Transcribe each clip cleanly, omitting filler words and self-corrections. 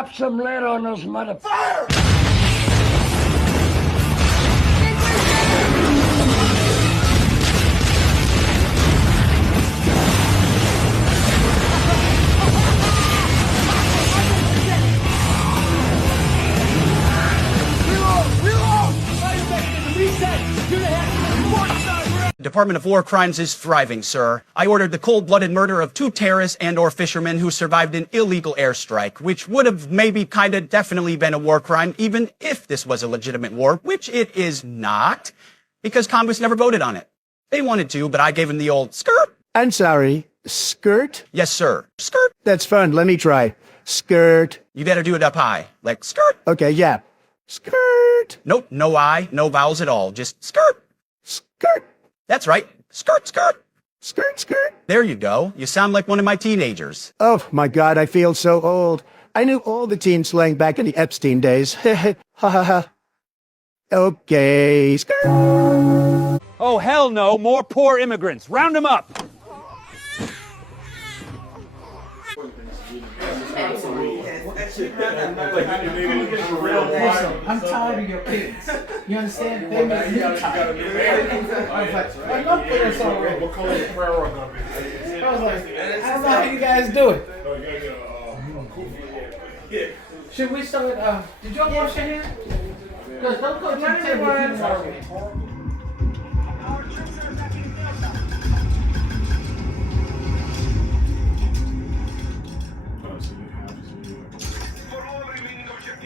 Drop some lead on those motherfuckers. Department of War Crimes is thriving, sir. I ordered the cold-blooded murder of 2 terrorists and/or fishermen who survived an illegal airstrike, which would have maybe kinda definitely been a war crime, even if this was a legitimate war, which it is not, because Congress never voted on it. They wanted to, but I gave them the old skirt. I'm sorry, skirt? Yes, sir. Skirt. That's fun. Let me try. Skirt. You better do it up high. Like, skirt. Okay, yeah. Skirt. Nope, no I, no vowels at all. Just skirt. Skirt. That's right. Skirt, skirt. Skirt, skirt. There you go. You sound like one of my teenagers. Oh, my God, I feel so old. I knew all the teen slang back in the Epstein days. Ha ha ha. Okay, skirt. Oh, hell no. More poor immigrants. Round them up. I'm tired of your kids. You understand? They make me tired. I was like, I'm putting this on. What color is the prayer rug gonna be? I was like, I don't know how you guys do it. No, you gotta get a kufi. Should we start? Did you all wash your hands? Because don't go to the table.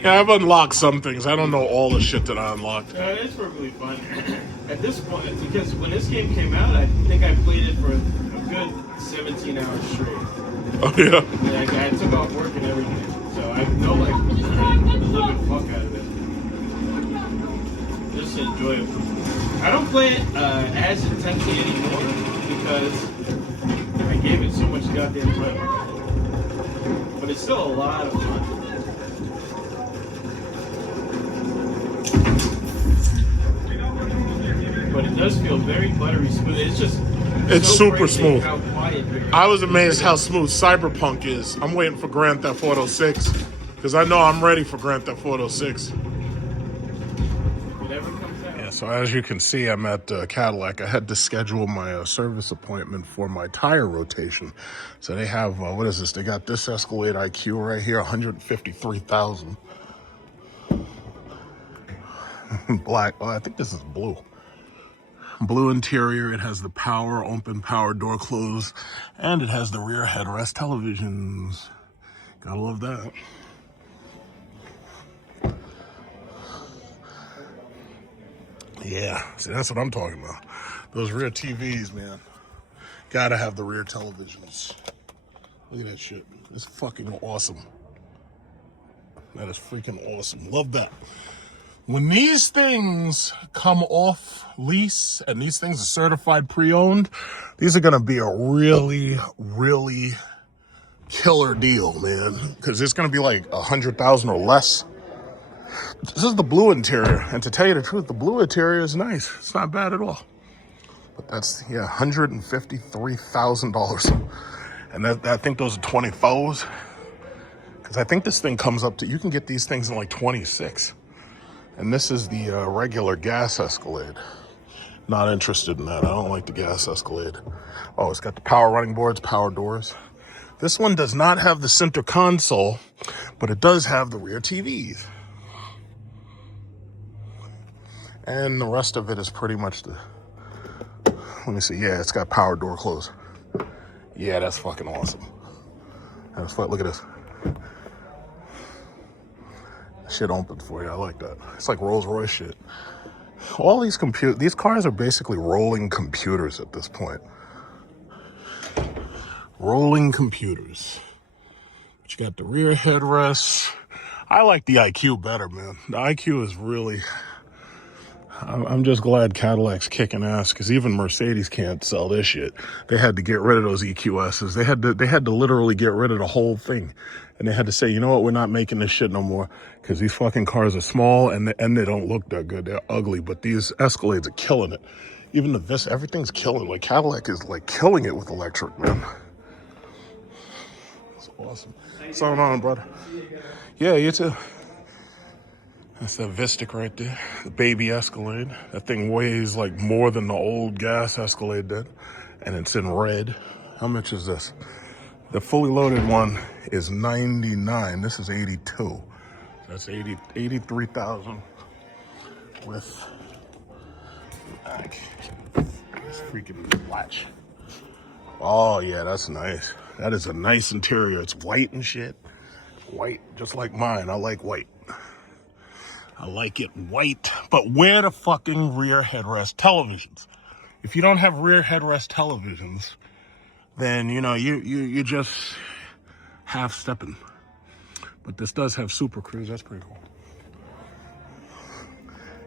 Yeah, I've unlocked some things. I don't know all the shit that I unlocked. It's perfectly fun. At this point, because when this game came out, I think I played it for a good 17 hours straight. Oh, yeah? And I took off work and everything. So I know, like, the living fuck out of it. Just enjoyable. I don't play it as intensely anymore because I gave it so much goddamn time. But it's still a lot of fun. But it does feel very buttery smooth. It's just It's so super crazy smooth. how quiet it is. I was amazed how smooth Cyberpunk is. I'm waiting for Grand Theft Auto 6 because I know I'm ready for Grand Theft Auto 6. Whatever comes out. Yeah, so as you can see, I'm at Cadillac. I had to schedule my service appointment for my tire rotation. So they have, what is this? They got this Escalade IQ right here, 153,000. Black, oh, I think this is blue. Blue interior, it has the power, open power door close, and it has the rear headrest televisions. Gotta love that. Yeah, see, that's what I'm talking about. Those rear TVs, man. Gotta have the rear televisions. Look at that shit. It's fucking awesome. That is freaking awesome. Love that. When these things come off lease and these things are certified pre-owned, these are going to be a really, really killer deal, man. Because it's going to be like 100,000 or less. This is the blue interior. And to tell you the truth, the blue interior is nice. It's not bad at all. But that's, yeah, $153,000. And I think those are 24s. Because I think this thing comes up to, you can get these things in like 26. And this is the regular gas Escalade. Not interested in that. I don't like the gas Escalade. Oh, it's got the power running boards, power doors. This one does not have the center console, but it does have the rear TVs. And the rest of it is pretty much the... Let me see. Yeah, it's got power door close. Yeah, that's fucking awesome. Look at this. Shit opened for you. I like that. It's like Rolls Royce shit. All these cars are basically rolling computers at this point. Rolling computers. But you got the rear headrests. I like the IQ better, man. The IQ is really... I'm just glad Cadillac's kicking ass because even Mercedes can't sell this shit. They had to get rid of those EQSs. They had to literally get rid of the whole thing. And they had to say, you know what, we're not making this shit no more because these fucking cars are small and they don't look that good. They're ugly, but these Escalades are killing it. Even the Vista, everything's killing. Like Cadillac is like killing it with electric, man. It's Awesome. What's going on, brother? Yeah, you too. That's that Vistic right there, the baby Escalade. That thing weighs like more than the old gas Escalade did, and it's in red. How much is this? The fully loaded one is 99. This is 82. That's 83,000 with this freaking latch. Oh yeah, that's nice. That is a nice interior. It's white and shit. White, just like mine. I like white. I like it white. But where the fucking rear headrest televisions? If you don't have rear headrest televisions, then you know you just half stepping. But this does have Super Cruise. That's pretty cool.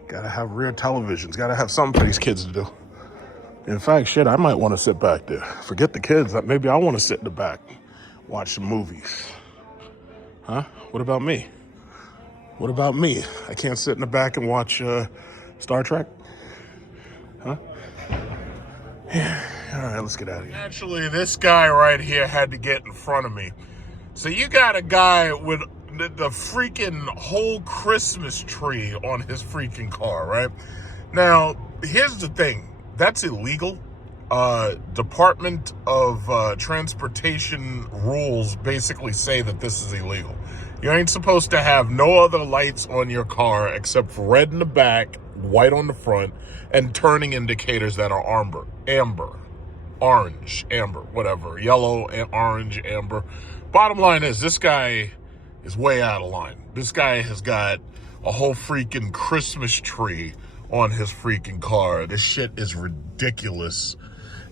Gotta have rear televisions. Gotta have something for these kids to do. In fact, shit, I might want to sit back there. Forget the kids. Maybe I want to sit in the back, watch some movies. Huh? What about me? What about me? I can't sit in the back and watch Star Trek? Huh? Yeah. All right, let's get out of here. Actually, this guy right here had to get in front of me. So you got a guy with the freaking whole Christmas tree on his freaking car, right? Now, here's the thing. That's illegal. Department of Transportation rules basically say that this is illegal. You ain't supposed to have no other lights on your car except for red in the back, white on the front, and turning indicators that are amber, orange, amber, whatever, yellow, orange, amber. Bottom line is, this guy is way out of line. This guy has got a whole freaking Christmas tree on his freaking car. This shit is ridiculous.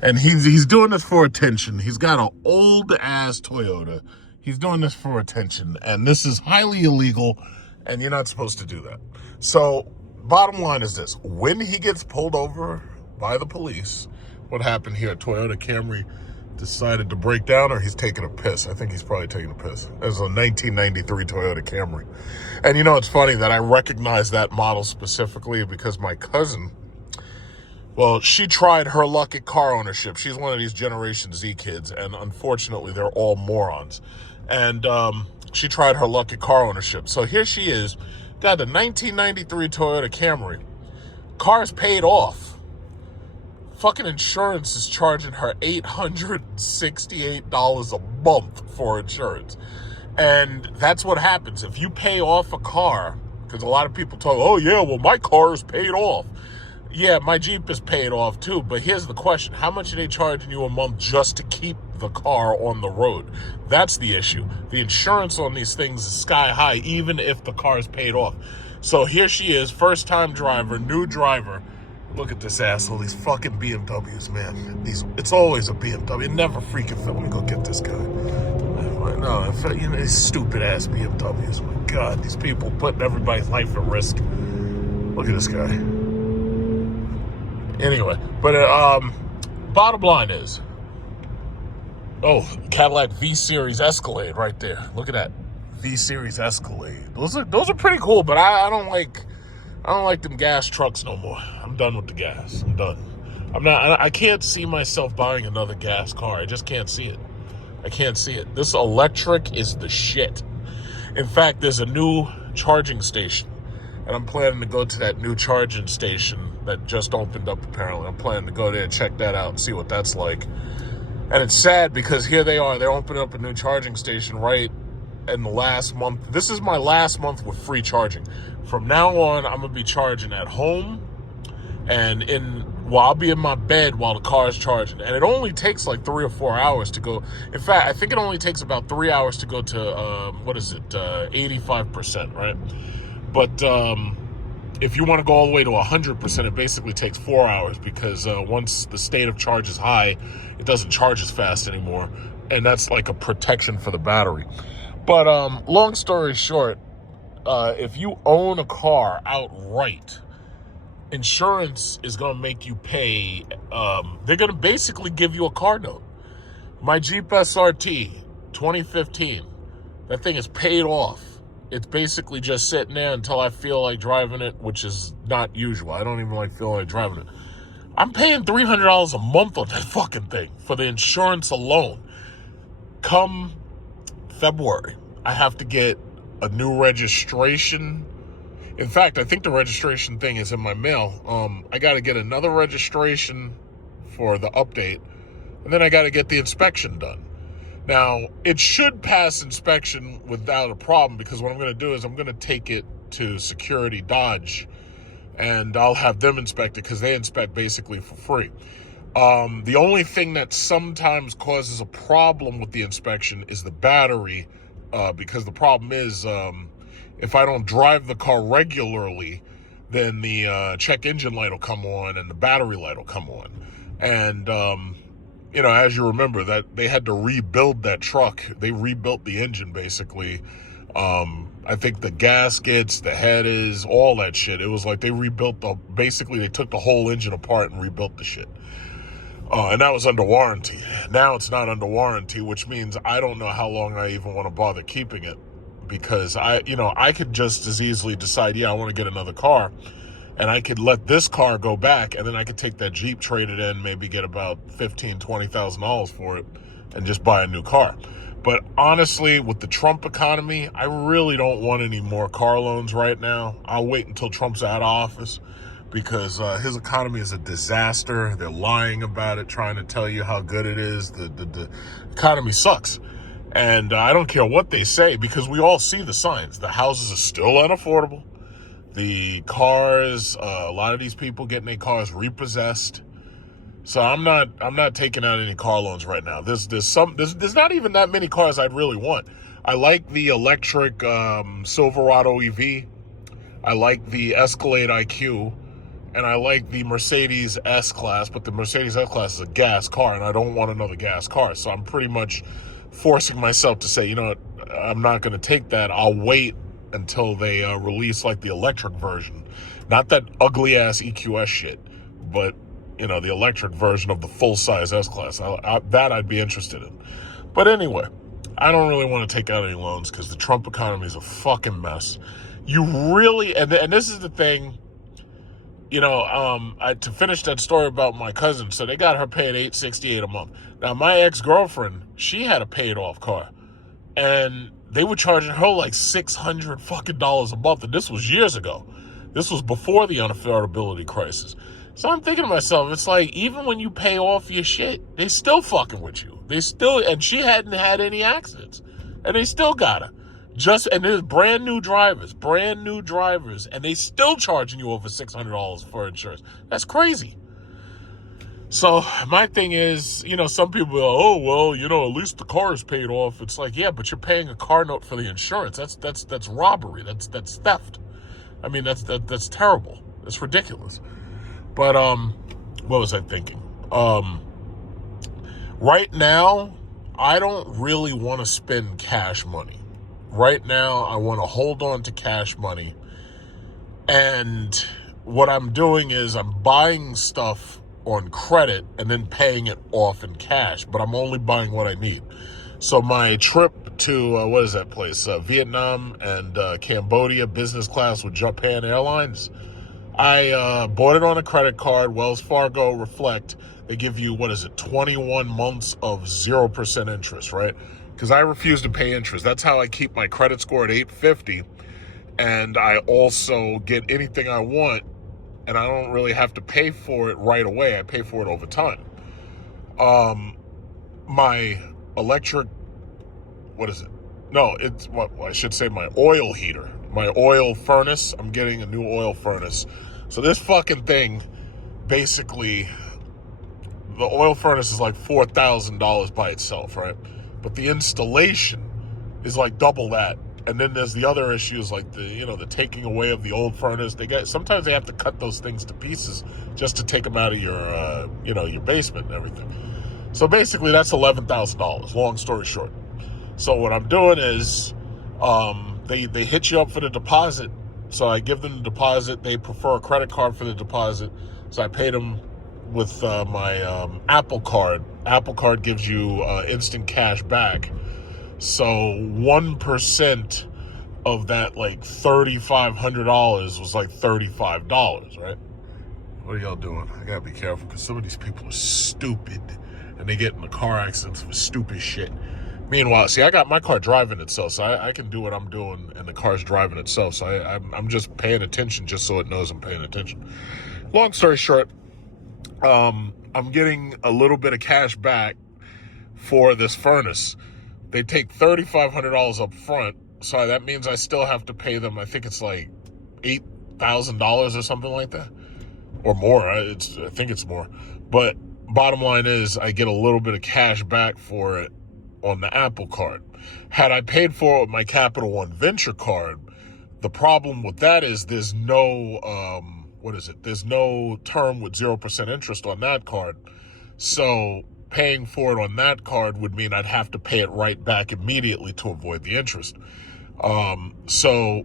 And he's doing this for attention. He's got an old ass Toyota. He's doing this for attention. And this is highly illegal, and you're not supposed to do that. So bottom line is this. When he gets pulled over by the police, what happened here? Toyota Camry decided to break down, or he's taking a piss. I think he's probably taking a piss. There's a 1993 Toyota Camry. And you know, it's funny that I recognize that model specifically because my cousin, well, she tried her luck at car ownership. She's one of these Generation Z kids, and unfortunately, they're all morons. And she tried her luck at car ownership. So here she is, got a 1993 Toyota Camry. Car's paid off. Fucking insurance is charging her $868 a month for insurance. And that's what happens. If you pay off a car, because a lot of people talk, oh yeah, well my car is paid off. Yeah, my Jeep is paid off too, but here's the question. How much are they charging you a month just to keep the car on the road? That's the issue. The insurance on these things is sky high, even if the car is paid off. So here she is, first time driver, new driver. Look at this asshole, these fucking BMWs, man. It's always a BMW. It never freaking felt. Let me go get this guy. No, you know, these stupid ass BMWs. My God, these people putting everybody's life at risk. Look at this guy. Anyway, but bottom line is, oh, Cadillac V-Series Escalade right there. Look at that V-Series Escalade. Those are pretty cool, but I don't like them gas trucks no more. I'm done with the gas. I'm done. I can't see myself buying another gas car. I just can't see it. I can't see it. This electric is the shit. In fact, there's a new charging station, and I'm planning to go to that new charging station that just opened up, apparently. I'm planning to go there and check that out and see what that's like. And it's sad because here they are. They're opening up a new charging station right in the last month. This is my last month with free charging. From now on, I'm going to be charging at home and I'll be in my bed while the car is charging. And it only takes like 3 or 4 hours to go. In fact, I think it only takes about 3 hours to go to, 85%, right? But if you want to go all the way to 100%, it basically takes 4 hours because once the state of charge is high, it doesn't charge as fast anymore. And that's like a protection for the battery. But long story short, if you own a car outright, insurance is going to make you pay. They're going to basically give you a car note. My Jeep SRT 2015, that thing is paid off. It's basically just sitting there until I feel like driving it, which is not usual. I don't even feel like driving it. I'm paying $300 a month on that fucking thing for the insurance alone. Come February. I have to get a new registration. In fact, I think the registration thing is in my mail. I got to get another registration for the update, and then I got to get the inspection done. Now, it should pass inspection without a problem, because what I'm going to do is I'm going to take it to Security Dodge, and I'll have them inspect it, because they inspect basically for free. The only thing that sometimes causes a problem with the inspection is the battery, because the problem is if I don't drive the car regularly, then the check engine light will come on and the battery light will come on. And, as you remember, that they had to rebuild that truck. They rebuilt the engine, basically. I think the gaskets, the headers, all that shit. It was like they rebuilt basically they took the whole engine apart and rebuilt the shit. And that was under warranty. Now it's not under warranty, which means I don't know how long I even want to bother keeping it, because I could just as easily decide, I want to get another car, and I could let this car go back, and then I could take that Jeep, trade it in, maybe get about $15,000-$20,000 for it, and just buy a new car. But honestly, with the Trump economy, I really don't want any more car loans right now. I'll wait until Trump's out of office, because his economy is a disaster. They're lying about it, trying to tell you how good it is. The economy sucks. And I don't care what they say, because we all see the signs. The houses are still unaffordable. The cars, a lot of these people getting their cars repossessed. So I'm not taking out any car loans right now. There's not even that many cars I'd really want. I like the electric Silverado EV. I like the Escalade IQ. And I like the Mercedes S-Class, but the Mercedes S-Class is a gas car, and I don't want another gas car. So I'm pretty much forcing myself to say, I'm not going to take that. I'll wait until they release like the electric version. Not that ugly-ass EQS shit, but, the electric version of the full-size S-Class. That I'd be interested in. But anyway, I don't really want to take out any loans, because the Trump economy is a fucking mess. You really, and this is the thing, to finish that story about my cousin, so they got her paying $868 a month. Now, my ex-girlfriend, she had a paid-off car, and they were charging her like $600 fucking dollars a month, and this was years ago. This was before the unaffordability crisis. So I'm thinking to myself, it's like, even when you pay off your shit, they still fucking with you. And she hadn't had any accidents, and they still got her. And there's brand new drivers, and they still charging you over $600 for insurance. That's crazy. So my thing is, some people are, at least the car is paid off. It's like, yeah, but you're paying a car note for the insurance. That's robbery. That's theft. I mean, that's terrible. That's ridiculous. But what was I thinking? Right now, I don't really want to spend cash money. Right now, I want to hold on to cash money. And what I'm doing is I'm buying stuff on credit and then paying it off in cash. But I'm only buying what I need. So my trip to, what is that place? Vietnam and Cambodia, business class with Japan Airlines. I bought it on a credit card, Wells Fargo Reflect. They give you, 21 months of 0% interest, right? Because I refuse to pay interest. That's how I keep my credit score at 850. And I also get anything I want, and I don't really have to pay for it right away. I pay for it over time. My electric, I should say my oil heater. My oil furnace, I'm getting a new oil furnace. So this fucking thing, basically, the oil furnace is like $4,000 by itself, right? But the installation is like double that. And then there's the other issues like the taking away of the old furnace. Sometimes they have to cut those things to pieces just to take them out of your, your basement and everything. So basically that's $11,000, long story short. So what I'm doing is, they hit you up for the deposit. So I give them the deposit. They prefer a credit card for the deposit. So I paid them with my Apple Card. Apple Card gives you instant cash back. So 1% of that, like $3,500 was like $35, right? What are y'all doing? I gotta be careful, because some of these people are stupid, and they get in the car accidents for stupid shit. Meanwhile, see, I got my car driving itself, so I can do what I'm doing, and the car's driving itself. So I'm just paying attention just so it knows I'm paying attention. Long story short, I'm getting a little bit of cash back for this furnace. They take $3,500 up front, so that means I still have to pay them. I think it's like $8,000 or something like that, or more. I think it's more. But bottom line is, I get a little bit of cash back for it on the Apple card. Had I paid for it with my Capital One Venture card, the problem with that is there's no There's no term with 0% interest on that card. So paying for it on that card would mean I'd have to pay it right back immediately to avoid the interest. So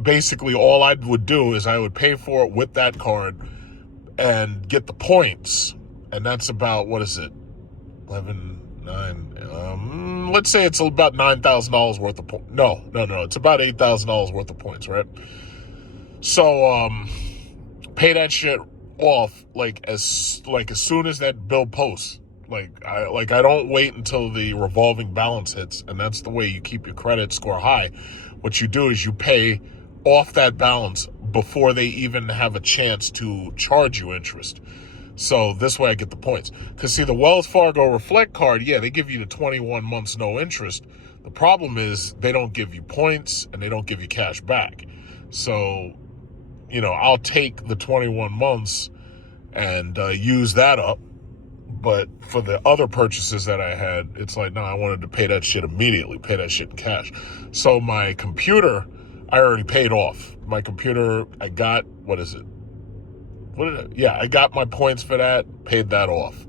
basically all I would do is I would pay for it with that card and get the points. And that's about, 9, let's say it's about $9,000 worth of points. No, it's about $8,000 worth of points, right? So, pay that shit off as soon as that bill posts. I don't wait until the revolving balance hits, and that's the way you keep your credit score high. What you do is you pay off that balance before they even have a chance to charge you interest. So this way I get the points. Because see, the Wells Fargo Reflect card, yeah, they give you the 21 months no interest. The problem is they don't give you points and they don't give you cash back. So, I'll take the 21 months and use that up. But for the other purchases that I had, it's like, no, I wanted to pay that shit immediately, pay that shit in cash. So my computer, I already paid off. My computer, I got, I got my points for that, paid that off.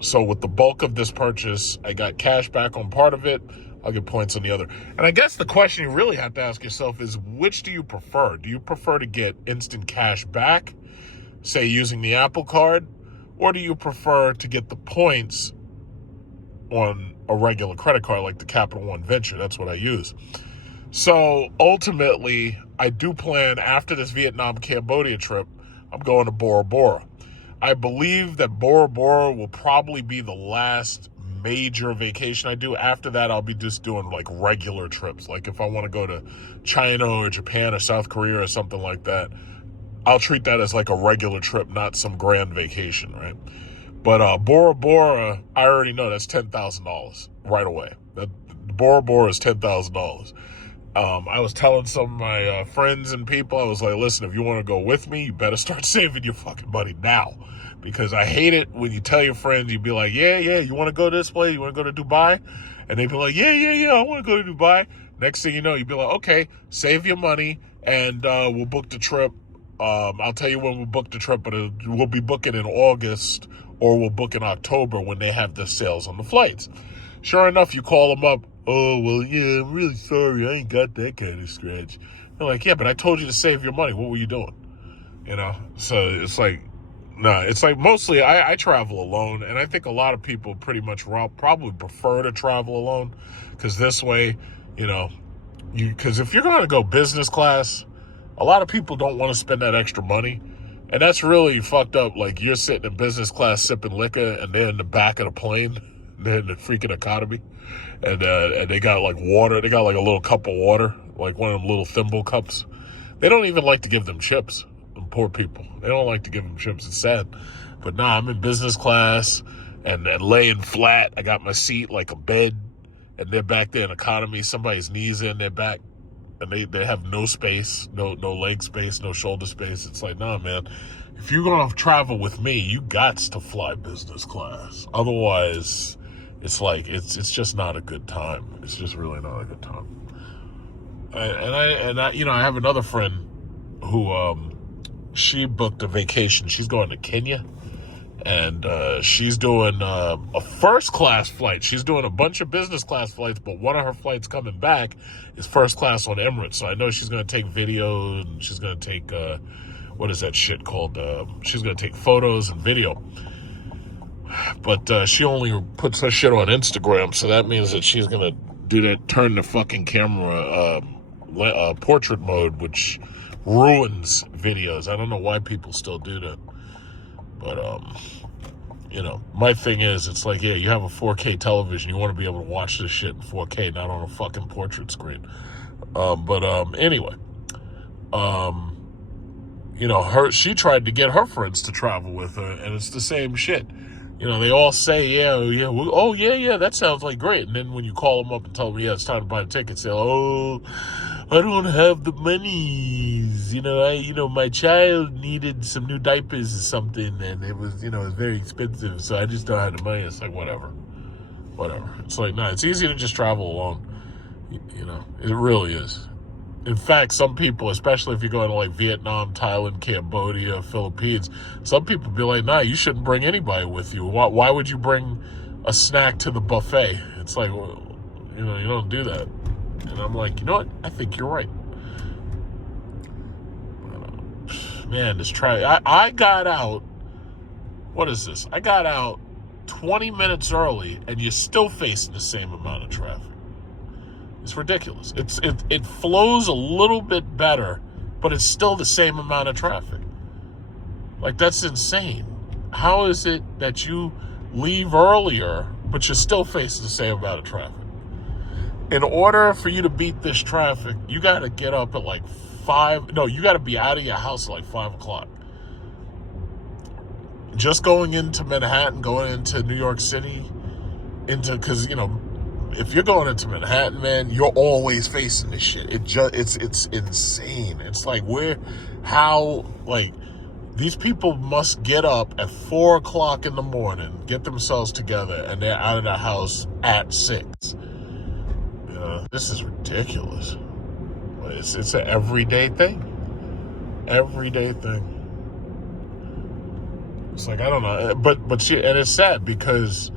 So with the bulk of this purchase, I got cash back on part of it. I'll get points on the other. And I guess the question you really have to ask yourself is, which do you prefer? Do you prefer to get instant cash back, say using the Apple card? Or do you prefer to get the points on a regular credit card like the Capital One Venture? That's what I use. So ultimately, I do plan after this Vietnam-Cambodia trip, I'm going to Bora Bora. I believe that Bora Bora will probably be the last major vacation I do. After that, I'll be just doing regular trips. Like if I want to go to China or Japan or South Korea or something like that, I'll treat that as a regular trip, not some grand vacation, right? But Bora Bora, I already know that's $10,000 right away. That Bora Bora is $10,000. I was telling some of my friends and people, I was like, listen, if you want to go with me, you better start saving your fucking money now. Because I hate it when you tell your friends, you be like, yeah, you want to go this place? You want to go to Dubai? And they be like, yeah, I want to go to Dubai. Next thing you know, you be like, okay, save your money and we'll book the trip. I'll tell you when we'll book the trip, but we'll be booking in August or we'll book in October when they have the sales on the flights. Sure enough, you call them up. Oh, well, yeah, I'm really sorry. I ain't got that kind of scratch. They're like, yeah, but I told you to save your money. What were you doing? So it's like, nah, it's like mostly I travel alone. And I think a lot of people pretty much probably prefer to travel alone. Because this way, because if you're going to go business class, a lot of people don't want to spend that extra money. And that's really fucked up. Like you're sitting in business class sipping liquor and they're in the back of the plane. They're in the freaking economy. And they got water. They got a little cup of water, like one of them little thimble cups. They don't even like to give them chips. Them poor people. They don't like to give them chips. It's sad. But nah, I'm in business class and laying flat. I got my seat like a bed. And they're back there in economy. Somebody's knees in their back. And they have no space, no leg space, no shoulder space. It's like, nah, man. If you're going to travel with me, you got to fly business class. Otherwise, it's it's just not a good time. It's just really not a good time. I have another friend who she booked a vacation. She's going to Kenya, and she's doing a first class flight. She's doing a bunch of business class flights, but one of her flights coming back is first class on Emirates. So I know she's going to take video and she's going to take what is that shit called? She's going to take photos and video. But she only puts her shit on Instagram, so that means that she's gonna do that, turn the fucking camera portrait mode, which ruins videos. I don't know why people still do that, but You know, my thing is, it's like, yeah, you have a 4K television. You want to be able to watch this shit in 4K, not on a fucking portrait screen. Anyway, you know, she tried to get her friends to travel with her, and it's the same shit. You know, they all say, yeah, that sounds like great. And then when you call them up and tell them, yeah, it's time to buy the tickets, they say, oh, I don't have the monies. You know, my child needed some new diapers or something, and it was, it was very expensive, so I just don't have the money. It's like, whatever. It's like, no, it's easy to just travel alone. You know, it really is. In fact, some people, especially if you're going to like Vietnam, Thailand, Cambodia, Philippines, some people be like, nah, you shouldn't bring anybody with you. Why would you bring a snack to the buffet? It's like, well, you don't do that. And I'm like, you know what? I think you're right. Man, I got out, what is this? I got out 20 minutes early, and you're still facing the same amount of traffic. It's ridiculous. It flows a little bit better, but it's still the same amount of traffic. Like, that's insane. How is it that you leave earlier, but you're still facing the same amount of traffic? In order for you to beat this traffic, you got to get up at like you got to be out of your house at like 5 o'clock. Just going into Manhattan, going into New York City, because, if you're going into Manhattan, man, you're always facing this shit. It's insane. It's like, these people must get up at 4 o'clock in the morning, get themselves together, and they're out of the house at 6. This is ridiculous. It's an everyday thing. Everyday thing. It's like, I don't know, but and it's sad because,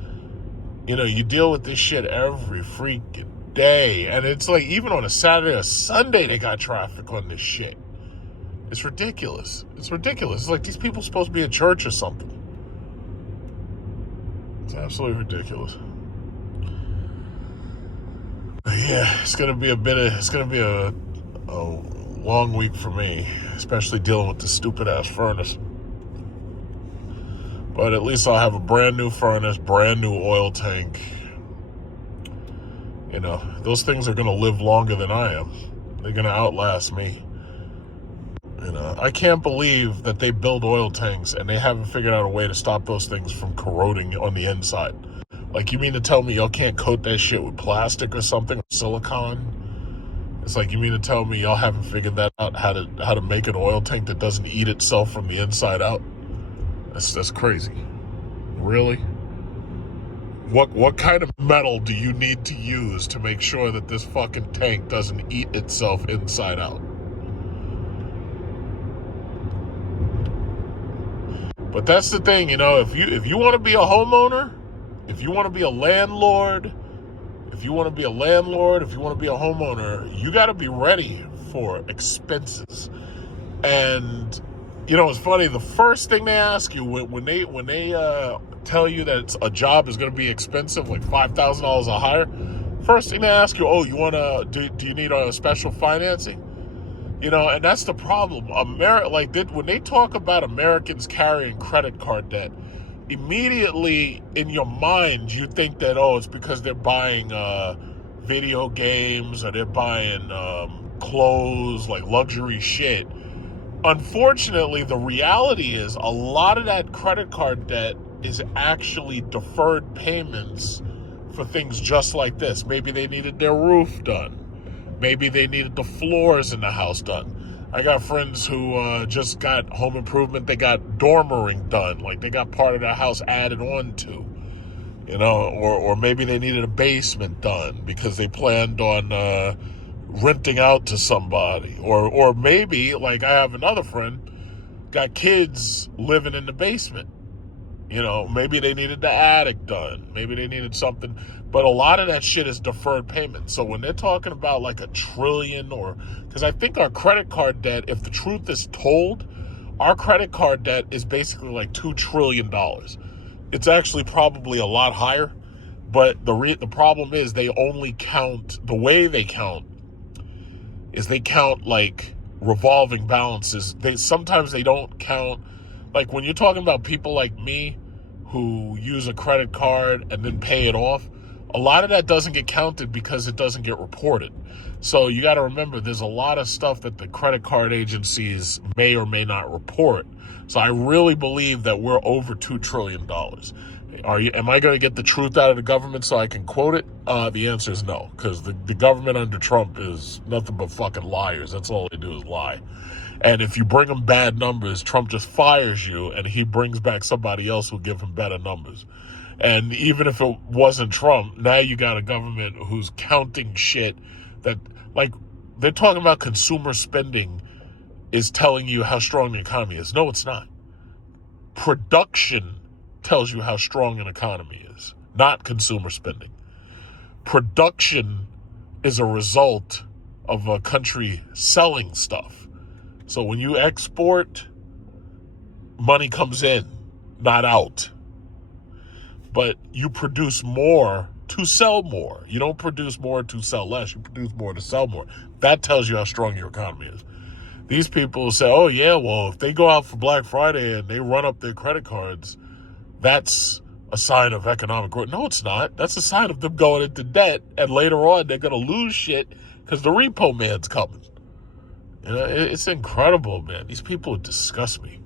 you deal with this shit every freaking day. And it's like, even on a Saturday or Sunday, they got traffic on this shit. It's ridiculous. It's like these people supposed to be at church or something. It's absolutely ridiculous. But yeah, it's gonna be a long week for me, especially dealing with this stupid ass furnace. But at least I'll have a brand new furnace, brand new oil tank. Those things are going to live longer than I am. They're going to outlast me. I can't believe that they build oil tanks and they haven't figured out a way to stop those things from corroding on the inside. Like, you mean to tell me y'all can't coat that shit with plastic or something, or silicone? It's like, you mean to tell me y'all haven't figured that out, how to make an oil tank that doesn't eat itself from the inside out? That's crazy. Really? What kind of metal do you need to use to make sure that this fucking tank doesn't eat itself inside out? But that's the thing, if you want to be a homeowner, if you want to be a landlord, if you want to be a homeowner, you got to be ready for expenses. And it's funny, the first thing they ask you when they tell you that a job is going to be expensive, like $5,000 or higher, first thing they ask you, do you need a special financing? And that's the problem. When they talk about Americans carrying credit card debt, immediately in your mind you think that, it's because they're buying video games or they're buying clothes, like luxury shit. Unfortunately, the reality is a lot of that credit card debt is actually deferred payments for things just like this. Maybe they needed their roof done. Maybe they needed the floors in the house done. I got friends who just got home improvement. They got dormering done. Like, they got part of their house added on to. Or maybe they needed a basement done because they planned on renting out to somebody, or maybe, like, I have another friend got kids living in the basement. Maybe they needed the attic done, maybe they needed something, but a lot of that shit is deferred payment. So when they're talking about like $1 trillion, because I think our credit card debt, if the truth is told, our credit card debt is basically like $2 trillion. It's actually probably a lot higher, but the problem is they only count, the way they count is they count like revolving balances. Sometimes they don't count, like when you're talking about people like me who use a credit card and then pay it off, a lot of that doesn't get counted because it doesn't get reported. So you got to remember, there's a lot of stuff that the credit card agencies may or may not report. So I really believe that we're over $2 trillion. Am I going to get the truth out of the government so I can quote it? The answer is no, because the government under Trump is nothing but fucking liars. That's all they do is lie. And if you bring them bad numbers, Trump just fires you and he brings back somebody else who'll give him better numbers. And even if it wasn't Trump, now you got a government who's counting shit that, like, they're talking about consumer spending is telling you how strong the economy is. No, it's not. Production tells you how strong an economy is, not consumer spending. Production is a result of a country selling stuff. So when you export, money comes in, not out. But you produce more to sell more. You don't produce more to sell less. You produce more to sell more. That tells you how strong your economy is. These people say, oh yeah, well, if they go out for Black Friday and they run up their credit cards, that's a sign of economic growth. No, it's not. That's a sign of them going into debt, and later on they're going to lose shit because the repo man's coming. You know, it's incredible, man. These people disgust me.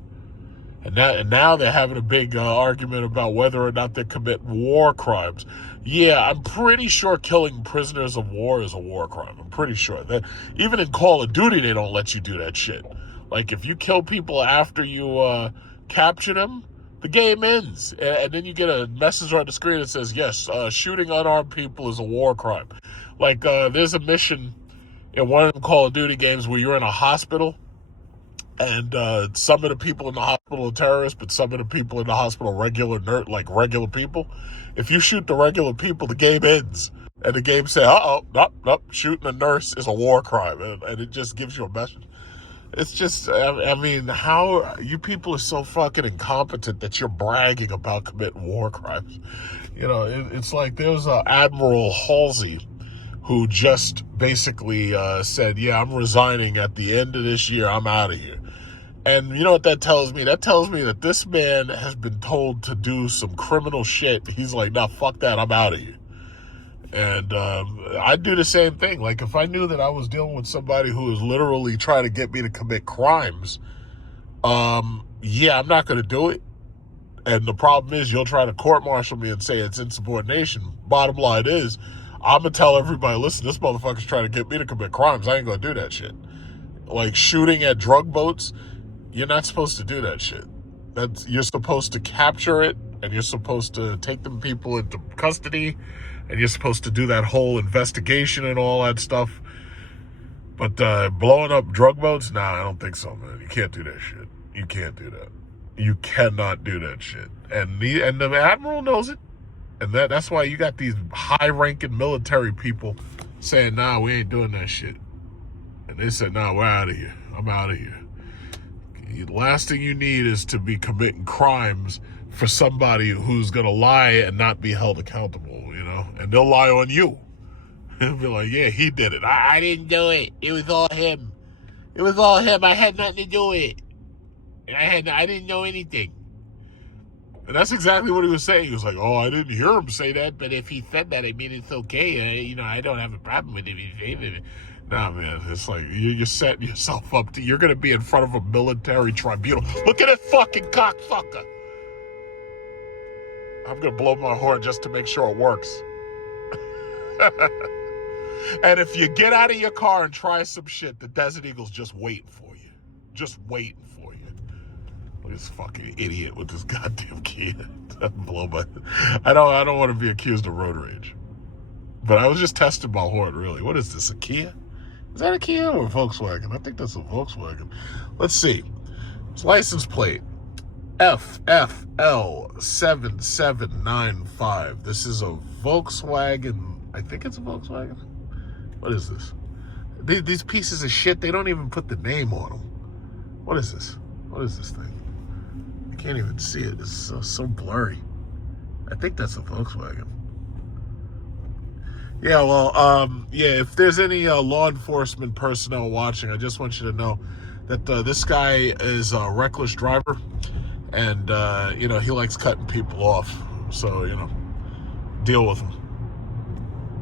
And now they're having a big argument about whether or not they commit war crimes. Yeah, I'm pretty sure killing prisoners of war is a war crime. I'm pretty sure. That even in Call of Duty, they don't let you do that shit. Like, if you kill people after you capture them, the game ends. And then you get a message on the screen that says, yes, shooting unarmed people is a war crime. Like, there's a mission in one of the Call of Duty games where you're in a hospital, and some of the people in the hospital are terrorists, but some of the people in the hospital are regular people. If you shoot the regular people, the game ends. And the game says, nope, shooting a nurse is a war crime. And it just gives you a message. It's just, I mean, how you people are so fucking incompetent that you're bragging about committing war crimes. You know, it's like there's Admiral Halsey who just basically said, yeah, I'm resigning at the end of this year. I'm out of here. And you know what that tells me? That tells me that this man has been told to do some criminal shit. He's like, nah, fuck that. I'm out of here. And I'd do the same thing. Like, if I knew that I was dealing with somebody who was literally trying to get me to commit crimes, yeah, I'm not going to do it. And the problem is you'll try to court-martial me and say it's insubordination. Bottom line is, I'm going to tell everybody, listen, this motherfucker's trying to get me to commit crimes. I ain't going to do that shit. Like shooting at drug boats, you're not supposed to do that shit. You're supposed to capture it, and you're supposed to take them people into custody, and you're supposed to do that whole investigation and all that stuff. But blowing up drug boats, nah, I don't think so, man. You can't do that shit. You can't do that. You cannot do that shit. And the Admiral knows it. And that's why you got these high-ranking military people saying, nah, we ain't doing that shit. And they said, nah, we're out of here. I'm out of here. The last thing you need is to be committing crimes for somebody who's going to lie and not be held accountable, you know? And they'll lie on you. They'll be like, yeah, he did it. I didn't do it. It was all him. It was all him. I had nothing to do with it. I didn't know anything. And that's exactly what he was saying. He was like, oh, I didn't hear him say that, but if he said that, I mean, it's okay. I don't have a problem with it. Nah, man, it's like you're setting yourself up to, you're going to be in front of a military tribunal. Look at that fucking cocksucker. I'm going to blow my horn just to make sure it works. And if you get out of your car and try some shit, the Desert Eagle's just waiting for you. Just waiting for you. Look at this fucking idiot with this goddamn Kia. I don't want to be accused of road rage. But I was just testing my horn, really. What is this, a Kia? Is that a Kia or a Volkswagen? I think that's a Volkswagen. Let's see. It's license plate FFL7795. This is a Volkswagen. I think it's a Volkswagen. What is this? These pieces of shit, they don't even put the name on them. What is this? What is this thing? I can't even see it. It's so blurry. I think that's a Volkswagen. Yeah, well, if there's any law enforcement personnel watching, I just want you to know that this guy is a reckless driver, And, you know, he likes cutting people off. So, you know, deal with him.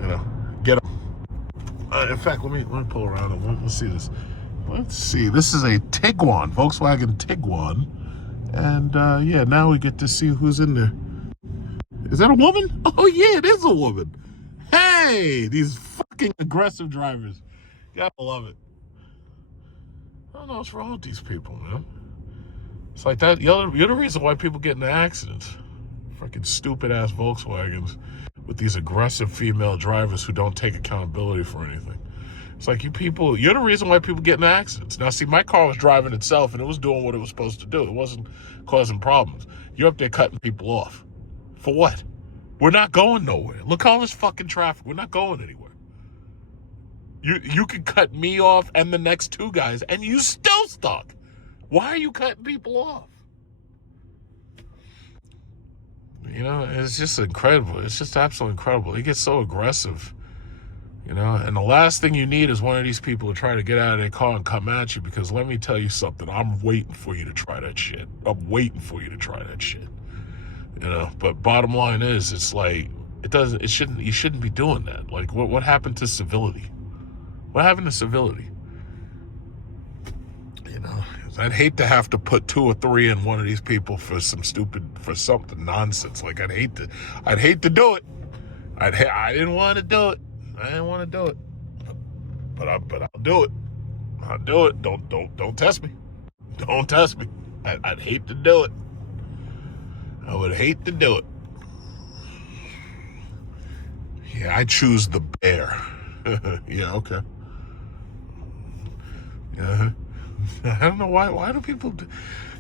You know, get him. In fact, let me pull around and let's see this. Let's see. This is a Tiguan, Volkswagen Tiguan. And, yeah, now we get to see who's in there. Is that a woman? Oh, yeah, it is a woman. Hey, these fucking aggressive drivers. Gotta love it. I don't know what's wrong with these people, man. It's like that. You're the reason why people get into accidents. Freaking stupid-ass Volkswagens with these aggressive female drivers who don't take accountability for anything. It's like, you're the reason why people get in accidents. Now, see, my car was driving itself, and it was doing what it was supposed to do. It wasn't causing problems. You're up there cutting people off. For what? We're not going nowhere. Look at all this fucking traffic. We're not going anywhere. You can cut me off and the next two guys, and you still stuck. Why are you cutting people off? You know, it's just incredible. It's just absolutely incredible. He gets so aggressive. You know, and the last thing you need is one of these people to try to get out of their car and come at you, because let me tell you something. I'm waiting for you to try that shit. I'm waiting for you to try that shit. You know, but bottom line is, it's like, you shouldn't be doing that. Like, what happened to civility? What happened to civility? You know, I'd hate to have to put 2 or 3 in one of these people for something nonsense. Like, I'd hate to do it. I didn't want to do it. I didn't want to do it. But I'll do it. I'll do it. Don't test me. Don't test me. I'd hate to do it. I would hate to do it. Yeah, I choose the bear. Yeah, okay. Yeah. I don't know why do people do,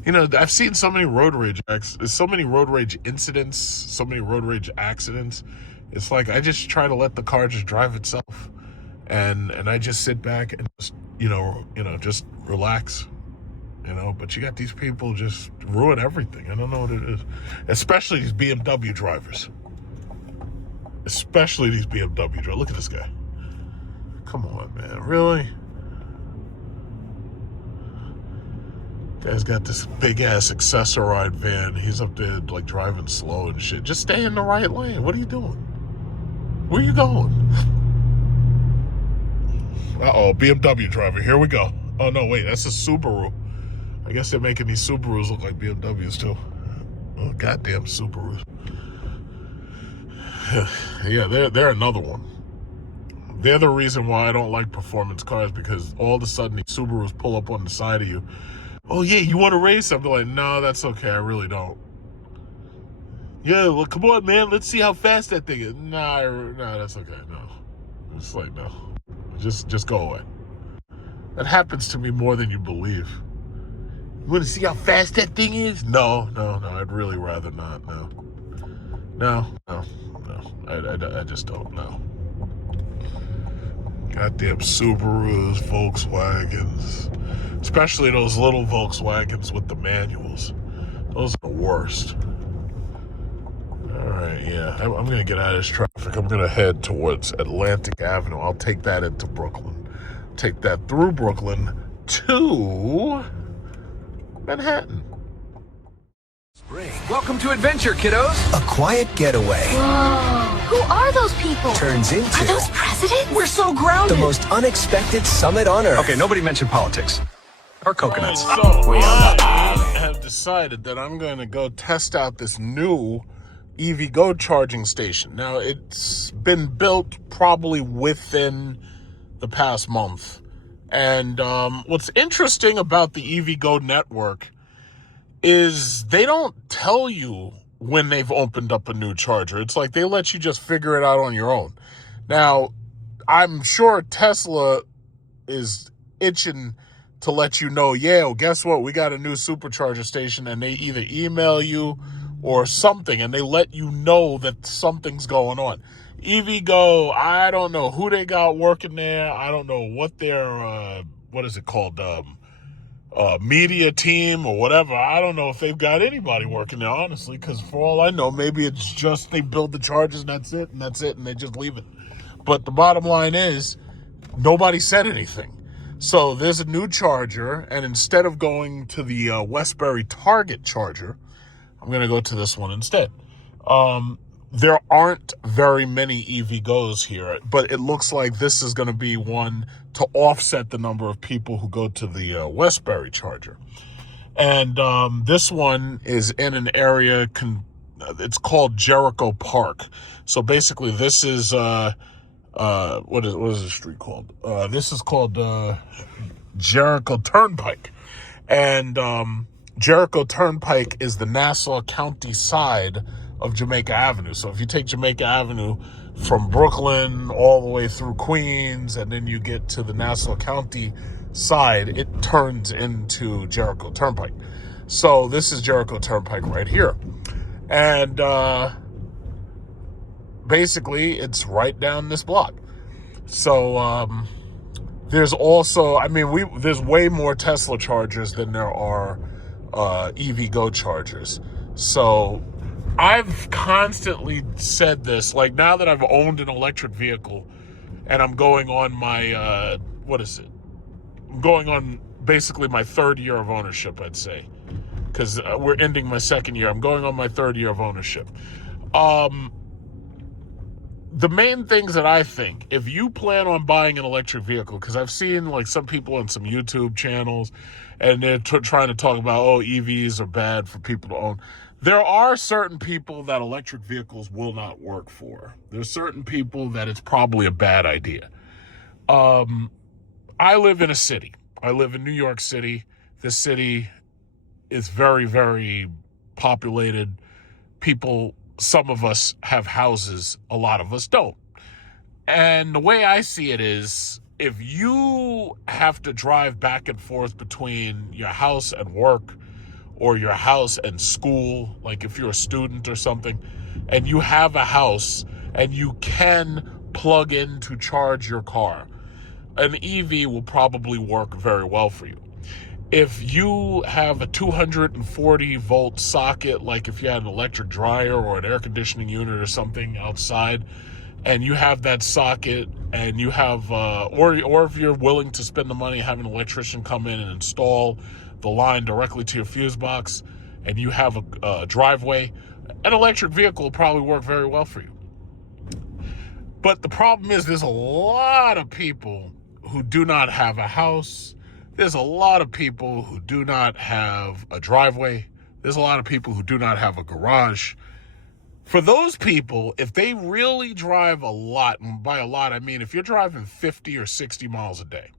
you know, I've seen so many road rage incidents, so many road rage accidents. It's like, I just try to let the car just drive itself. And I just sit back and just, you know, just relax. You know, but you got these people just ruin everything. I don't know what it is. Especially these BMW drivers. Look at this guy. Come on, man. Really? Guy's got this big-ass accessorized van. He's up there, like, driving slow and shit. Just stay in the right lane. What are you doing? Where are you going? Uh-oh, BMW driver. Here we go. Oh, no, wait. That's a Subaru. I guess they're making these Subarus look like BMWs, too. Oh, goddamn Subarus. Yeah, they're another one. They're the reason why I don't like performance cars, because all of a sudden these Subarus pull up on the side of you. Oh, yeah, you want to race? I'm like, no, that's okay. I really don't. Yeah, well, come on, man. Let's see how fast that thing is. Nah, that's okay. No. It's like, no. Just go away. That happens to me more than you believe. You want to see how fast that thing is? No. I'd really rather not. No. I just don't know. Goddamn Subarus, Volkswagens. Especially those little Volkswagens with the manuals. Those are the worst. Alright, yeah. I'm going to get out of this traffic. I'm going to head towards Atlantic Avenue. I'll take that into Brooklyn. Take that through Brooklyn to Manhattan. Welcome to adventure, kiddos. A quiet getaway. Whoa. Who are those people? Turns into... Are those presidents? We're so grounded. The most unexpected summit on Earth. Okay, nobody mentioned politics. Or coconuts. So I have decided that I'm going to go test out this new EVgo charging station. Now, it's been built probably within the past month. And what's interesting about the EVgo network is they don't tell you when they've opened up a new charger. It's like they let you just figure it out on your own. Now, I'm sure Tesla is itching to let you know, yeah, well, guess what? We got a new supercharger station, and they either email you or something, and they let you know that something's going on. EVgo, I don't know who they got working there. I don't know what their, what is it called? Media team or whatever. I don't know if they've got anybody working there, honestly, because for all I know, maybe it's just they build the chargers and that's it, and they just leave it. But the bottom line is, nobody said anything. So there's a new charger, and instead of going to the Westbury Target charger, I'm going to go to this one instead. There aren't very many EV Go's here, but it looks like this is going to be one to offset the number of people who go to the Westbury charger. And this one is in an area, it's called Jericho Park. So basically this is, what is the street called? This is called Jericho Turnpike. And Jericho Turnpike is the Nassau County side of Jamaica Avenue. So if you take Jamaica Avenue from Brooklyn all the way through Queens, and then you get to the Nassau County side, it turns into Jericho Turnpike. So this is Jericho Turnpike right here. And basically it's right down this block. So there's also, there's way more Tesla chargers than there are EV Go chargers. So I've constantly said this, like now that I've owned an electric vehicle and I'm going on my, I'm going on basically my third year of ownership, I'd say, because we're ending my second year. I'm going on my third year of ownership. The main things that I think, if you plan on buying an electric vehicle, because I've seen like some people on some YouTube channels and they're trying to talk about, EVs are bad for people to own. There are certain people that electric vehicles will not work for. There's certain people that it's probably a bad idea. I live in a city. I live in New York City. This city is very, very populated. People, some of us have houses, a lot of us don't. And the way I see it is, if you have to drive back and forth between your house and work or your house and school, like if you're a student or something, and you have a house and you can plug in to charge your car, an EV will probably work very well for you. If you have a 240 volt socket, like if you had an electric dryer or an air conditioning unit or something outside, and you have that socket and you have, or if you're willing to spend the money, have an electrician come in and install the line directly to your fuse box, and you have a driveway, an electric vehicle will probably work very well for you. But the problem is there's a lot of people who do not have a house. There's a lot of people who do not have a driveway. There's a lot of people who do not have a garage. For those people, if they really drive a lot, and by a lot, I mean if you're driving 50 or 60 miles a day,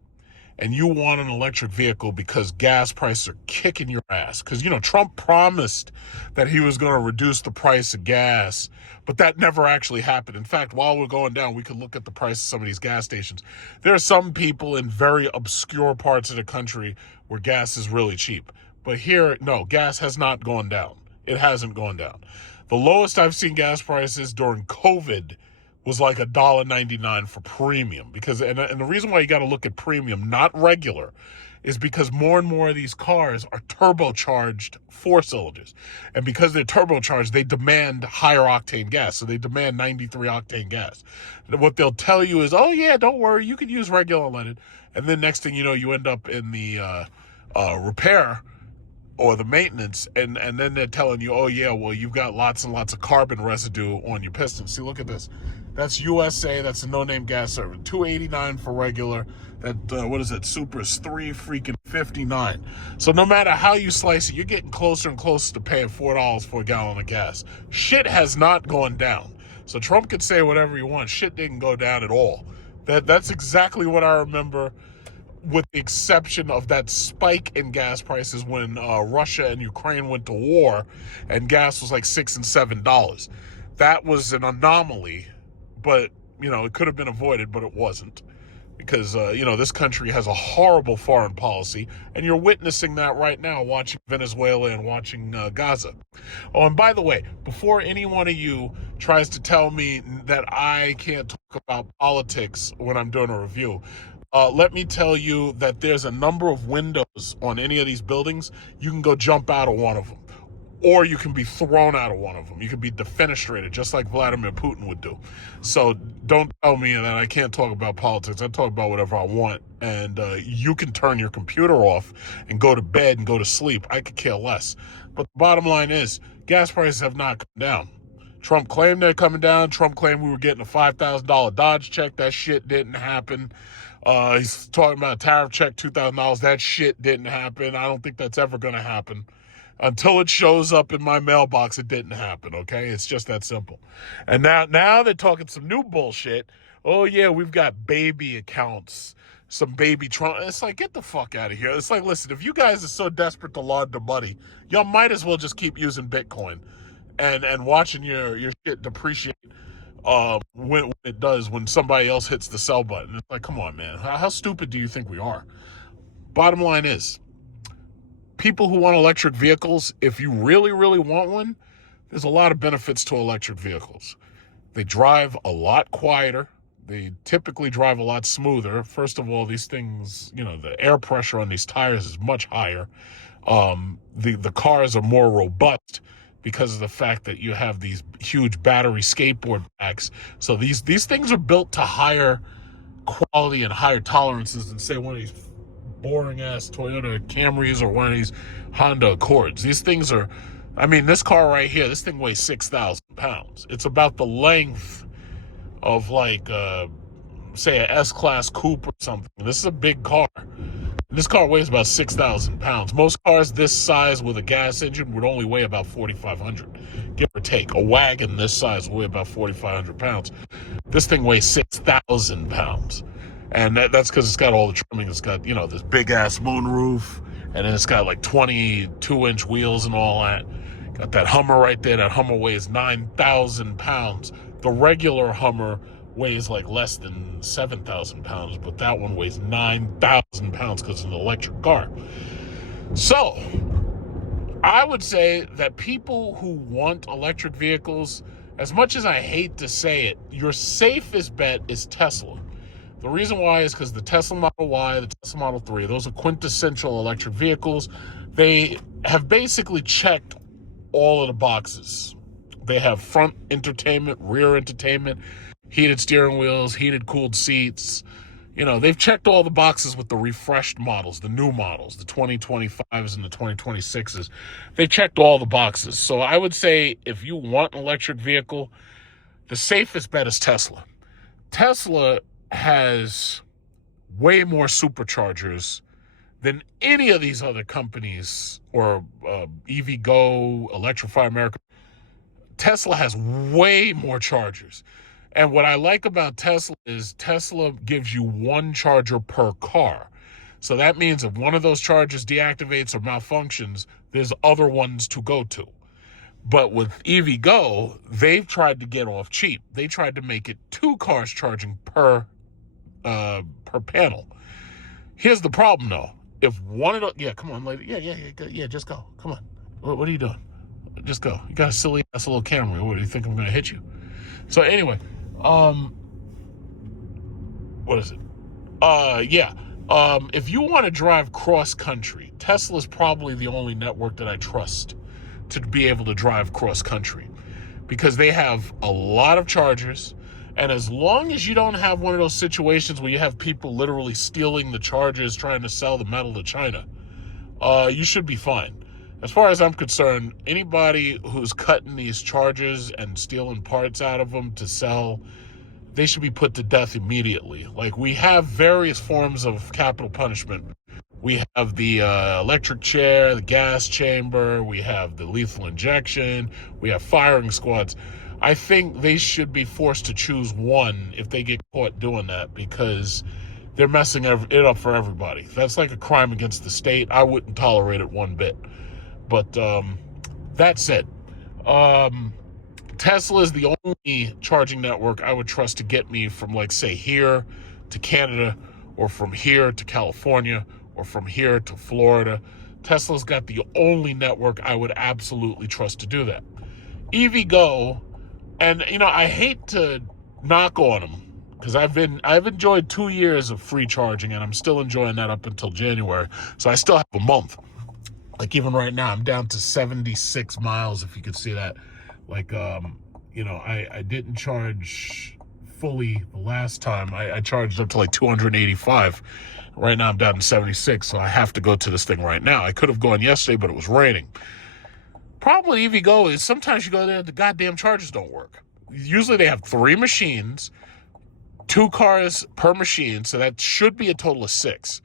and you want an electric vehicle because gas prices are kicking your ass. Because, Trump promised that he was going to reduce the price of gas, but that never actually happened. In fact, while we're going down, we could look at the price of some of these gas stations. There are some people in very obscure parts of the country where gas is really cheap. But here, no, gas has not gone down. It hasn't gone down. The lowest I've seen gas prices during COVID was like $1.99 for premium, because and the reason why you got to look at premium, not regular, is because more and more of these cars are turbocharged 4-cylinders, and because they're turbocharged, they demand higher octane gas, so they demand 93 octane gas. And what they'll tell you is, don't worry, you can use regular unleaded, and then next thing you know, you end up in the repair or the maintenance, and then they're telling you, you've got lots and lots of carbon residue on your pistons. See, look at this. That's USA. That's a no-name gas server. $2.89 for regular. That Super is $3.59. So no matter how you slice it, you're getting closer and closer to paying $4 for a gallon of gas. Shit has not gone down. So Trump could say whatever he wants. Shit didn't go down at all. That's exactly what I remember, with the exception of that spike in gas prices when Russia and Ukraine went to war and gas was like $6 and $7. That was an anomaly, but, it could have been avoided, but it wasn't. Because, this country has a horrible foreign policy, and you're witnessing that right now, watching Venezuela and watching Gaza. Oh, and by the way, before any one of you tries to tell me that I can't talk about politics when I'm doing a review, let me tell you that there's a number of windows on any of these buildings. You can go jump out of one of them. or you can be thrown out of one of them. You can be defenestrated, just like Vladimir Putin would do. So don't tell me that I can't talk about politics. I talk about whatever I want. And you can turn your computer off and go to bed and go to sleep. I could care less. But the bottom line is, gas prices have not come down. Trump claimed they're coming down. Trump claimed we were getting a $5,000 Dodge check. That shit didn't happen. He's talking about a tariff check, $2,000. That shit didn't happen. I don't think that's ever going to happen. Until it shows up in my mailbox, it didn't happen, okay? It's just that simple. And now they're talking some new bullshit. Oh, yeah, we've got baby accounts, some baby Trump. It's like, get the fuck out of here. It's like, listen, if you guys are so desperate to launder money, y'all might as well just keep using Bitcoin and watching your shit depreciate when it does, when somebody else hits the sell button. It's like, come on, man. How stupid do you think we are? Bottom line is, people who want electric vehicles, if you really, really want one, there's a lot of benefits to electric vehicles. They drive a lot quieter. They typically drive a lot smoother. First of all, these things, the air pressure on these tires is much higher. The cars are more robust because of the fact that you have these huge battery skateboard packs. So these things are built to higher quality and higher tolerances than, say, one of these boring-ass Toyota Camrys or one of these Honda Accords. These things are, this car right here, this thing weighs 6,000 pounds. It's about the length of, like, say, a S-Class coupe or something. This is a big car. This car weighs about 6,000 pounds. Most cars this size with a gas engine would only weigh about 4,500, give or take. A wagon this size will weigh about 4,500 pounds. This thing weighs 6,000 pounds. And that's because it's got all the trimming. It's got, this big-ass moonroof, and then it's got, like, 22-inch wheels and all that. Got that Hummer right there. That Hummer weighs 9,000 pounds. The regular Hummer weighs, like, less than 7,000 pounds, but that one weighs 9,000 pounds because it's an electric car. So, I would say that people who want electric vehicles, as much as I hate to say it, your safest bet is Tesla. The reason why is because the Tesla Model Y, the Tesla Model 3, those are quintessential electric vehicles. They have basically checked all of the boxes. They have front entertainment, rear entertainment, heated steering wheels, heated cooled seats. They've checked all the boxes with the refreshed models, the new models, the 2025s and the 2026s. They checked all the boxes. So I would say if you want an electric vehicle, the safest bet is Tesla. Tesla has way more superchargers than any of these other companies, or EVgo, Electrify America. Tesla has way more chargers. And what I like about Tesla is Tesla gives you one charger per car. So that means if one of those chargers deactivates or malfunctions, there's other ones to go to. But with EVgo, they've tried to get off cheap. They tried to make it 2 cars charging per panel. Here's the problem, though. If one of those, come on, lady, just go. Come on. What are you doing? Just go. You got a silly ass little Camry. What do you think I'm gonna hit you? So anyway, what is it? If you want to drive cross country, Tesla's probably the only network that I trust to be able to drive cross country, because they have a lot of chargers. And as long as you don't have one of those situations where you have people literally stealing the chargers, trying to sell the metal to China, you should be fine. As far as I'm concerned, anybody who's cutting these chargers and stealing parts out of them to sell, they should be put to death immediately. Like, we have various forms of capital punishment. We have the electric chair, the gas chamber, we have the lethal injection, we have firing squads. I think they should be forced to choose one if they get caught doing that, because they're messing it up for everybody. That's like a crime against the state. I wouldn't tolerate it one bit. But that said, Tesla is the only charging network I would trust to get me from, like, say, here to Canada, or from here to California, or from here to Florida. Tesla's got the only network I would absolutely trust to do that. EVgo, and I hate to knock on them, because I've enjoyed 2 years of free charging, and I'm still enjoying that up until January, so I still have a month. Like even right now, I'm down to 76 miles, if you could see that. Like, you know, I didn't charge fully the last time. I charged up to like 285. Right now I'm down to 76, so I have to go to this thing right now. I could have gone yesterday, but it was raining. Problem with EVgo is sometimes you go there, the goddamn chargers don't work. Usually they have 3 machines, 2 cars per machine, so that should be a total of 6.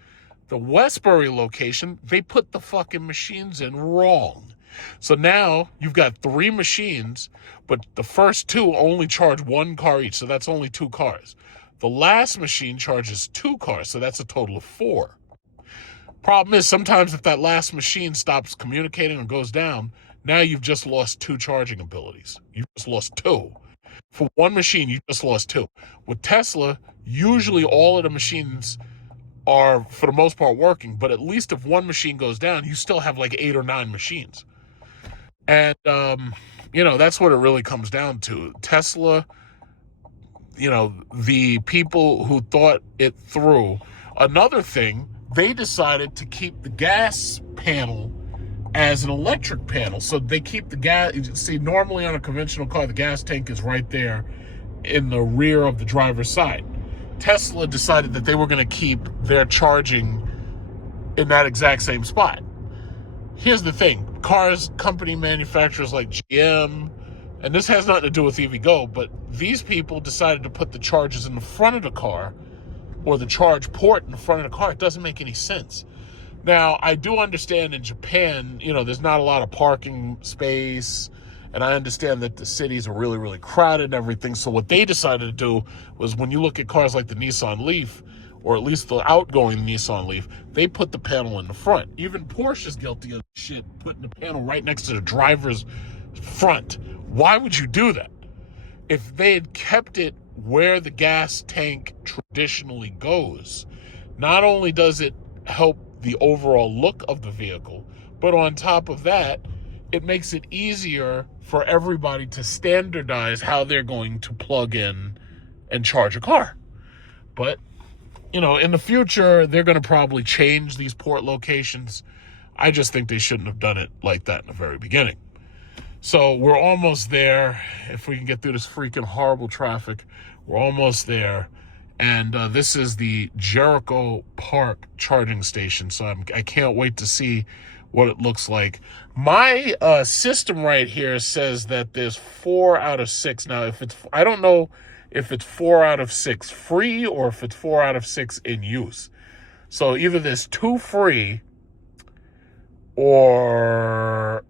The Westbury location, they put the fucking machines in wrong. So now you've got 3 machines, but the first 2 only charge 1 car each, so that's only 2 cars. The last machine charges 2 cars, so that's a total of 4. Problem is, sometimes if that last machine stops communicating or goes down, now you've just lost 2 charging abilities. You've just lost 2. For one machine, you just lost 2. With Tesla, usually all of the machines are, for the most part, working, but at least if one machine goes down, you still have like 8 or 9 machines. And, you know, that's what it really comes down to. Tesla, you know, the people who thought it through. Another thing, they decided to keep the gas panel as an electric panel. So they keep the gas. See, normally on a conventional car, the gas tank is right there in the rear of the driver's side. Tesla decided that they were going to keep their charging in that exact same spot. Here's the thing. Company manufacturers like GM, and this has nothing to do with EVgo, but these people decided to put the chargers in the front of the car, or the charge port in the front of the car. It doesn't make any sense. Now, I do understand in Japan, you know, there's not a lot of parking space, and I understand that the cities are really, really crowded and everything. So what they decided to do was, when you look at cars like the Nissan Leaf, or at least the outgoing Nissan Leaf, they put the panel in the front. Even Porsche's guilty of shit, putting the panel right next to the driver's front. Why would you do that? If they had kept it where the gas tank traditionally goes, not only does it help the overall look of the vehicle, but on top of that, it makes it easier for everybody to standardize how they're going to plug in and charge a car. But, you know, in the future, they're going to probably change these port locations. I just think they shouldn't have done it like that in the very beginning. So we're almost there. If we can get through this freaking horrible traffic, we're almost there. And this is the Jericho Park charging station. So I can't wait to see what it looks like. My system right here says that there's 4 out of 6. Now, I don't know if it's 4 out of 6 free or if it's 4 out of 6 in use. So either there's 2 free, or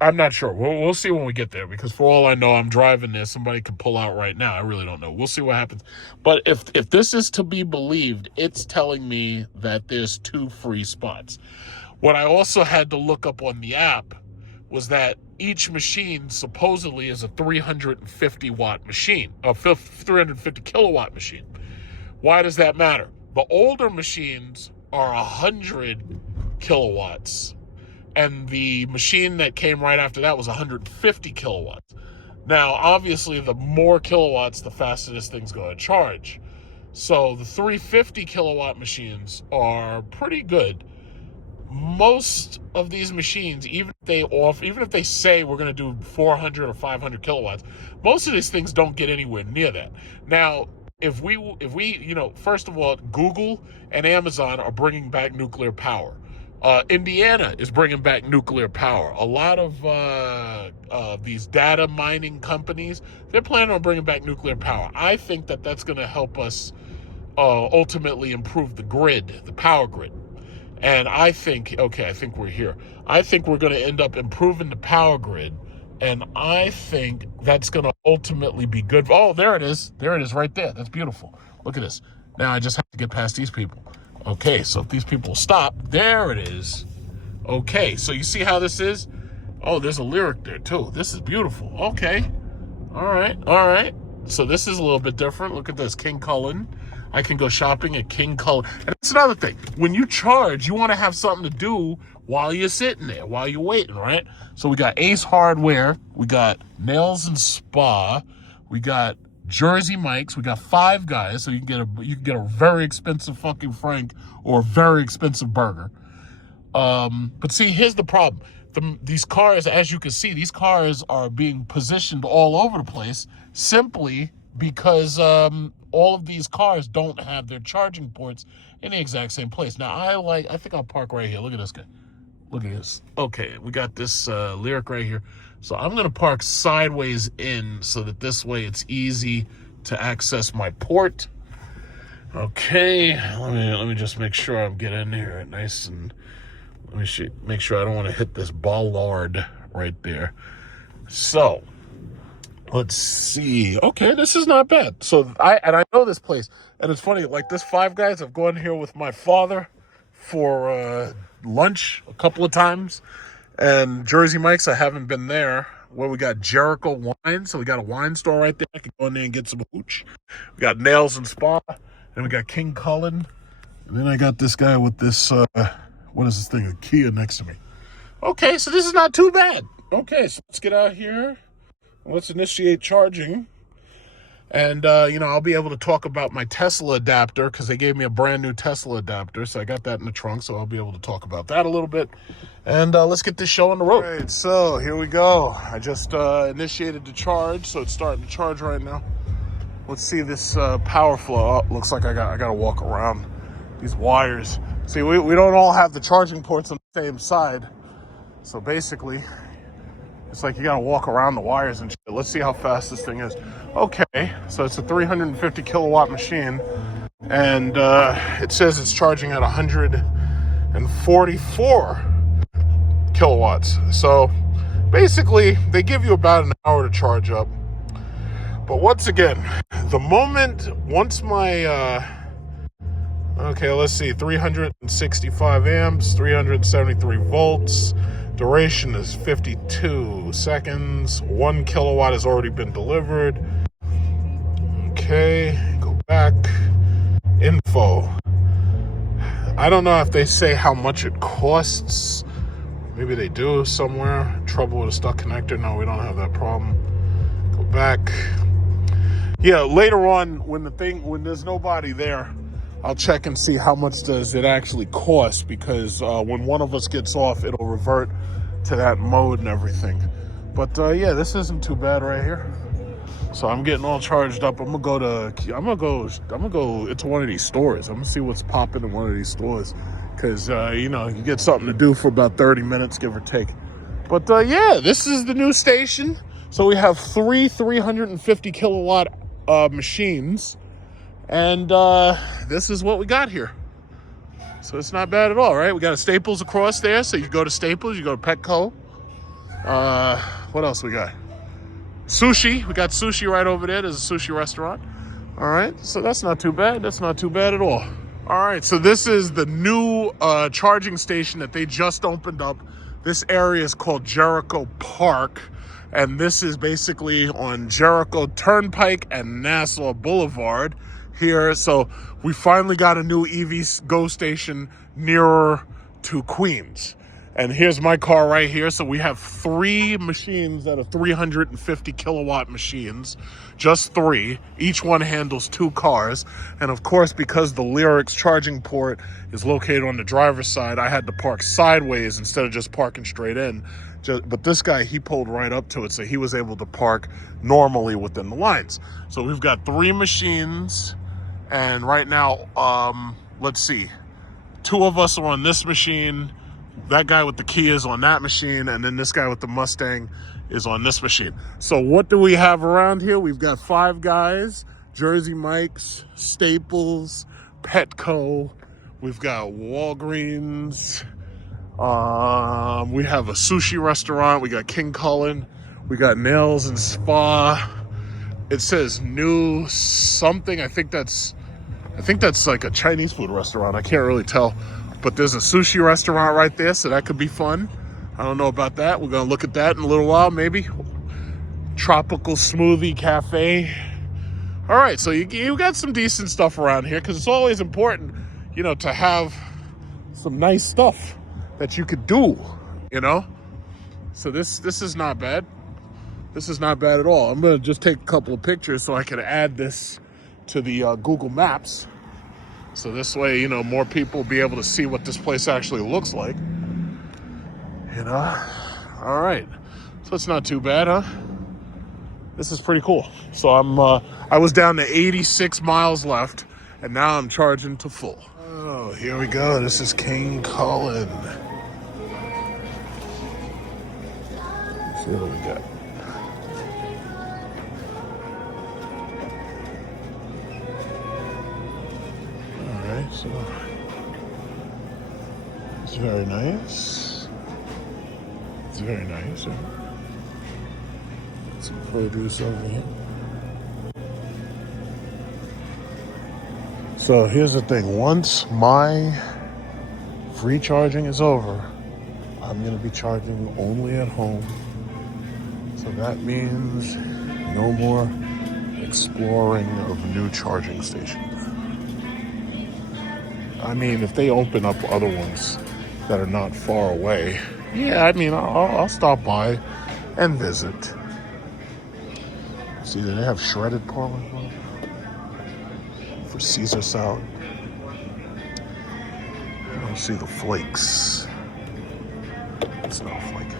I'm not sure. We'll see when we get there, because for all I know, I'm driving there. Somebody could pull out right now. I really don't know. We'll see what happens. But if this is to be believed, it's telling me that there's 2 free spots. What I also had to look up on the app was that each machine supposedly is a 350 watt machine, a 350 kilowatt machine. Why does that matter? The older machines are 100 kilowatts. And the machine that came right after that was 150 kilowatts. Now, obviously, the more kilowatts, the faster this thing's going to charge. So the 350 kilowatt machines are pretty good. Most of these machines, even if they say we're going to do 400 or 500 kilowatts, most of these things don't get anywhere near that. Now, if we, you know, first of all, Google and Amazon are bringing back nuclear power. Indiana is bringing back nuclear power. A lot of these data mining companies, they're planning on bringing back nuclear power. I think that that's going to help us ultimately improve the grid, the power grid. And I think we're here. I think we're going to end up improving the power grid. And I think that's going to ultimately be good. Oh, there it is. There it is right there. That's beautiful. Look at this. Now I just have to get past these people. Okay, so if these people stop, there it is. Okay, so you see how this is? Oh, there's a lyric there too. This is beautiful. Okay. All right. So this is a little bit different. Look at this, King Cullen. I can go shopping at King Cullen. And that's another thing. When you charge, you want to have something to do while you're sitting there, while you're waiting, right? So we got Ace Hardware. We got Nails and Spa. We got Jersey Mike's. We got Five Guys, so you can get a very expensive fucking Frank or a very expensive burger. But see, here's the problem. These cars, as you can see, these cars are being positioned all over the place simply because all of these cars don't have their charging ports in the exact same place. Now, I think I'll park right here. Look at this guy. Look at this. Okay, we got this Lyric right here. So I'm going to park sideways in so that this way it's easy to access my port. Okay, let me just make sure I'm getting in here nice and let me make sure I don't want to hit this bollard right there. So let's see. Okay, this is not bad. So I know this place, and it's funny. Like this Five Guys, I've gone here with my father for lunch a couple of times, and Jersey Mike's I haven't been there. Where we got Jericho Wine, so we got a wine store right there. I can go in there and get some hooch. We got Nails and Spa, and we got King Cullen, and then I got this guy with this. What is this thing? A Kia next to me. Okay, so this is not too bad. Okay, so let's get out here. Let's initiate charging. And, I'll be able to talk about my Tesla adapter because they gave me a brand new Tesla adapter. So I got that in the trunk, so I'll be able to talk about that a little bit. And let's get this show on the road. All right, so here we go. I just initiated the charge, so it's starting to charge right now. Let's see this power flow. Oh, looks like I got to walk around these wires. See, we don't all have the charging ports on the same side. So basically, it's like you got to walk around the wires and shit. Let's see how fast this thing is. Okay, so it's a 350 kilowatt machine. And it says it's charging at 144 kilowatts. So basically, they give you about an hour to charge up. But once again, once my... okay, let's see, 365 amps, 373 volts. Duration is 52 seconds. 1 kilowatt has already been delivered. Okay, go back. Info. I don't know if they say how much it costs. Maybe they do somewhere. Trouble with a stuck connector. No, we don't have that problem. Go back. Yeah, later on, when there's nobody there, I'll check and see how much does it actually cost, because when one of us gets off, it'll revert to that mode and everything. But yeah, this isn't too bad right here. So I'm getting all charged up. I'm gonna go into one of these stores. I'm gonna see what's popping in one of these stores, because you get something to do for about 30 minutes, give or take. But yeah, this is the new station. So we have three 350 kilowatt machines. And this is what we got here. So it's not bad at all, right? We got a Staples across there. So you go to Staples, you go to Petco. What else we got? Sushi. We got sushi right over there. There's a sushi restaurant. All right. So that's not too bad. That's not too bad at all. All right. So this is the new charging station that they just opened up. This area is called Jericho Park. And this is basically on Jericho Turnpike and Nassau Boulevard here. So we finally got a new EV GO station nearer to Queens. And here's my car right here. So we have 3 machines that are 350 kilowatt machines, just 3. Each one handles 2 cars. And of course, because the Lyric's charging port is located on the driver's side, I had to park sideways instead of just parking straight in. But this guy, he pulled right up to it, so he was able to park normally within the lines. So we've got 3 machines, and right now, let's see, 2 of us are on this machine, that guy with the Kia is on that machine, and then this guy with the Mustang is on this machine. So what do we have around here? We've got Five Guys, Jersey Mike's, Staples, Petco, we've got Walgreens, we have a sushi restaurant, we got King Cullen, we got Nails and Spa. It says new something. I think that's like a Chinese food restaurant. I can't really tell. But there's a sushi restaurant right there, so that could be fun. I don't know about that. We're gonna look at that in a little while, maybe. Tropical Smoothie Cafe. All right, so you got some decent stuff around here, because it's always important, to have some nice stuff that you could do, So this is not bad. This is not bad at all. I'm gonna just take a couple of pictures so I can add this to the Google Maps. So this way, more people will be able to see what this place actually looks like. You know? All right. So it's not too bad, huh? This is pretty cool. So I was down to 86 miles left, and now I'm charging to full. Oh, here we go. This is King Cullen. Let's see what we got. All right, so it's very nice. It's very nice. Some produce over here. So here's the thing. Once my free charging is over, I'm going to be charging only at home. So that means no more exploring of new charging stations. I mean, if they open up other ones that are not far away, yeah, I mean, I'll stop by and visit. See, do they have shredded pork for Caesar salad? I don't see the flakes. It's not flake.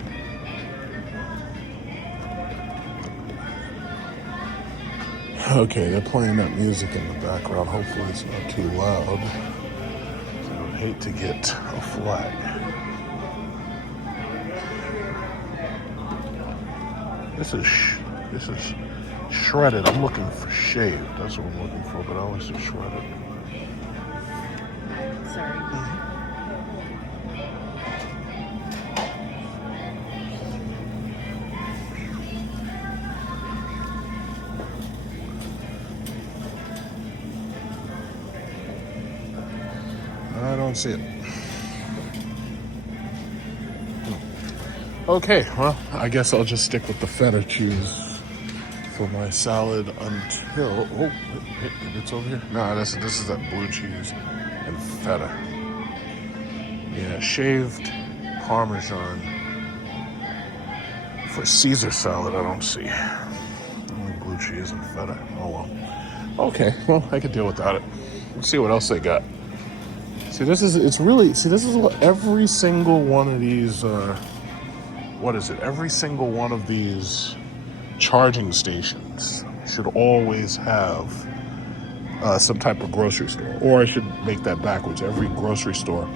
Okay, they're playing that music in the background. Hopefully it's not too loud. I would hate to get a flag. This is shredded. I'm looking for shaved. That's what I'm looking for, but I always do shredded. Sorry. I don't see it. Okay, well, I guess I'll just stick with the feta cheese for my salad until... Oh, it's over here? No, this is that blue cheese and feta. Yeah, shaved Parmesan for Caesar salad, I don't see. Only blue cheese and feta. Oh, well. Okay, well, I could deal without it. Let's see what else they got. See, this is what every single one of these, what is it? Every single one of these charging stations should always have some type of grocery store. Or I should make that backwards. Every grocery store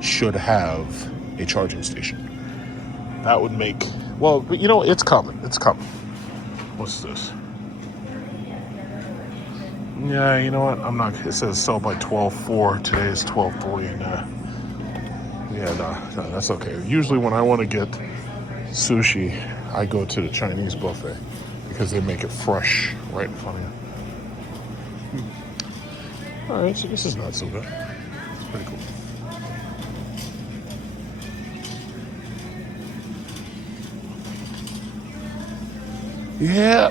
should have a charging station. That would make, well, but you know, it's coming. It's coming. What's this? Yeah, you know what? I'm not. It says sell by 12/4. Today is 12/3. No, that's okay. Usually, when I want to get sushi, I go to the Chinese buffet because they make it fresh right in front of you. All right, so this is not so bad. It's pretty cool. Yeah,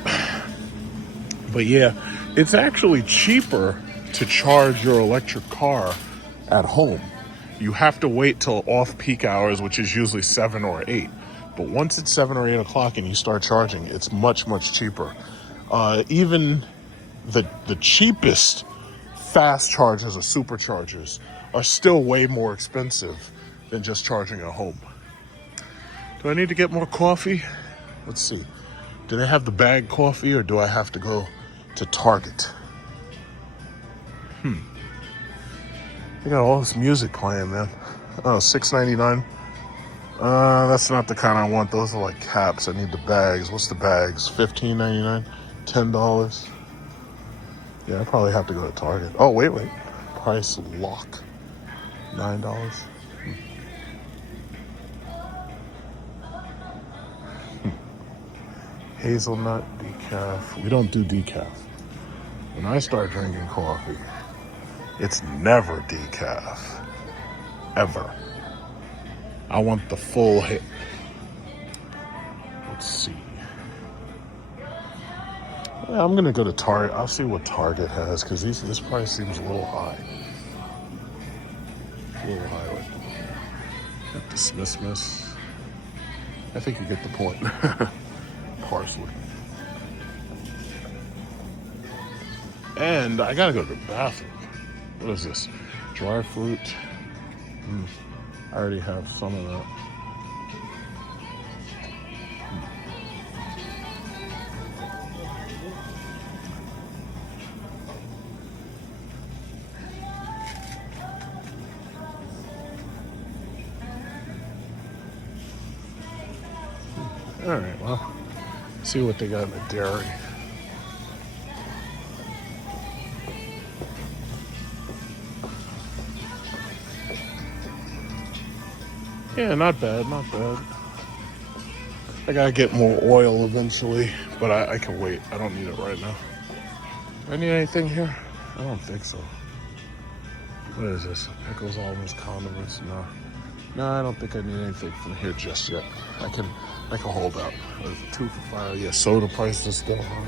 but yeah. It's actually cheaper to charge your electric car at home. You have to wait till off-peak hours, which is usually 7 or 8. But once it's 7 or 8 o'clock and you start charging, it's much, much cheaper. Even the cheapest fast chargers or superchargers are still way more expensive than just charging at home. Do I need to get more coffee? Let's see. Do they have the bag coffee or do I have to go to Target? They got all this music playing, man. Oh, $6.99. That's not the kind I want. Those are like caps. I need the bags. What's the bags? $15.99? $10? Yeah, I probably have to go to Target. Oh, wait. Price lock. $9. Hazelnut decaf. We don't do decaf. When I start drinking coffee, it's never decaf. Ever. I want the full hit. Let's see. Yeah, I'm gonna go to Target. I'll see what Target has because this price seems a little high. A little high. Like dismiss. I think you get the point. Parsley. And I gotta go to the bathroom. What is this? Dry fruit. I already have some of that. All right, well, see what they got in the dairy. Yeah, not bad, not bad. I gotta get more oil eventually, but I can wait. I don't need it right now. Do I need anything here? I don't think so. What is this? Pickles, almonds, condiments? No. No, I don't think I need anything from here just yet. I can hold out. What is it, 2 for $5? Yeah, soda prices are still high.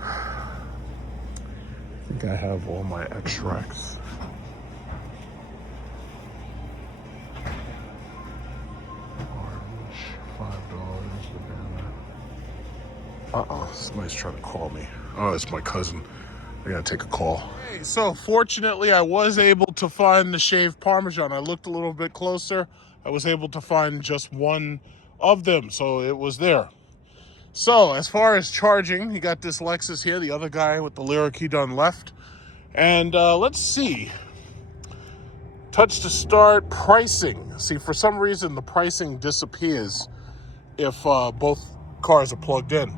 I think I have all my extracts. Orange, $5. Banana. Somebody's trying to call me. Oh, it's my cousin. I gotta take a call. Hey, so fortunately I was able to find the shaved Parmesan. I looked a little bit closer. I was able to find just one of them, so it was there. So as far as charging, you got this Lexus here, the other guy with the Lyric he done left. And let's see. Touch to start pricing. See, for some reason the pricing disappears if both cars are plugged in.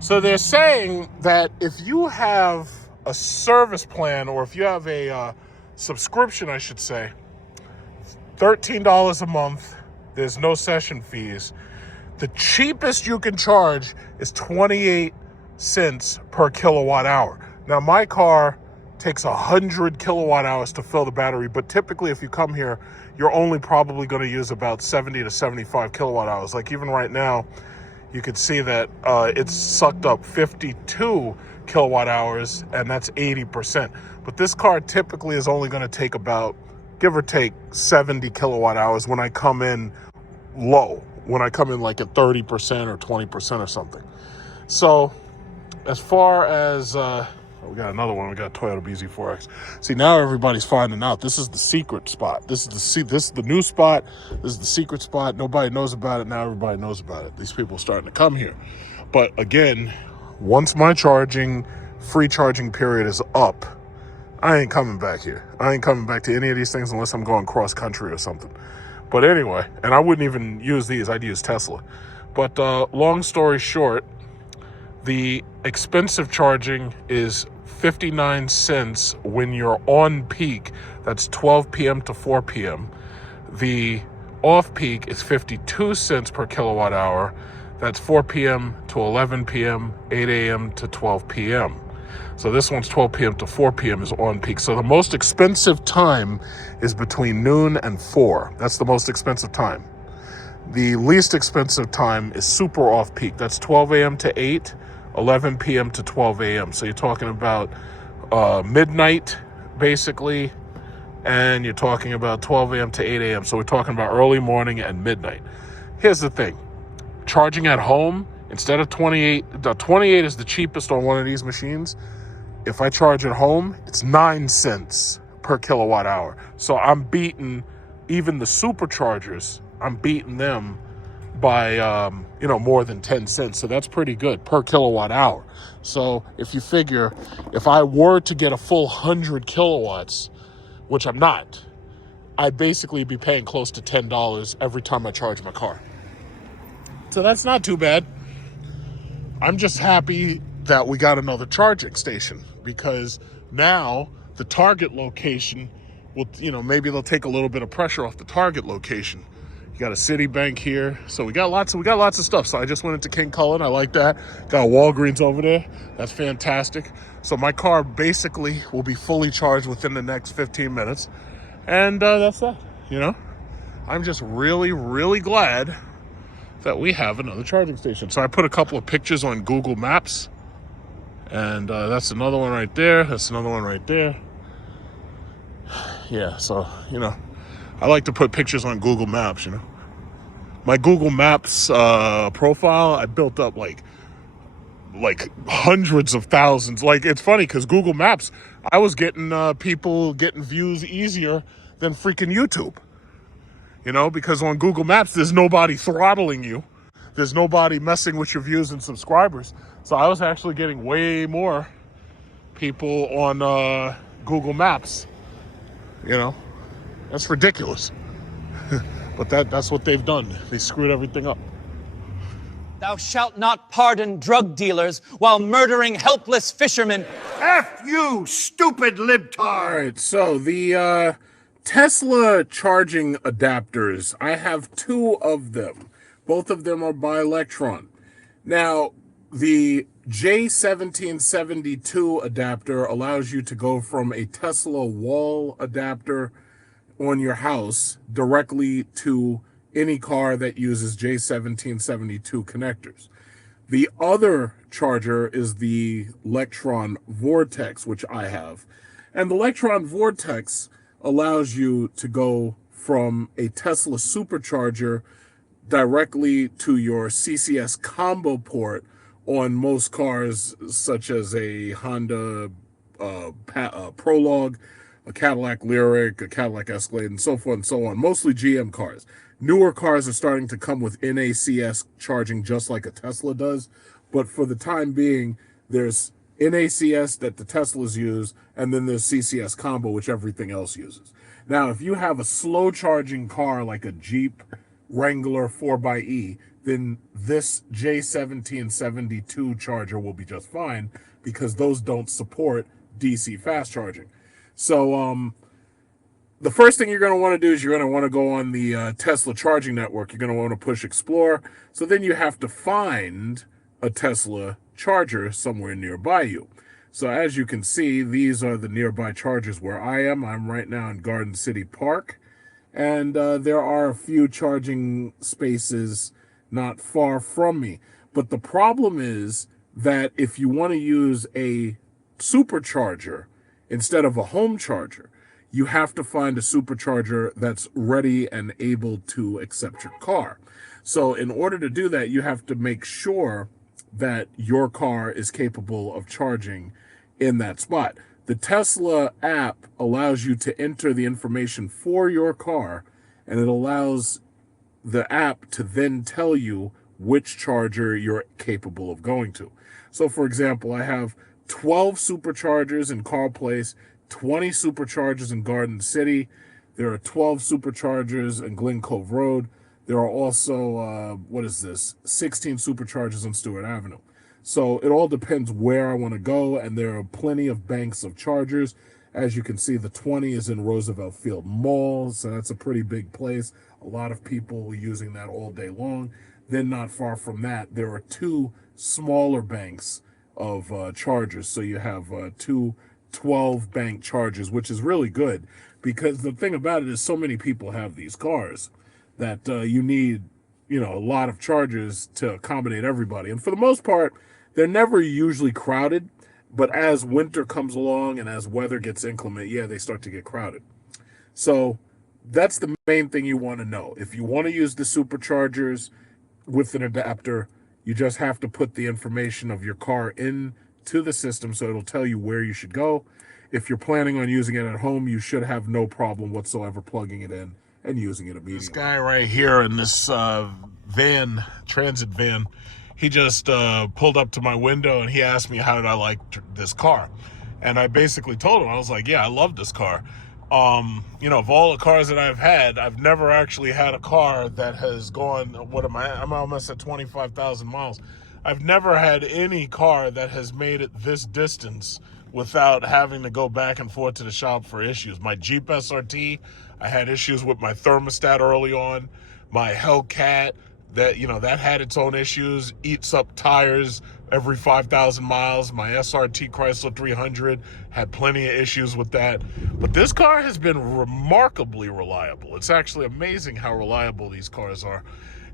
So they're saying that if you have a service plan, or if you have a subscription, I should say, $13 a month, there's no session fees. The cheapest you can charge is 28 cents per kilowatt hour. Now, my car takes 100 kilowatt hours to fill the battery, but typically if you come here, you're only probably going to use about 70 to 75 kilowatt hours. Like even right now, you could see that it's sucked up 52 kilowatt hours, and that's 80%. But this car typically is only going to take about, give or take, 70 kilowatt hours when I come in low, when I come in like at 30% or 20% or something. So as far as we got another one. We got Toyota BZ4X. See, now everybody's finding out. This is the secret spot. This is the new spot. This is the secret spot. Nobody knows about it. Now everybody knows about it. These people are starting to come here. But again, once my free charging period is up, I ain't coming back here. I ain't coming back to any of these things unless I'm going cross country or something. But anyway, and I wouldn't even use these. I'd use Tesla. But long story short, the expensive charging is 59 cents when you're on peak. That's 12 p.m. to 4 p.m. The off peak is 52 cents per kilowatt hour. That's 4 p.m. to 11 p.m., 8 a.m. to 12 p.m. So this one's 12 p.m. to 4 p.m. is on peak. So the most expensive time is between noon and 4. That's the most expensive time. The least expensive time is super off peak. That's 12 a.m. to 8, 11 p.m. to 12 a.m. So you're talking about midnight, basically, and you're talking about 12 a.m. to 8 a.m. So we're talking about early morning and midnight. Here's the thing. Charging at home, instead of 28, the 28 is the cheapest on one of these machines. If I charge at home, it's 9 cents per kilowatt hour. So I'm beating even the superchargers. I'm beating them by, more than 10 cents. So that's pretty good per kilowatt hour. So if you figure, if I were to get a full 100 kilowatts, which I'm not, I'd basically be paying close to $10 every time I charge my car. So that's not too bad. I'm just happy that we got another charging station, because now the Target location will, maybe they'll take a little bit of pressure off the Target location. You got a Citibank here. So we got lots of stuff. So I just went into King Cullen. I like that. Got a Walgreens over there. That's fantastic. So my car basically will be fully charged within the next 15 minutes. And that's that, I'm just really, really glad that we have another charging station. So I put a couple of pictures on Google Maps. And that's another one right there. That's another one right there. Yeah, so, I like to put pictures on Google Maps, My Google Maps profile, I built up like hundreds of thousands. Like, it's funny because Google Maps, I was getting people getting views easier than freaking YouTube. Because on Google Maps, there's nobody throttling you. There's nobody messing with your views and subscribers. So I was actually getting way more people on Google Maps. That's ridiculous. But that's what they've done. They screwed everything up. Thou shalt not pardon drug dealers while murdering helpless fishermen. F you, stupid libtard! All right, so the Tesla charging adapters, I have 2 of them. Both of them are by Electron. Now, the J1772 adapter allows you to go from a Tesla wall adapter on your house directly to any car that uses J1772 connectors. The other charger is the Electron Vortex, which I have. And the Electron Vortex allows you to go from a Tesla supercharger directly to your CCS combo port on most cars, such as a Honda Prologue, a Cadillac Lyriq, a Cadillac Escalade, and so forth and so on. Mostly GM cars. Newer cars are starting to come with NACS charging just like a Tesla does. But for the time being, there's NACS that the Teslas use, and then there's CCS combo, which everything else uses. Now, if you have a slow charging car like a Jeep Wrangler 4xe, then this J1772 charger will be just fine because those don't support DC fast charging. So the first thing you're going to want to do is you're going to want to go on the Tesla charging network. You're going to want to push Explore. So then you have to find a Tesla charger somewhere nearby you. So as you can see, these are the nearby chargers where I am. I'm right now in Garden City Park. And there are a few charging spaces not far from me. But the problem is that if you want to use a supercharger instead of a home charger, you have to find a supercharger that's ready and able to accept your car. So in order to do that, you have to make sure that your car is capable of charging in that spot. The Tesla app allows you to enter the information for your car, and it allows the app to then tell you which charger you're capable of going to. So for example, I have 12 superchargers in Carl Place, 20 superchargers in Garden City. There are 12 superchargers in Glen Cove Road. There are also, 16 superchargers on Stewart Avenue. So it all depends where I want to go, and there are plenty of banks of chargers. As you can see, the 20 is in Roosevelt Field Mall, so that's a pretty big place. A lot of people using that all day long. Then not far from that, there are 2 smaller banks of chargers. So you have 2 12-bank chargers, which is really good, because the thing about it is so many people have these cars that you need, a lot of chargers to accommodate everybody. And for the most part, they're never usually crowded, but as winter comes along and as weather gets inclement, yeah, they start to get crowded. So that's the main thing you want to know. If you want to use the superchargers with an adapter, you just have to put the information of your car into the system so it'll tell you where you should go. If you're planning on using it at home, you should have no problem whatsoever plugging it in and using it immediately. This guy right here in this transit van, he just pulled up to my window and he asked me how did I like this car. And I basically told him, I was like, yeah, I love this car. Of all the cars that I've had, I've never actually had a car that has gone, I'm almost at 25,000 miles. I've never had any car that has made it this distance without having to go back and forth to the shop for issues. My Jeep SRT, I had issues with my thermostat early on. My Hellcat, that had its own issues, eats up tires every 5,000 miles. My SRT Chrysler 300 had plenty of issues with that. But this car has been remarkably reliable. It's actually amazing how reliable these cars are.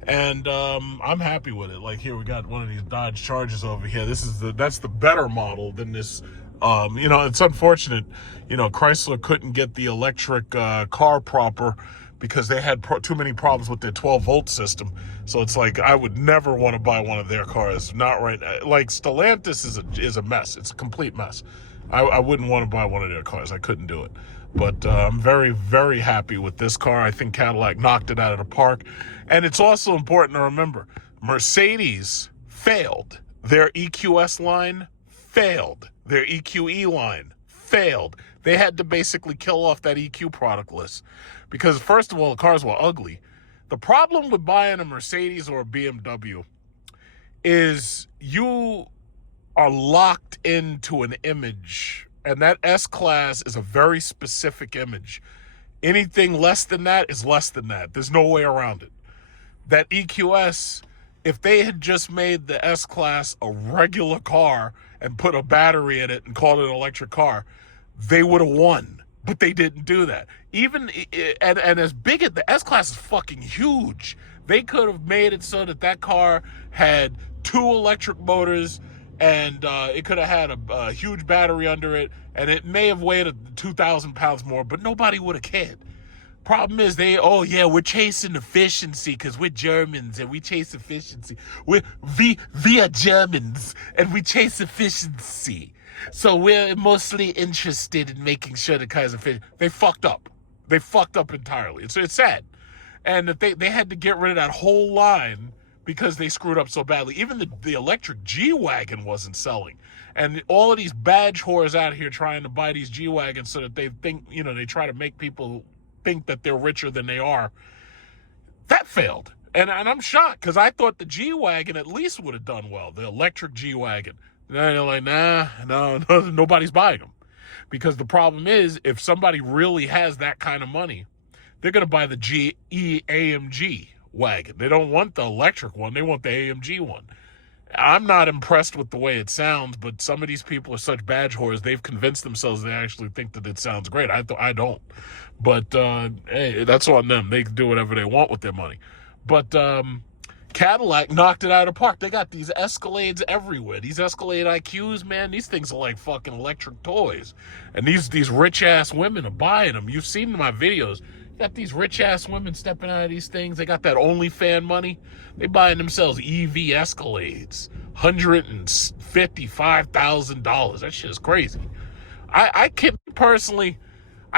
And I'm happy with it. Like here, we got one of these Dodge Chargers over here. That's the better model than this. It's unfortunate, Chrysler couldn't get the electric car proper because they had too many problems with their 12-volt system. So it's like I would never want to buy one of their cars. Not right. Like Stellantis is a mess. It's a complete mess. I wouldn't want to buy one of their cars. I couldn't do it. But I'm very, very happy with this car. I think Cadillac knocked it out of the park. And it's also important to remember, Mercedes failed. Their EQS line failed. Their EQE line failed. They had to basically kill off that EQ product list. Because first of all, the cars were ugly. The problem with buying a Mercedes or a BMW is you are locked into an image, and that S-Class is a very specific image. Anything less than that is less than that. There's no way around it. That EQS, if they had just made the S-Class a regular car and put a battery in it and called it an electric car, they would have won. But they didn't do that. Even, and as big as the S-Class is fucking huge, they could have made it so that car had 2 electric motors, and it could have had a huge battery under it, and it may have weighed 2,000 pounds more, but nobody would have cared. Problem is, we're chasing efficiency because we're Germans and we chase efficiency. We are Germans and we chase efficiency. So we're mostly interested in making sure the car's efficient. They fucked up. They fucked up entirely. It's sad. And that they had to get rid of that whole line because they screwed up so badly. Even the electric G-Wagon wasn't selling. And all of these badge whores out here trying to buy these G-Wagons so that they think, they try to make people think that they're richer than they are. That failed. And I'm shocked because I thought the G-Wagon at least would have done well, the electric G-Wagon. And they're like, no, nobody's buying them. Because the problem is, if somebody really has that kind of money, they're going to buy the AMG wagon. They don't want the electric one. They want the AMG one. I'm not impressed with the way it sounds, but some of these people are such badge whores, they've convinced themselves they actually think that it sounds great. I don't. But, hey, that's on them. They can do whatever they want with their money. But Cadillac knocked it out of the park. They got these Escalades everywhere. These Escalade IQs, man, these things are like fucking electric toys. And these rich-ass women are buying them. You've seen my videos. Got these rich-ass women stepping out of these things. They got that OnlyFans money. They buying themselves EV Escalades. $155,000. That shit is crazy. I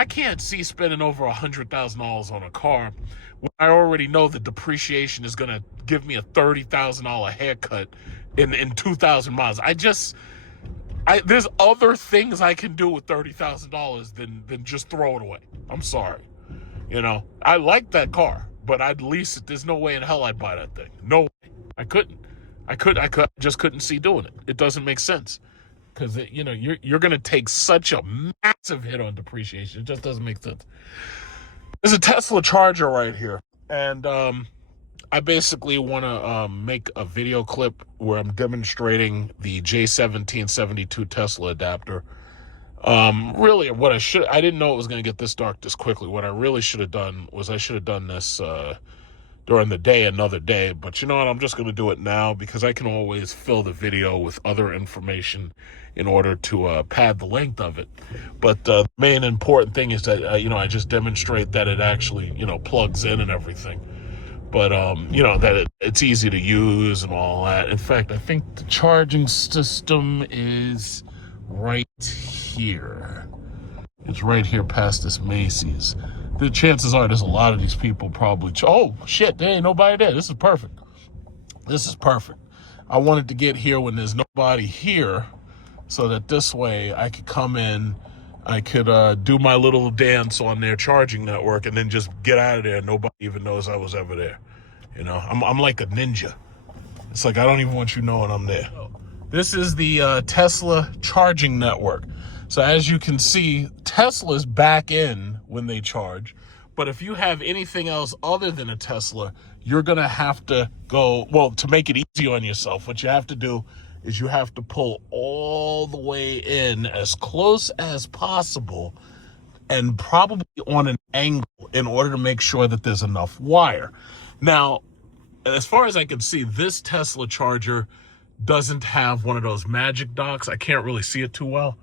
can't see spending over $100,000 on a car when I already know the depreciation is going to give me a $30,000 haircut in 2,000 miles. There's other things I can do with $30,000 than just throw it away. I'm sorry. I like that car, but I'd lease it. There's no way in hell I'd buy that thing. No way. I couldn't. I just couldn't see doing it. It doesn't make sense. Because, you're going to take such a massive hit on depreciation. It just doesn't make sense. There's a Tesla charger right here. And I basically want to make a video clip where I'm demonstrating the J1772 Tesla adapter. Really, I didn't know it was going to get this dark this quickly. What I really should have done was I should have done this during the day, another day. But you know what? I'm just going to do it now because I can always fill the video with other information in order to pad the length of it. But the main important thing is that, I just demonstrate that it actually, plugs in and everything. But, that it's easy to use and all that. In fact, I think the charging system is right here. It's right here past this Macy's. The chances are there's a lot of these people probably... Oh, shit, there ain't nobody there. This is perfect. This is perfect. I wanted to get here when there's nobody here so that this way I could come in, I could do my little dance on their charging network and then just get out of there and nobody even knows I was ever there. I'm like a ninja. It's like I don't even want you knowing I'm there. This is the Tesla charging network. So as you can see, Tesla's back in when they charge. But if you have anything else other than a Tesla, you're going to have to go, to make it easy on yourself, what you have to do is you have to pull all the way in as close as possible and probably on an angle in order to make sure that there's enough wire. Now, as far as I can see, this Tesla charger doesn't have one of those magic docks. I can't really see it too well.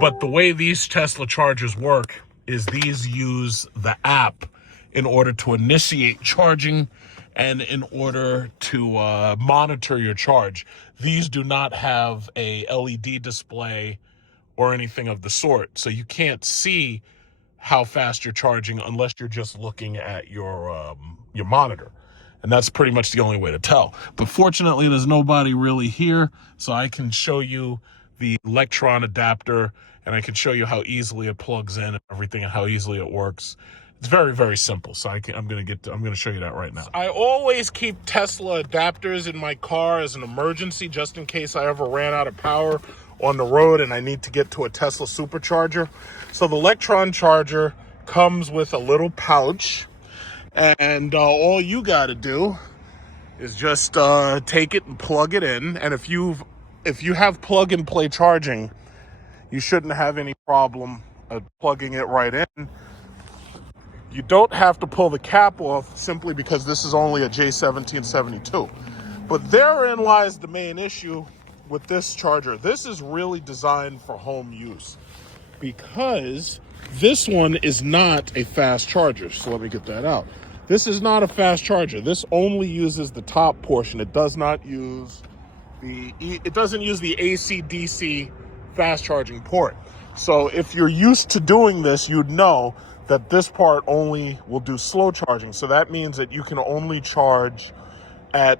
But the way these Tesla chargers work is these use the app in order to initiate charging and in order to monitor your charge. These do not have a LED display or anything of the sort. So you can't see how fast you're charging unless you're just looking at your monitor. And that's pretty much the only way to tell. But fortunately, there's nobody really here, so I can show you the Electron adapter, and I can show you how easily it plugs in and everything and how easily it works. It's very, very simple. So I'm going to show you that right now. I always keep Tesla adapters in my car as an emergency, just in case I ever ran out of power on the road and I need to get to a Tesla supercharger. So the Electron charger comes with a little pouch, and all you got to do is just take it and plug it in. And if you have plug and play charging, you shouldn't have any problem plugging it right in. You don't have to pull the cap off simply because this is only a J1772. But therein lies the main issue with this charger. This is really designed for home use because this one is not a fast charger. So let me get that out. This is not a fast charger. This only uses the top portion. It does not use it doesn't use the AC/DC fast charging port. So if you're used to doing this, you'd know that this part only will do slow charging. So that means that you can only charge at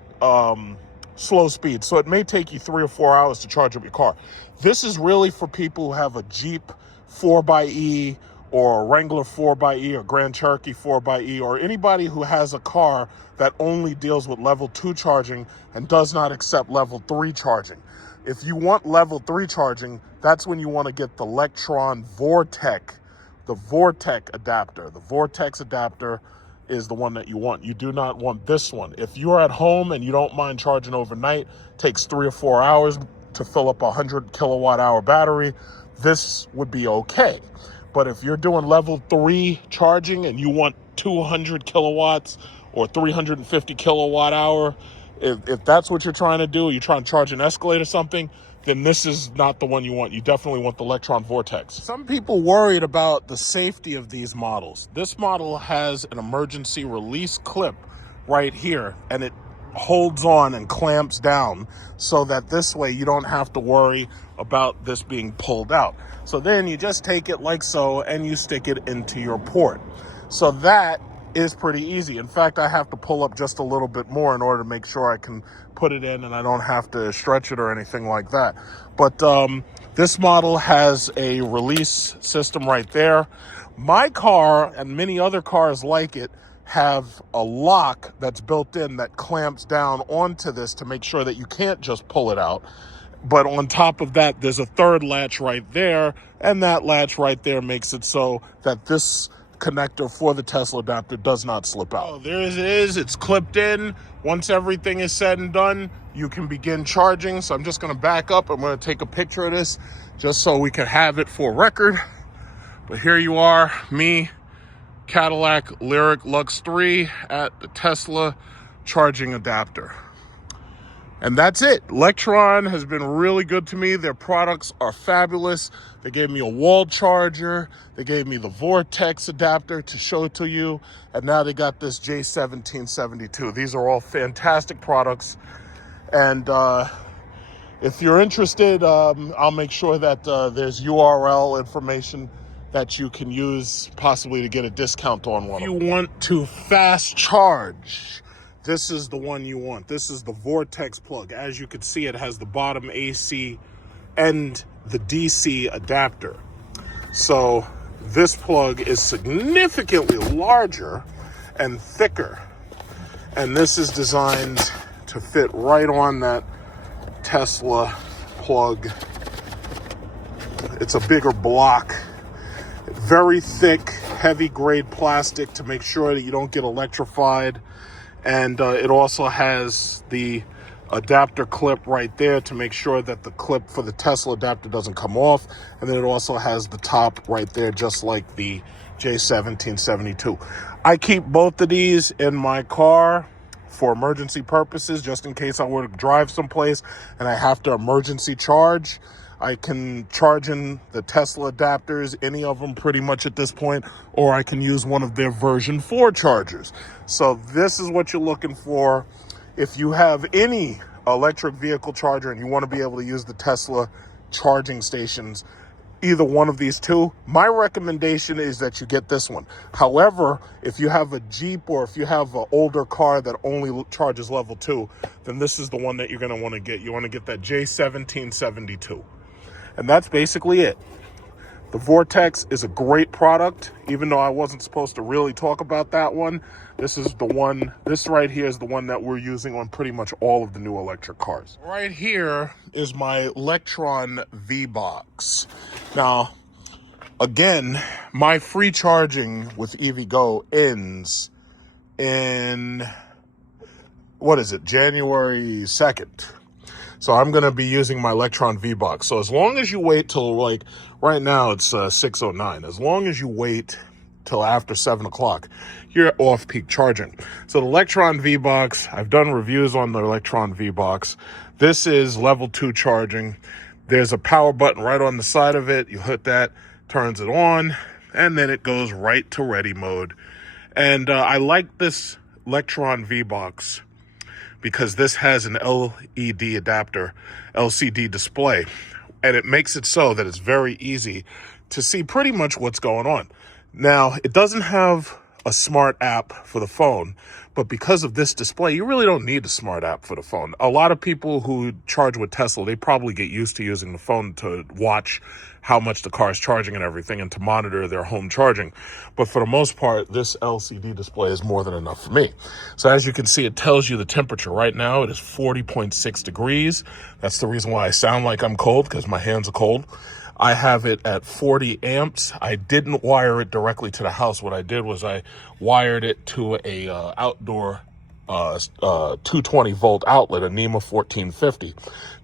slow speed. So it may take you 3 or 4 hours to charge up your car. This is really for people who have a Jeep 4xe or a Wrangler 4xe or Grand Cherokee 4xe, or anybody who has a car that only deals with level 2 charging and does not accept level 3 charging. If you want level 3 charging, that's when you want to get the Electron Vortec, the Vortec adapter. The Vortex adapter is the one that you want. You do not want this one. If you're at home and you don't mind charging overnight, takes 3 or 4 hours to fill up a 100 kilowatt hour battery, this would be okay. But if you're doing level 3 charging and you want 200 kilowatts or 350 kilowatt hour, if that's what you're trying to do, you're trying to charge an Escalade or something, then this is not the one you want. You definitely want the Electron Vortex. Some people worried about the safety of these models. This model has an emergency release clip right here, and it holds on and clamps down so that this way you don't have to worry about this being pulled out. So then you just take it like so and you stick it into your port. So that is pretty easy. In fact, I have to pull up just a little bit more in order to make sure I can put it in and I don't have to stretch it or anything like that. But this model has a release system right there. My car and many other cars like it have a lock that's built in that clamps down onto this to make sure that you can't just pull it out. But on top of that, there's a third latch right there, and that latch right there makes it so that this connector for the Tesla adapter does not slip out. Oh, there it is. It's clipped in. Once everything is said and done, you can begin charging. So I'm just going to back up. I'm going to take a picture of this just so we can have it for record. But here you are, me, Cadillac Lyriq Lux 3 at the Tesla charging adapter. And that's it. Electron has been really good to me. Their products are fabulous. They gave me a wall charger. They gave me the Vortex adapter to show to you. And now they got this J1772. These are all fantastic products. And if you're interested, I'll make sure that there's URL information that you can use possibly to get a discount on one. If you want to fast charge, this is the one you want. This is the Vortex plug. As you can see, it has the bottom AC and the DC adapter. So this plug is significantly larger and thicker. And this is designed to fit right on that Tesla plug. It's a bigger block. Very thick, heavy grade plastic to make sure that you don't get electrified. And it also has the adapter clip right there to make sure that the clip for the Tesla adapter doesn't come off. And then it also has the top right there, just like the J1772. I keep both of these in my car for emergency purposes, just in case I were to drive someplace and I have to emergency charge. I can charge in the Tesla adapters, any of them pretty much at this point, or I can use one of their version 4 chargers. So this is what you're looking for. If you have any electric vehicle charger and you want to be able to use the Tesla charging stations, either one of these two, my recommendation is that you get this one. However, if you have a Jeep or if you have an older car that only charges level 2, then this is the one that you're going to want to get. You want to get that J1772. And that's basically it. The Vortex is a great product, even though I wasn't supposed to really talk about that one. This is the one, this right here is the one that we're using on pretty much all of the new electric cars. Right here is my Electron V-Box. Now, again, my free charging with EVgo ends in, what is it, January 2nd. So I'm going to be using my Electron V-Box. So as long as you wait till, like, right now it's 6:09. As long as you wait till after 7 o'clock, you're off-peak charging. So the Electron V-Box, I've done reviews on the Electron V-Box. This is level 2 charging. There's a power button right on the side of it. You hit that, turns it on, and then it goes right to ready mode. And I like this Electron V-Box because this has an LED adapter, LCD display, and it makes it so that it's very easy to see pretty much what's going on. Now, it doesn't have a smart app for the phone, but because of this display, you really don't need a smart app for the phone. A lot of people who charge with Tesla, they probably get used to using the phone to watch how much the car is charging and everything and to monitor their home charging. But for the most part, this LCD display is more than enough for me. So as you can see, it tells you the temperature. Right now, it is 40.6 degrees. That's the reason why I sound like I'm cold, because my hands are cold. I have it at 40 amps. I didn't wire it directly to the house. What I did was I wired it to a outdoor 220 volt outlet, a NEMA 1450,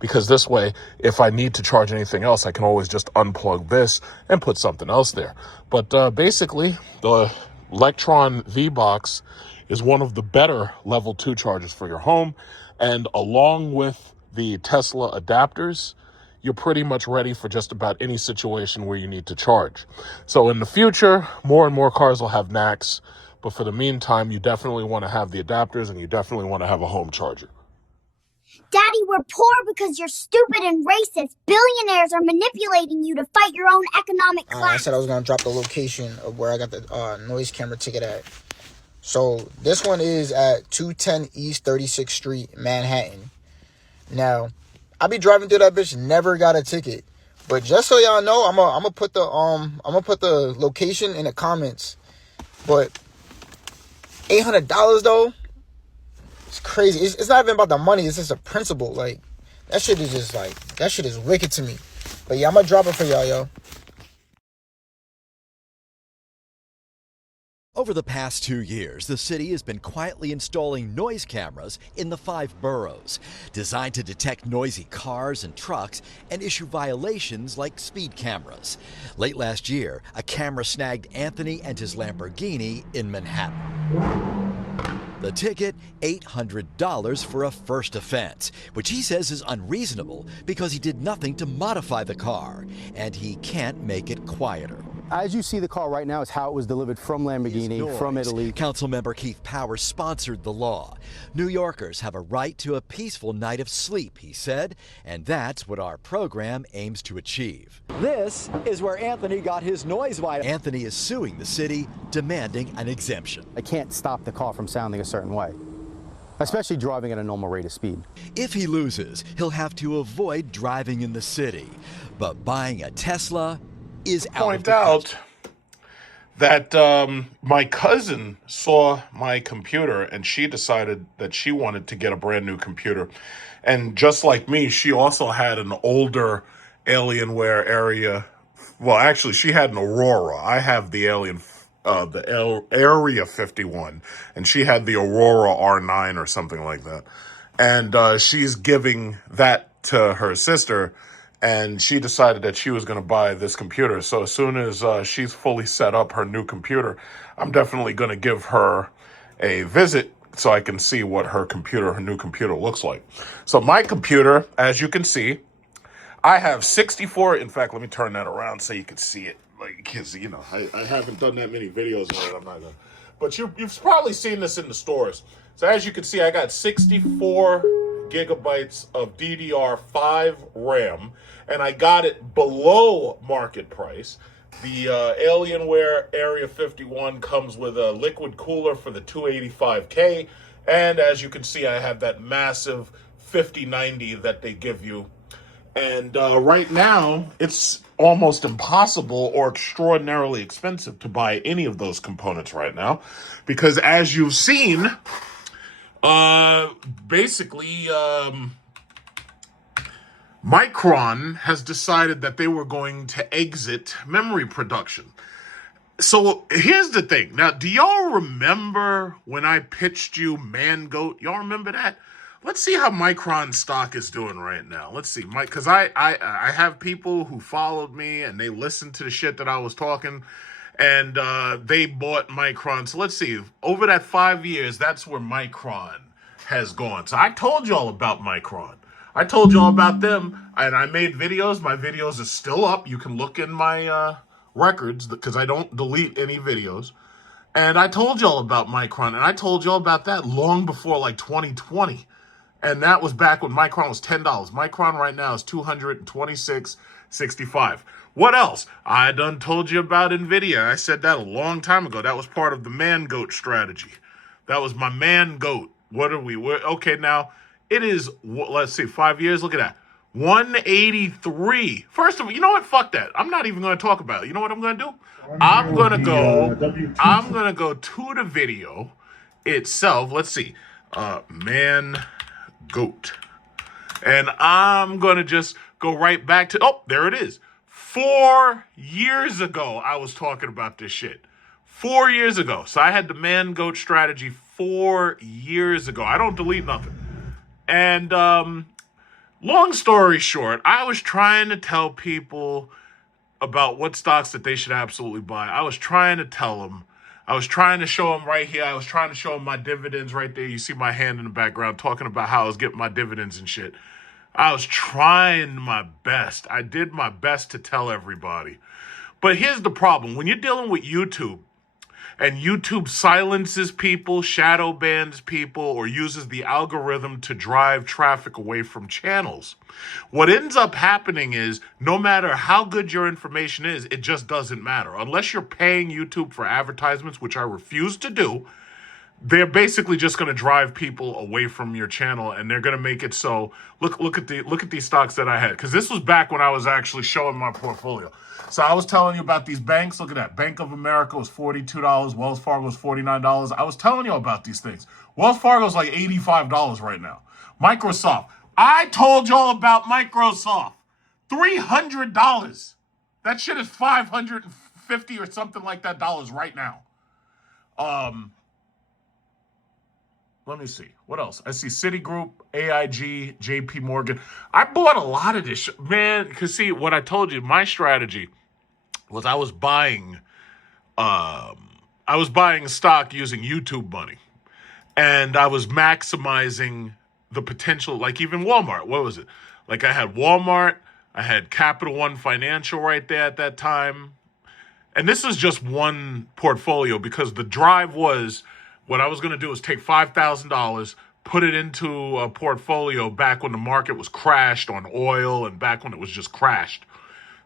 because this way, if I need to charge anything else, I can always just unplug this and put something else there. But basically, the Electron V-Box is one of the better level 2 chargers for your home, and along with the Tesla adapters, you're pretty much ready for just about any situation where you need to charge. So in the future, more and more cars will have NACS, but for the meantime, you definitely want to have the adapters and you definitely want to have a home charger. Daddy, we're poor because you're stupid and racist. Billionaires are manipulating you to fight your own economic class. I said I was going to drop the location of where I got the noise camera ticket at. So this one is at 210 East 36th Street, Manhattan. Now, I be driving through that bitch, never got a ticket. But just so y'all know, I'm gonna put the location in the comments. But $800 though, it's crazy. It's not even about the money. It's just a principle. Like that shit is wicked to me. But yeah, I'm gonna drop it for y'all, yo. Over the past 2 years, the city has been quietly installing noise cameras in the 5 boroughs, designed to detect noisy cars and trucks and issue violations like speed cameras. Late last year, a camera snagged Anthony and his Lamborghini in Manhattan. The ticket, $800 for a first offense, which he says is unreasonable because he did nothing to modify the car, and he can't make it quieter. As you see, the car right now is how it was delivered from Lamborghini, from Italy. Councilmember Keith Powers sponsored the law. New Yorkers have a right to a peaceful night of sleep, he said, and that's what our program aims to achieve. This is where Anthony got his noise violation. Anthony is suing the city, demanding an exemption. I can't stop the car from sounding a certain way, especially driving at a normal rate of speed. If he loses, he'll have to avoid driving in the city, but buying a Tesla is out. Point out that my cousin saw my computer and she decided that she wanted to get a brand new computer. And just like me, she also had an older Alienware area. Well, actually, she had an Aurora. I have the Area 51, and she had the Aurora R9 or something like that. And she's giving that to her sister, and she decided that she was going to buy this computer. So as soon as she's fully set up her new computer, I'm definitely going to give her a visit so I can see what her new computer looks like. So my computer, as you can see, I have 64. In fact, let me turn that around so you can see it. Like, because, you know, I haven't done that many videos on it. I'm not going to. But you've probably seen this in the stores. So as you can see, I got 64 gigabytes of DDR5 RAM, and I got it below market price. The Alienware Area 51 comes with a liquid cooler for the 285K, and as you can see, I have that massive 5090 that they give you. And right now, it's almost impossible or extraordinarily expensive to buy any of those components right now. Because as you've seen, basically, Micron has decided that they were going to exit memory production. So here's the thing. Now, do y'all remember when I pitched you Mangoat? Y'all remember that? Let's see how Micron stock is doing right now. Let's see, Mike, because I have people who followed me and they listened to the shit that I was talking, and they bought Micron. So let's see. Over that 5 years, that's where Micron has gone. So I told y'all about Micron. I told y'all about them, and I made videos. My videos are still up. You can look in my records because I don't delete any videos. And I told y'all about Micron, and I told y'all about that long before like 2020. And that was back when Micron was $10. Micron right now is $226.65. What else? I done told you about NVIDIA. I said that a long time ago. That was part of the man-goat strategy. That was my man-goat. What are we? Okay, now, it is, let's see, 5 years. Look at that. 183. First of all, you know what? Fuck that. I'm not even going to talk about it. You know what I'm going to do? I'm going to go to the video itself. Let's see. Man goat. And I'm going to just go right back to, oh, there it is. 4 years ago, I was talking about this shit. 4 years ago. So I had the man goat strategy 4 years ago. I don't delete nothing. And long story short, I was trying to tell people about what stocks that they should absolutely buy. I was trying to tell them. I was trying to show them right here. I was trying to show them my dividends right there. You see my hand in the background talking about how I was getting my dividends and shit. I was trying my best. I did my best to tell everybody. But here's the problem. When you're dealing with YouTube, and YouTube silences people, shadow bans people, or uses the algorithm to drive traffic away from channels, what ends up happening is no matter how good your information is, it just doesn't matter. Unless you're paying YouTube for advertisements, which I refuse to do, they're basically just going to drive people away from your channel, and they're going to make it so look at these stocks that I had, because this was back when I was actually showing my portfolio. So I was telling you about these banks. Look at that. Bank of America was $42. Wells Fargo was $49. I was telling you about these things. Wells Fargo is like $85 right now. Microsoft. I told y'all about Microsoft. $300. That shit is $550 or something like that dollars right now. Let me see. What else? I see Citigroup, AIG, JP Morgan. I bought a lot of this man, because see, what I told you, my strategy was I was buying stock using YouTube money. And I was maximizing the potential, like even Walmart. What was it? Like I had Walmart, I had Capital One Financial right there at that time. And this is just one portfolio, because the drive was, what I was going to do was take $5,000, put it into a portfolio back when the market was crashed on oil and back when it was just crashed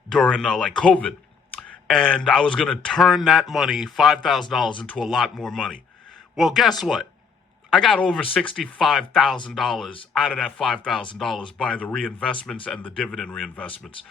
during like COVID. And I was going to turn that money, $5,000, into a lot more money. Well, guess what? I got over $65,000 out of that $5,000 by the reinvestments and the dividend reinvestments.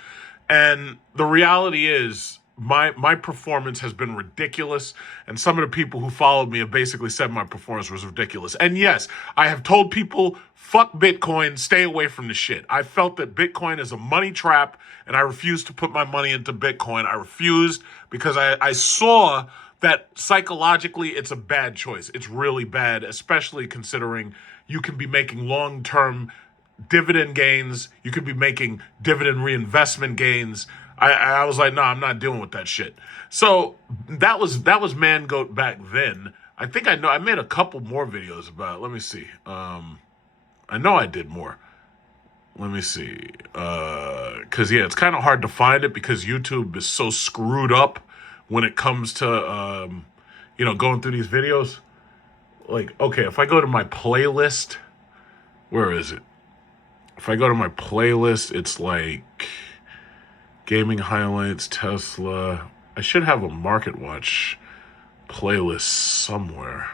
And the reality is, my performance has been ridiculous, and some of the people who followed me have basically said my performance was ridiculous. And yes, I have told people, fuck Bitcoin, stay away from the shit. I felt that Bitcoin is a money trap, and I refused to put my money into Bitcoin. I refused because I saw that psychologically it's a bad choice. It's really bad, especially considering you can be making long-term dividend gains. You could be making dividend reinvestment gains. I was like, no, I'm not dealing with that shit. So that was Man Goat back then. I think I made a couple more videos about it. Let me see. I know I did more. Let me see. Because, yeah, it's kind of hard to find it because YouTube is so screwed up when it comes to, going through these videos. Like, okay, if I go to my playlist, where is it? If I go to my playlist, it's like Gaming Highlights, Tesla. I should have a Market Watch playlist somewhere.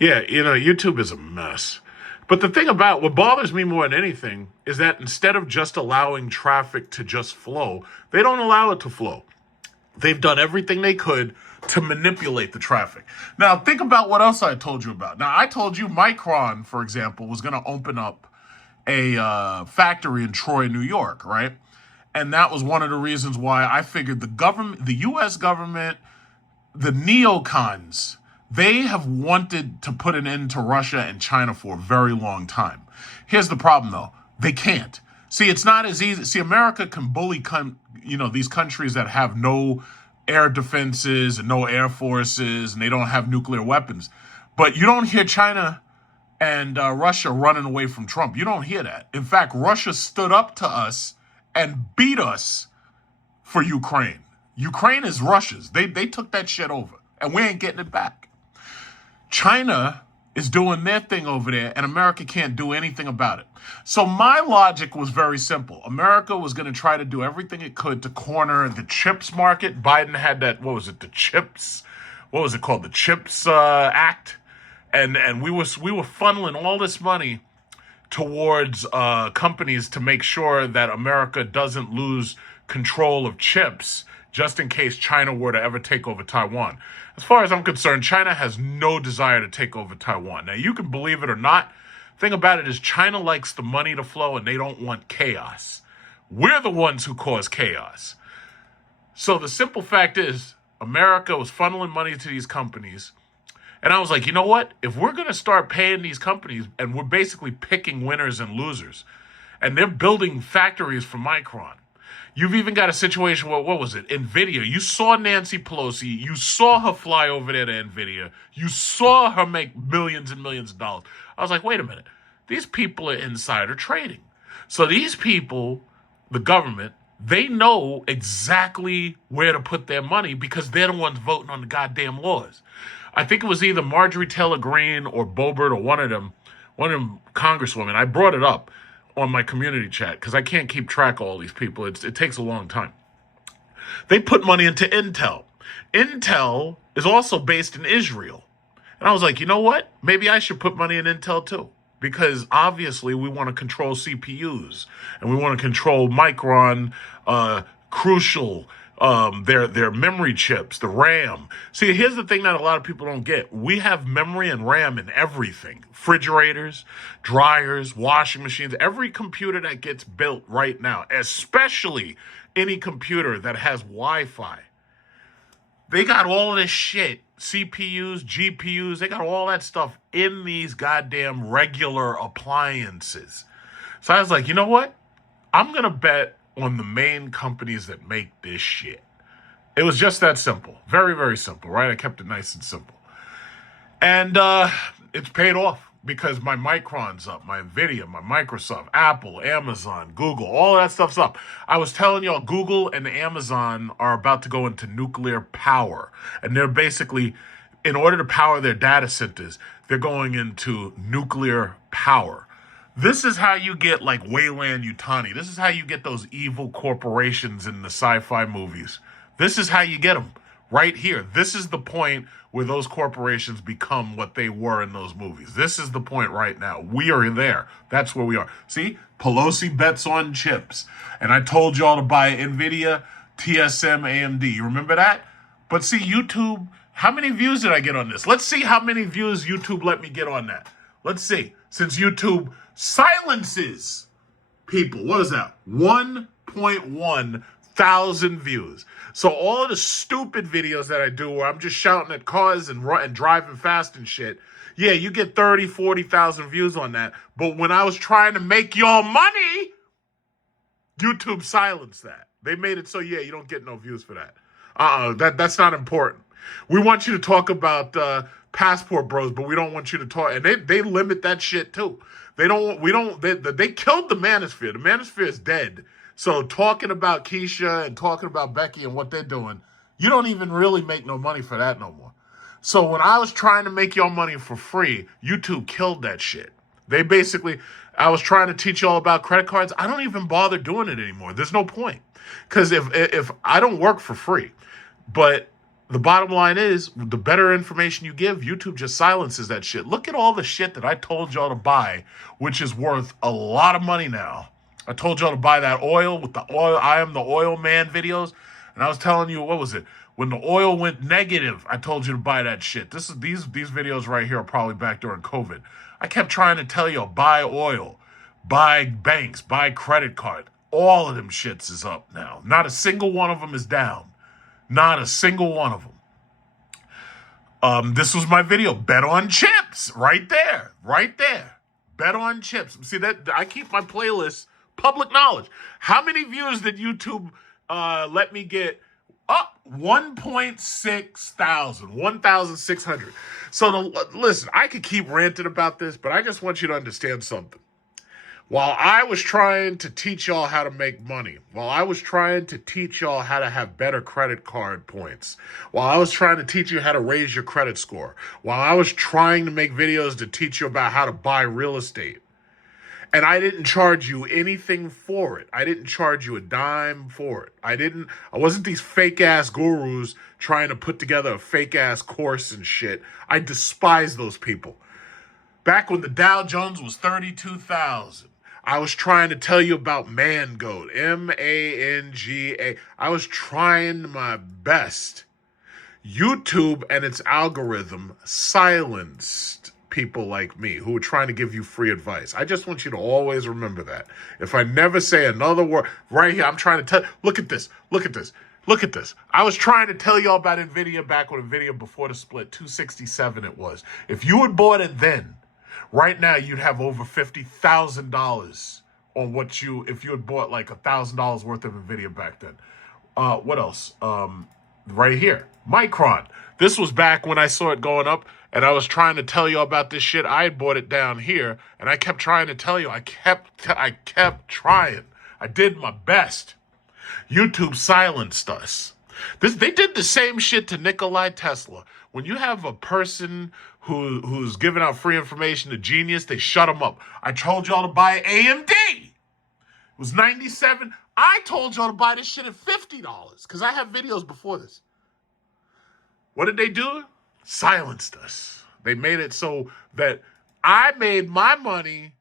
Yeah, YouTube is a mess. But the thing about what bothers me more than anything is that instead of just allowing traffic to just flow, they don't allow it to flow. They've done everything they could to manipulate the traffic. Now, think about what else I told you about. Now, I told you Micron, for example, was going to open up a factory in Troy, New York, right? And that was one of the reasons why I figured the government, the U.S. government, the neocons, they have wanted to put an end to Russia and China for a very long time. Here's the problem, though. They can't. See, it's not as easy. See, America can bully, these countries that have no air defenses and no air forces, and they don't have nuclear weapons. But you don't hear China and Russia running away from Trump. You don't hear that. In fact, Russia stood up to us and beat us for Ukraine. Ukraine is Russia's. They took that shit over, and we ain't getting it back. China is doing their thing over there, and America can't do anything about it. So my logic was very simple. America was going to try to do everything it could to corner the chips market. Biden had that, what was it called? The CHIPS Act. And we were funneling all this money towards companies to make sure that America doesn't lose control of chips just in case China were to ever take over Taiwan. As far as I'm concerned, China has no desire to take over Taiwan. Now, you can believe it or not. Thing about it is China likes the money to flow and they don't want chaos. We're the ones who cause chaos. So the simple fact is America was funneling money to these companies. And I was like, you know what? If we're going to start paying these companies and we're basically picking winners and losers, and they're building factories for Micron. You've even got a situation where, what was it? NVIDIA. You saw Nancy Pelosi. You saw her fly over there to NVIDIA. You saw her make millions and millions of dollars. I was like, wait a minute. These people are insider trading. So these people, the government, they know exactly where to put their money because they're the ones voting on the goddamn laws. I think it was either Marjorie Taylor Greene or Boebert or one of them congresswomen. I brought it up on my community chat because I can't keep track of all these people. It takes a long time. They put money into Intel. Intel is also based in Israel. And I was like, you know what? Maybe I should put money in Intel too. Because obviously we want to control CPUs and we want to control Micron, Crucial, their memory chips, the RAM. See, here's the thing that a lot of people don't get. We have memory and RAM in everything. Refrigerators, dryers, washing machines, every computer that gets built right now, especially any computer that has Wi-Fi. They got all of this shit, CPUs, GPUs, they got all that stuff in these goddamn regular appliances. So I was like, you know what? I'm going to bet on the main companies that make this shit. It was just that simple. Very, very simple, right? I kept it nice and simple. And it's paid off because my Micron's up, my NVIDIA, my Microsoft, Apple, Amazon, Google, all that stuff's up. I was telling y'all, Google and Amazon are about to go into nuclear power. And they're basically, in order to power their data centers, they're going into nuclear power. This is how you get like Weyland Yutani. This is how you get those evil corporations in the sci-fi movies. This is how you get them. Right here. This is the point where those corporations become what they were in those movies. This is the point right now. We are there. That's where we are. See? Pelosi bets on chips. And I told y'all to buy NVIDIA, TSM, AMD. You remember that? But see, YouTube, how many views did I get on this? Let's see how many views YouTube let me get on that. Let's see. Since YouTube silences people. What is that? 1.1 thousand views. So all of the stupid videos that I do where I'm just shouting at cars and driving fast and shit, yeah, you get 30, 40,000 views on that. But when I was trying to make y'all money, YouTube silenced that. They made it so, yeah, you don't get no views for that. That's not important. We want you to talk about Passport Bros, but we don't want you to talk. And they limit that shit too. They killed the Manosphere. The Manosphere is dead. So talking about Keisha and talking about Becky and what they're doing, you don't even really make no money for that no more. So when I was trying to make y'all money for free, YouTube killed that shit. I was trying to teach y'all about credit cards. I don't even bother doing it anymore. There's no point. Because if I don't work for free, but the bottom line is, the better information you give, YouTube just silences that shit. Look at all the shit that I told y'all to buy, which is worth a lot of money now. I told y'all to buy that oil with the oil, I am the oil man videos. And I was telling you, what was it? When the oil went negative, I told you to buy that shit. These videos right here are probably back during COVID. I kept trying to tell y'all, buy oil, buy banks, buy credit card. All of them shits is up now. Not a single one of them is down. Not a single one of them. This was my video. Bet on chips. Right there. Right there. Bet on chips. See, that I keep my playlist public knowledge. How many views did YouTube let me get? Up 1.6 thousand. 1,600. So, listen, I could keep ranting about this, but I just want you to understand something. While I was trying to teach y'all how to make money, while I was trying to teach y'all how to have better credit card points, while I was trying to teach you how to raise your credit score, while I was trying to make videos to teach you about how to buy real estate, and I didn't charge you anything for it. I didn't charge you a dime for it. I wasn't these fake ass gurus trying to put together a fake ass course and shit. I despise those people. Back when the Dow Jones was 32,000, I was trying to tell you about Mangoat, M-A-N-G-A. I was trying my best. YouTube and its algorithm silenced people like me who were trying to give you free advice. I just want you to always remember that. If I never say another word, right here, I'm trying to tell, look at this, look at this, look at this. I was trying to tell y'all about NVIDIA back when NVIDIA before the split, 267 it was. If you had bought it then, right now, you'd have over $50,000 on what if you had bought like $1,000 worth of NVIDIA back then. What else? Right here, Micron. This was back when I saw it going up, and I was trying to tell you about this shit. I had bought it down here, and I kept trying to tell you. I kept trying. I did my best. YouTube silenced us. They did the same shit to Nikolai Tesla. When you have a person who's giving out free information to genius, they shut them up. I told y'all to buy AMD. It was 97. I told y'all to buy this shit at $50 because I have videos before this. What did they do? Silenced us. They made it so that I made my money.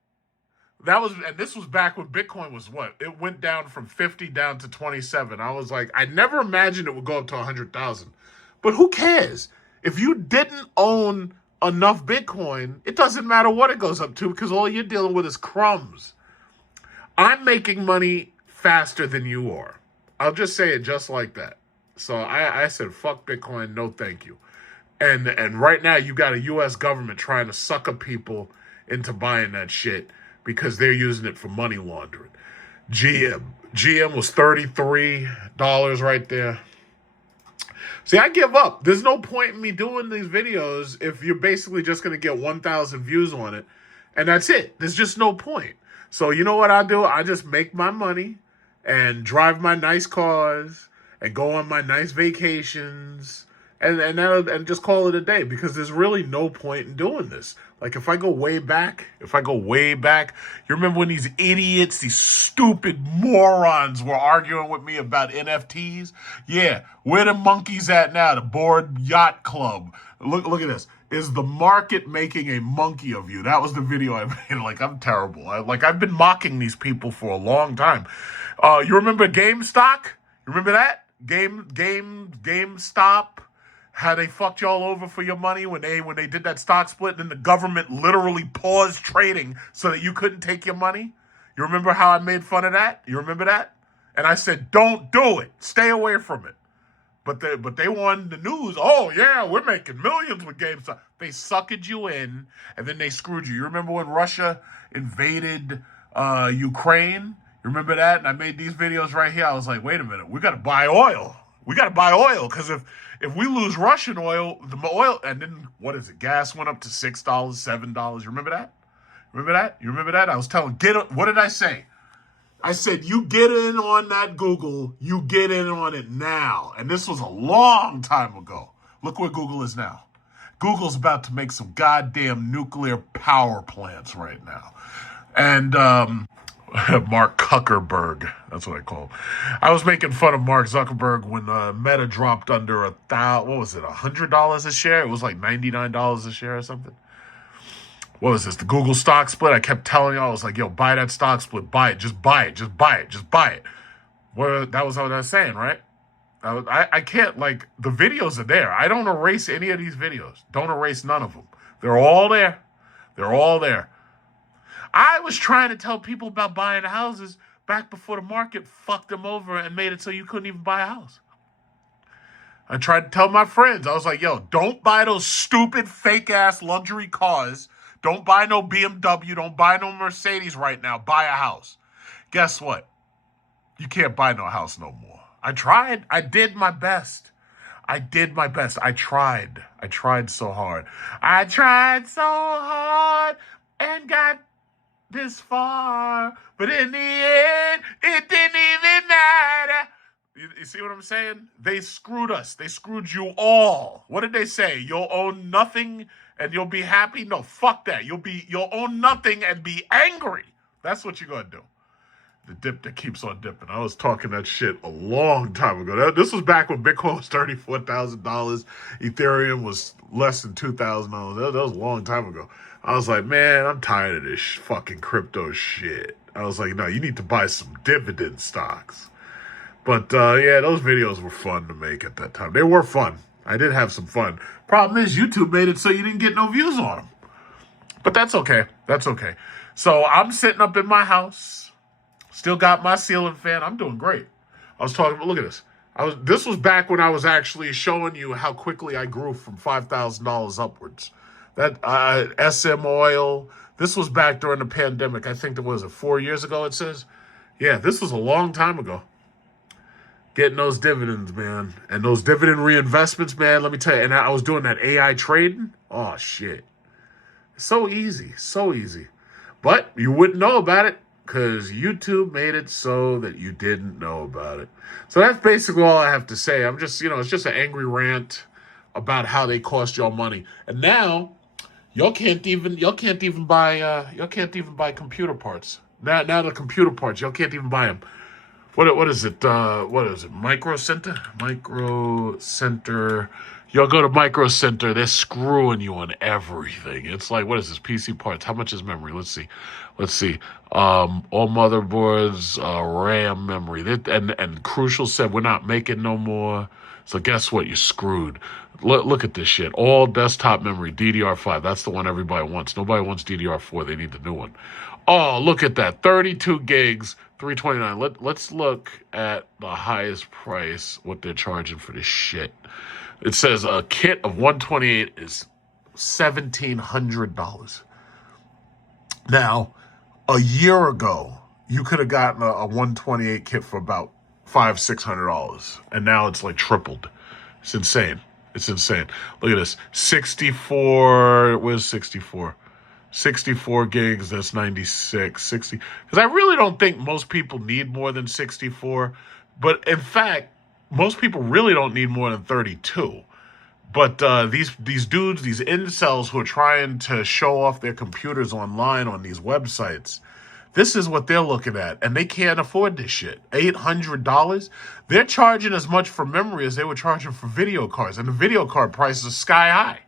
And this was back when Bitcoin was what? It went down from 50 down to 27. I was like, I never imagined it would go up to 100,000. But who cares? If you didn't own enough Bitcoin, it doesn't matter what it goes up to because all you're dealing with is crumbs. I'm making money faster than you are. I'll just say it just like that. So I said, fuck Bitcoin, no thank you. And right now you got a U.S. government trying to sucker people into buying that shit because they're using it for money laundering. GM was $33 right there. See, I give up. There's no point in me doing these videos if you're basically just going to get 1,000 views on it. And that's it. There's just no point. So you know what I do? I just make my money and drive my nice cars and go on my nice vacations and just call it a day because there's really no point in doing this. Like if I go way back, you remember when these idiots, these stupid morons were arguing with me about NFTs? Yeah, where the monkeys at now? The Bored Yacht Club. Look at this. Is the market making a monkey of you? That was the video I made. Like, I'm terrible. I've been mocking these people for a long time. You remember GameStop? You remember that? GameStop? How they fucked y'all over for your money when they did that stock split and then the government literally paused trading so that you couldn't take your money? You remember how I made fun of that? You remember that? And I said, don't do it. Stay away from it. But they wanted the news. Oh, yeah, we're making millions with GameStop. They suckered you in, and then they screwed you. You remember when Russia invaded Ukraine? You remember that? And I made these videos right here. I was like, wait a minute. We got to buy oil. We got to buy oil because if we lose Russian oil, and then, what is it? Gas went up to $6, $7. You remember that? You remember that? I was telling, what did I say? I said, you get in on that Google, you get in on it now. And this was a long time ago. Look where Google is now. Google's about to make some goddamn nuclear power plants right now. And Mark Zuckerberg. That's what I call him. I was making fun of Mark Zuckerberg when Meta dropped under $100 a share. It was like $99 a share or something. What was this? The Google stock split? I kept telling y'all, I was like, yo, buy that stock split. Buy it. Just buy it. Just buy it. Just buy it. Well, that was what I was saying, right? I can't, like, the videos are there. I don't erase any of these videos. Don't erase none of them. They're all there. They're all there. I was trying to tell people about buying houses back before the market fucked them over and made it so you couldn't even buy a house. I tried to tell my friends. I was like, yo, don't buy those stupid fake-ass luxury cars. Don't buy no BMW. Don't buy no Mercedes right now. Buy a house. Guess what? You can't buy no house no more. I tried. I did my best. I did my best. I tried. I tried so hard. I tried so hard and got this far, but in the end, it didn't even matter. You see what I'm saying? They screwed us. They screwed you all. What did they say? You'll own nothing and you'll be happy? No, fuck that. You'll own nothing and be angry. That's what you're gonna do. The dip that keeps on dipping. I was talking that shit a long time ago. This was back when Bitcoin was $34,000. Ethereum was less than $2,000. That was a long time ago. I was like, man, I'm tired of this fucking crypto shit. I was like, no, you need to buy some dividend stocks. But, yeah, those videos were fun to make at that time. They were fun. I did have some fun. Problem is, YouTube made it so you didn't get no views on them. But that's okay. That's okay. So I'm sitting up in my house. Still got my ceiling fan. I'm doing great. I was talking about, look at this. This was back when I was actually showing you how quickly I grew from $5,000 upwards. That SM oil. This was back during the pandemic. I think that was 4 years ago, it says. Yeah, this was a long time ago. Getting those dividends, man. And those dividend reinvestments, man, let me tell you. And I was doing that AI trading. Oh, shit. So easy. So easy. But you wouldn't know about it because YouTube made it so that you didn't know about it. So that's basically all I have to say. I'm just, it's just an angry rant about how they cost y'all money. And now y'all can't even buy computer parts. Now the computer parts, y'all can't even buy them. What is it? What is it? Micro Center? Micro Center. Y'all go to Micro Center, they're screwing you on everything. It's like, what is this? PC parts. How much is memory? Let's see. All motherboards, RAM memory. And Crucial said we're not making no more. So guess what? You're screwed. Look at this shit. All desktop memory, DDR5. That's the one everybody wants. Nobody wants DDR4. They need the new one. Oh, look at that. 32 gigs, $329. Let's look at the highest price, what they're charging for this shit. It says a kit of 128 is $1,700. Now, a year ago, you could have gotten a 128 kit for about $500-$600, and now it's like tripled. It's insane. It's insane. Look at this. 64. Where's 64? 64 gigs. That's 96. 60. Because I really don't think most people need more than 64. But in fact, most people really don't need more than 32. But these dudes, these incels who are trying to show off their computers online on these websites, this is what they're looking at. And they can't afford this shit. $800? They're charging as much for memory as they were charging for video cards. And the video card prices are sky high.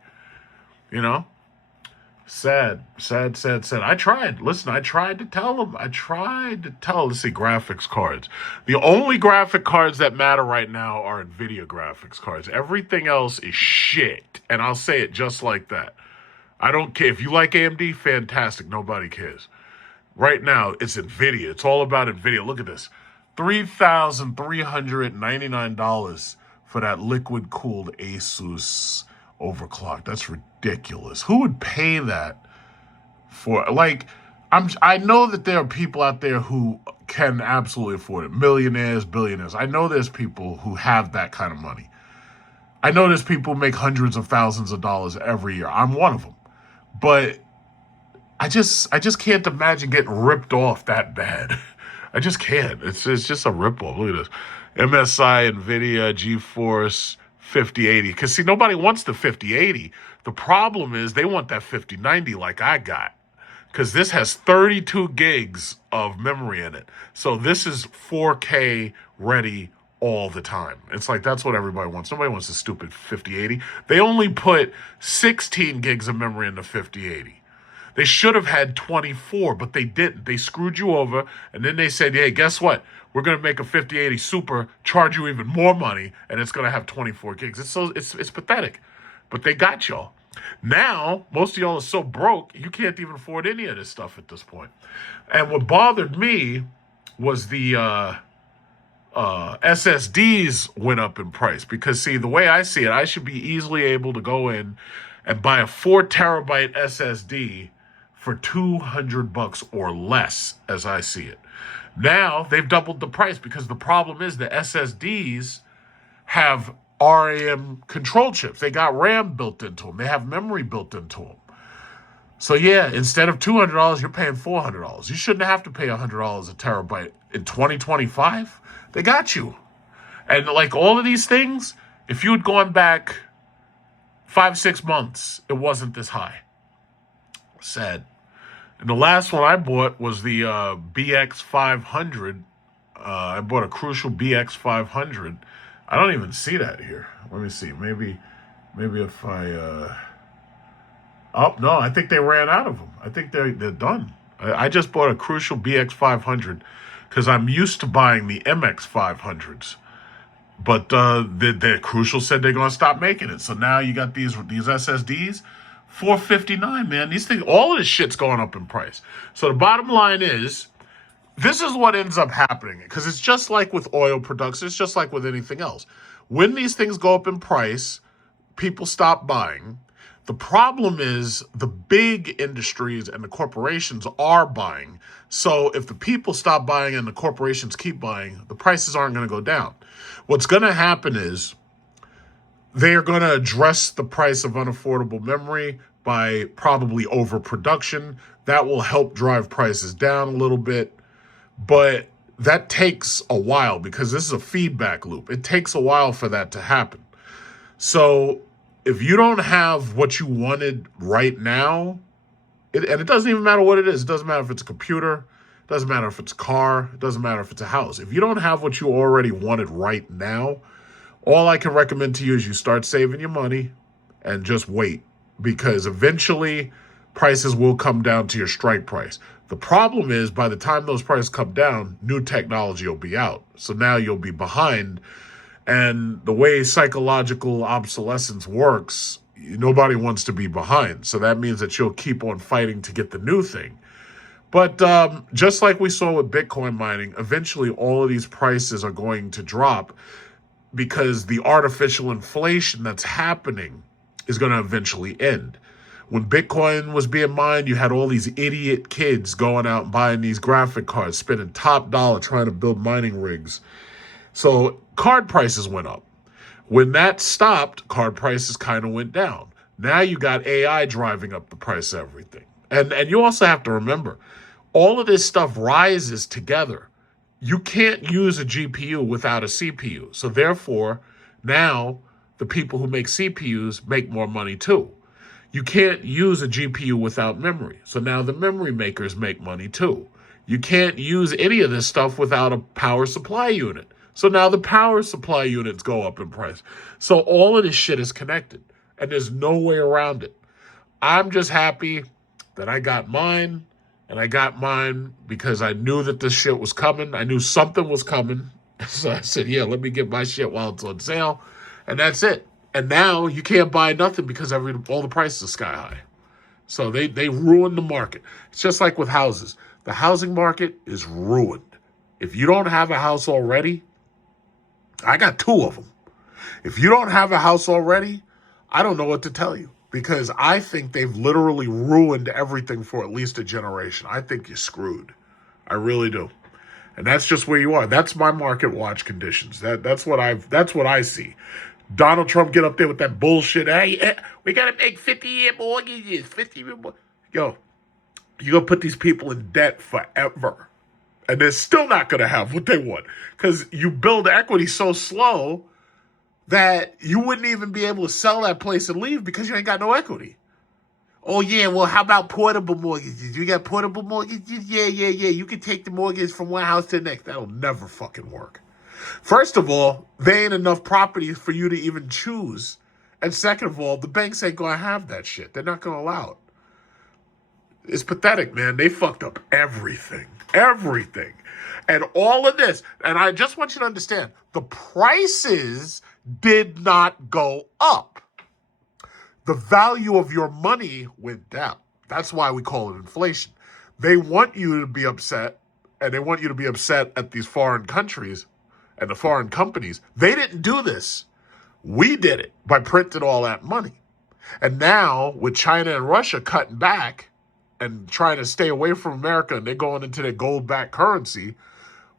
Sad. I tried. Listen, I tried to tell them. Let's see, graphics cards. The only graphic cards that matter right now are NVIDIA graphics cards. Everything else is shit. And I'll say it just like that. I don't care. If you like AMD, fantastic. Nobody cares. Right now, it's NVIDIA. It's all about NVIDIA. Look at this. $3,399 for that liquid-cooled Asus overclock. That's ridiculous. Who would pay that for? I know that there are people out there who can absolutely afford it. Millionaires, billionaires. I know there's people who have that kind of money. I know there's people who make hundreds of thousands of dollars every year. I'm one of them. But I just can't imagine getting ripped off that bad. I just can't. It's just a rip-off. Look at this. MSI, NVIDIA, GeForce 5080. Because, see, nobody wants the 5080. The problem is they want that 5090 like I got. because this has 32 gigs of memory in it. So this is 4K ready all the time. It's like, that's what everybody wants. Nobody wants a stupid 5080. They only put 16 gigs of memory in the 5080. They should have had 24, but they didn't. They screwed you over, and then they said, hey, guess what? We're going to make a 5080 Super, charge you even more money, and it's going to have 24 gigs. It's pathetic, but they got y'all. Now, most of y'all are so broke, you can't even afford any of this stuff at this point. And what bothered me was the SSDs went up in price. Because, see, the way I see it, I should be easily able to go in and buy a 4 terabyte SSD for $200 or less, as I see it. Now, they've doubled the price because the problem is the SSDs have RAM control chips. They got RAM built into them. They have memory built into them. So yeah, instead of $200, you're paying $400. You shouldn't have to pay $100 a terabyte in 2025. They got you. And like all of these things, if you had gone back 5-6 months, it wasn't this high. Sad. And the last one I bought was the BX500. I bought a Crucial BX500. I don't even see that here. Let me see. Maybe if I... Oh, no, I think they ran out of them. I think they're done. I just bought a Crucial BX500 because I'm used to buying the MX500s. But the Crucial said they're going to stop making it. So now you got these SSDs, $459, man. These things, all of this shit's going up in price. So the bottom line is, this is what ends up happening, because it's just like with oil production. It's just like with anything else. When these things go up in price, people stop buying. The problem is the big industries and the corporations are buying. So if the people stop buying and the corporations keep buying, the prices aren't going to go down. What's going to happen is they are going to address the price of unaffordable memory by probably overproduction. That will help drive prices down a little bit. But that takes a while because this is a feedback loop. It takes a while for that to happen. So if you don't have what you wanted right now, and it doesn't even matter what it is. It doesn't matter if it's a computer. It doesn't matter if it's a car. It doesn't matter if it's a house. If you don't have what you already wanted right now, all I can recommend to you is you start saving your money and just wait, because eventually prices will come down to your strike price. The problem is, by the time those prices come down, new technology will be out. So now you'll be behind. And the way psychological obsolescence works, nobody wants to be behind. So that means that you'll keep on fighting to get the new thing. But just like we saw with Bitcoin mining, eventually all of these prices are going to drop because the artificial inflation that's happening is going to eventually end. When Bitcoin was being mined, you had all these idiot kids going out and buying these graphic cards, spending top dollar trying to build mining rigs. So card prices went up. When that stopped, card prices kind of went down. Now you got AI driving up the price of everything. And you also have to remember, all of this stuff rises together. You can't use a GPU without a CPU. So therefore, now the people who make CPUs make more money too. You can't use a GPU without memory. So now the memory makers make money too. You can't use any of this stuff without a power supply unit. So now the power supply units go up in price. So all of this shit is connected, and there's no way around it. I'm just happy that I got mine, and I got mine because I knew that this shit was coming. I knew something was coming. So I said, yeah, let me get my shit while it's on sale. And that's it. And now you can't buy nothing because all the prices are sky high. So they ruined the market. It's just like with houses. The housing market is ruined. If you don't have a house already, I got 2 of them. If you don't have a house already, I don't know what to tell you, because I think they've literally ruined everything for at least a generation. I think you're screwed. I really do. And that's just where you are. That's my market watch conditions. That's what I see. Donald Trump get up there with that bullshit. Hey, we got to make 50-year mortgages, 50-year mortgages. Yo, you're going to put these people in debt forever. And they're still not going to have what they want. Because you build equity so slow that you wouldn't even be able to sell that place and leave because you ain't got no equity. Oh, yeah, well, how about portable mortgages? You got portable mortgages? Yeah. You can take the mortgage from one house to the next. That'll never fucking work. First of all, there ain't enough property for you to even choose. And second of all, the banks ain't going to have that shit. They're not going to allow it. It's pathetic, man. They fucked up everything. Everything. And all of this, and I just want you to understand, the prices did not go up. The value of your money went down. That's why we call it inflation. They want you to be upset, and they want you to be upset at these foreign countries and the foreign companies. They didn't do this. We did it by printing all that money. And now, with China and Russia cutting back and trying to stay away from America, and they're going into their gold-backed currency,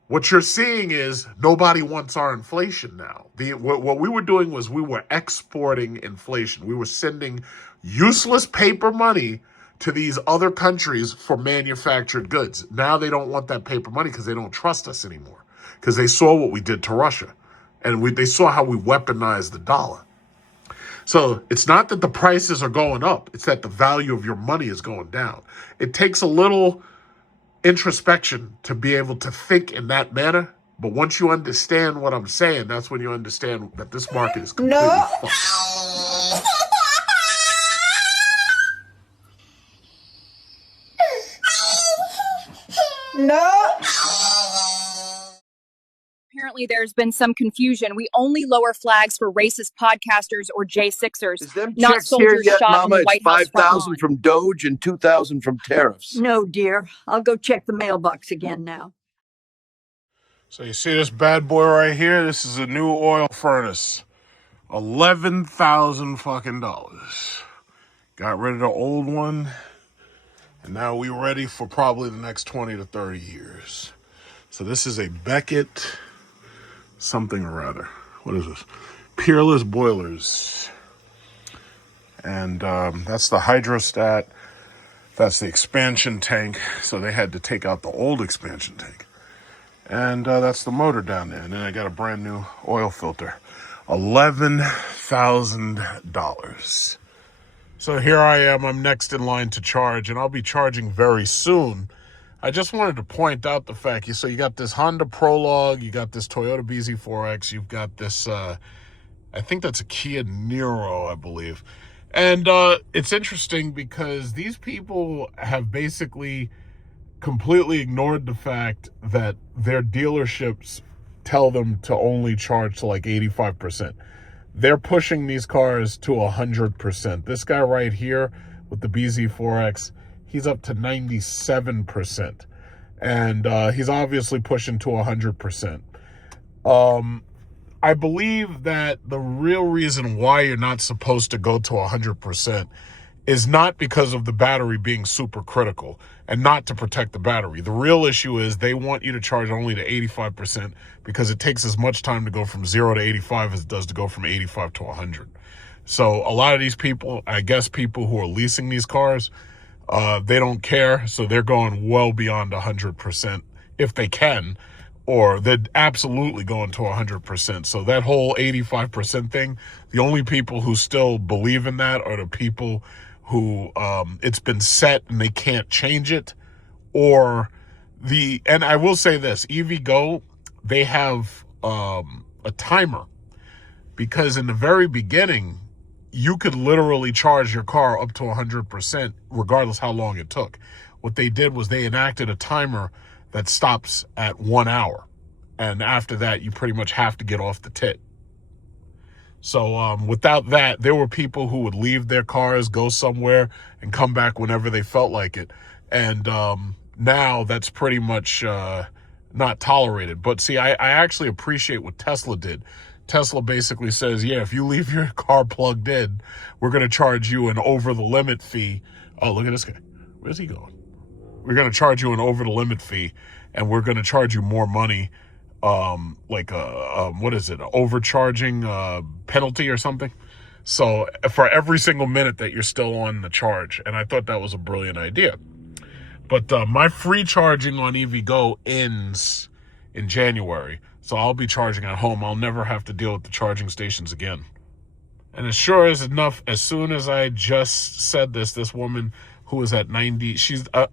what you're seeing is nobody wants our inflation now. What we were doing was we were exporting inflation. We were sending useless paper money to these other countries for manufactured goods. Now they don't want that paper money because they don't trust us anymore, because they saw what we did to Russia, and they saw how we weaponized the dollar. So it's not that the prices are going up. It's that the value of your money is going down. It takes a little introspection to be able to think in that manner. But once you understand what I'm saying, that's when you understand that this market is completely fucked. No. Apparently there's been some confusion. We only lower flags for racist podcasters or J6ers, Is them not checks here soldiers yet, shot in Mama? the It's White House front 5,000 lawn. from Doge and 2,000 from tariffs. No, dear. I'll go check the mailbox again now. So you see this bad boy right here? This is a new oil furnace. $11,000 fucking dollars. Got rid of the old one, and now we ready for probably the next 20 to 30 years. So this is a Beckett something or other. What is this? Peerless Boilers. And that's the hydrostat. That's the expansion tank. So they had to take out the old expansion tank. And that's the motor down there. And then I got a brand new oil filter. $11,000. So here I am. I'm next in line to charge, and I'll be charging very soon. I just wanted to point out the fact, so you got this Honda Prologue, you got this Toyota BZ4X, you've got this, I think that's a Kia Niro, I believe. And it's interesting because these people have basically completely ignored the fact that their dealerships tell them to only charge to like 85%. They're pushing these cars to 100%. This guy right here with the BZ4X, he's up to 97%. And he's obviously pushing to 100%. I believe that the real reason why you're not supposed to go to 100% is not because of the battery being super critical and not to protect the battery. The real issue is they want you to charge only to 85% because it takes as much time to go from 0 to 85 as it does to go from 85 to 100. So a lot of these people, I guess people who are leasing these cars, they don't care. So they're going well beyond 100% if they can, or they're absolutely going to 100%. So that whole 85% thing, the only people who still believe in that are the people who it's been set and they can't change it, and I will say this, EVgo, they have a timer, because in the very beginning, you could literally charge your car up to 100% regardless how long it took. What they did was they enacted a timer that stops at 1 hour. And after that, you pretty much have to get off the tit. So without that, there were people who would leave their cars, go somewhere, and come back whenever they felt like it. And now that's pretty much not tolerated. But see, I actually appreciate what Tesla did. Tesla basically says, yeah, if you leave your car plugged in, we're going to charge you an over-the-limit fee. Oh, look at this guy. Where's he going? We're going to charge you an over-the-limit fee, and we're going to charge you more money, like what is it, overcharging penalty or something. So for every single minute that you're still on the charge. And I thought that was a brilliant idea. But my free charging on EVgo ends in January. So I'll be charging at home. I'll never have to deal with the charging stations again. And as sure as enough, as soon as I just said this woman who was at 90,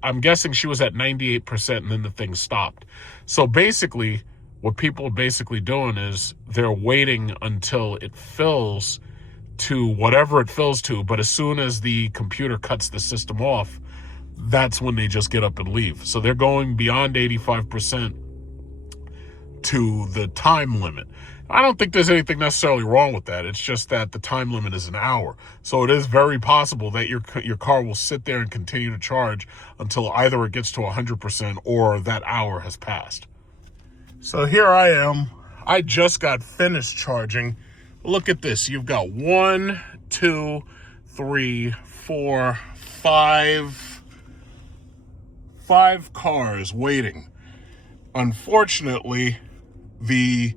I'm guessing she was at 98%, and then the thing stopped. So basically, what people are basically doing is they're waiting until it fills to whatever it fills to, but as soon as the computer cuts the system off, that's when they just get up and leave. So they're going beyond 85% to the time limit. I don't think there's anything necessarily wrong with that. It's just that the time limit is an hour. So it is very possible that your car will sit there and continue to charge until either it gets to 100% or that hour has passed. So here I am. I just got finished charging. Look at this. You've got 1, 2, 3, 4, 5 cars waiting. Unfortunately, the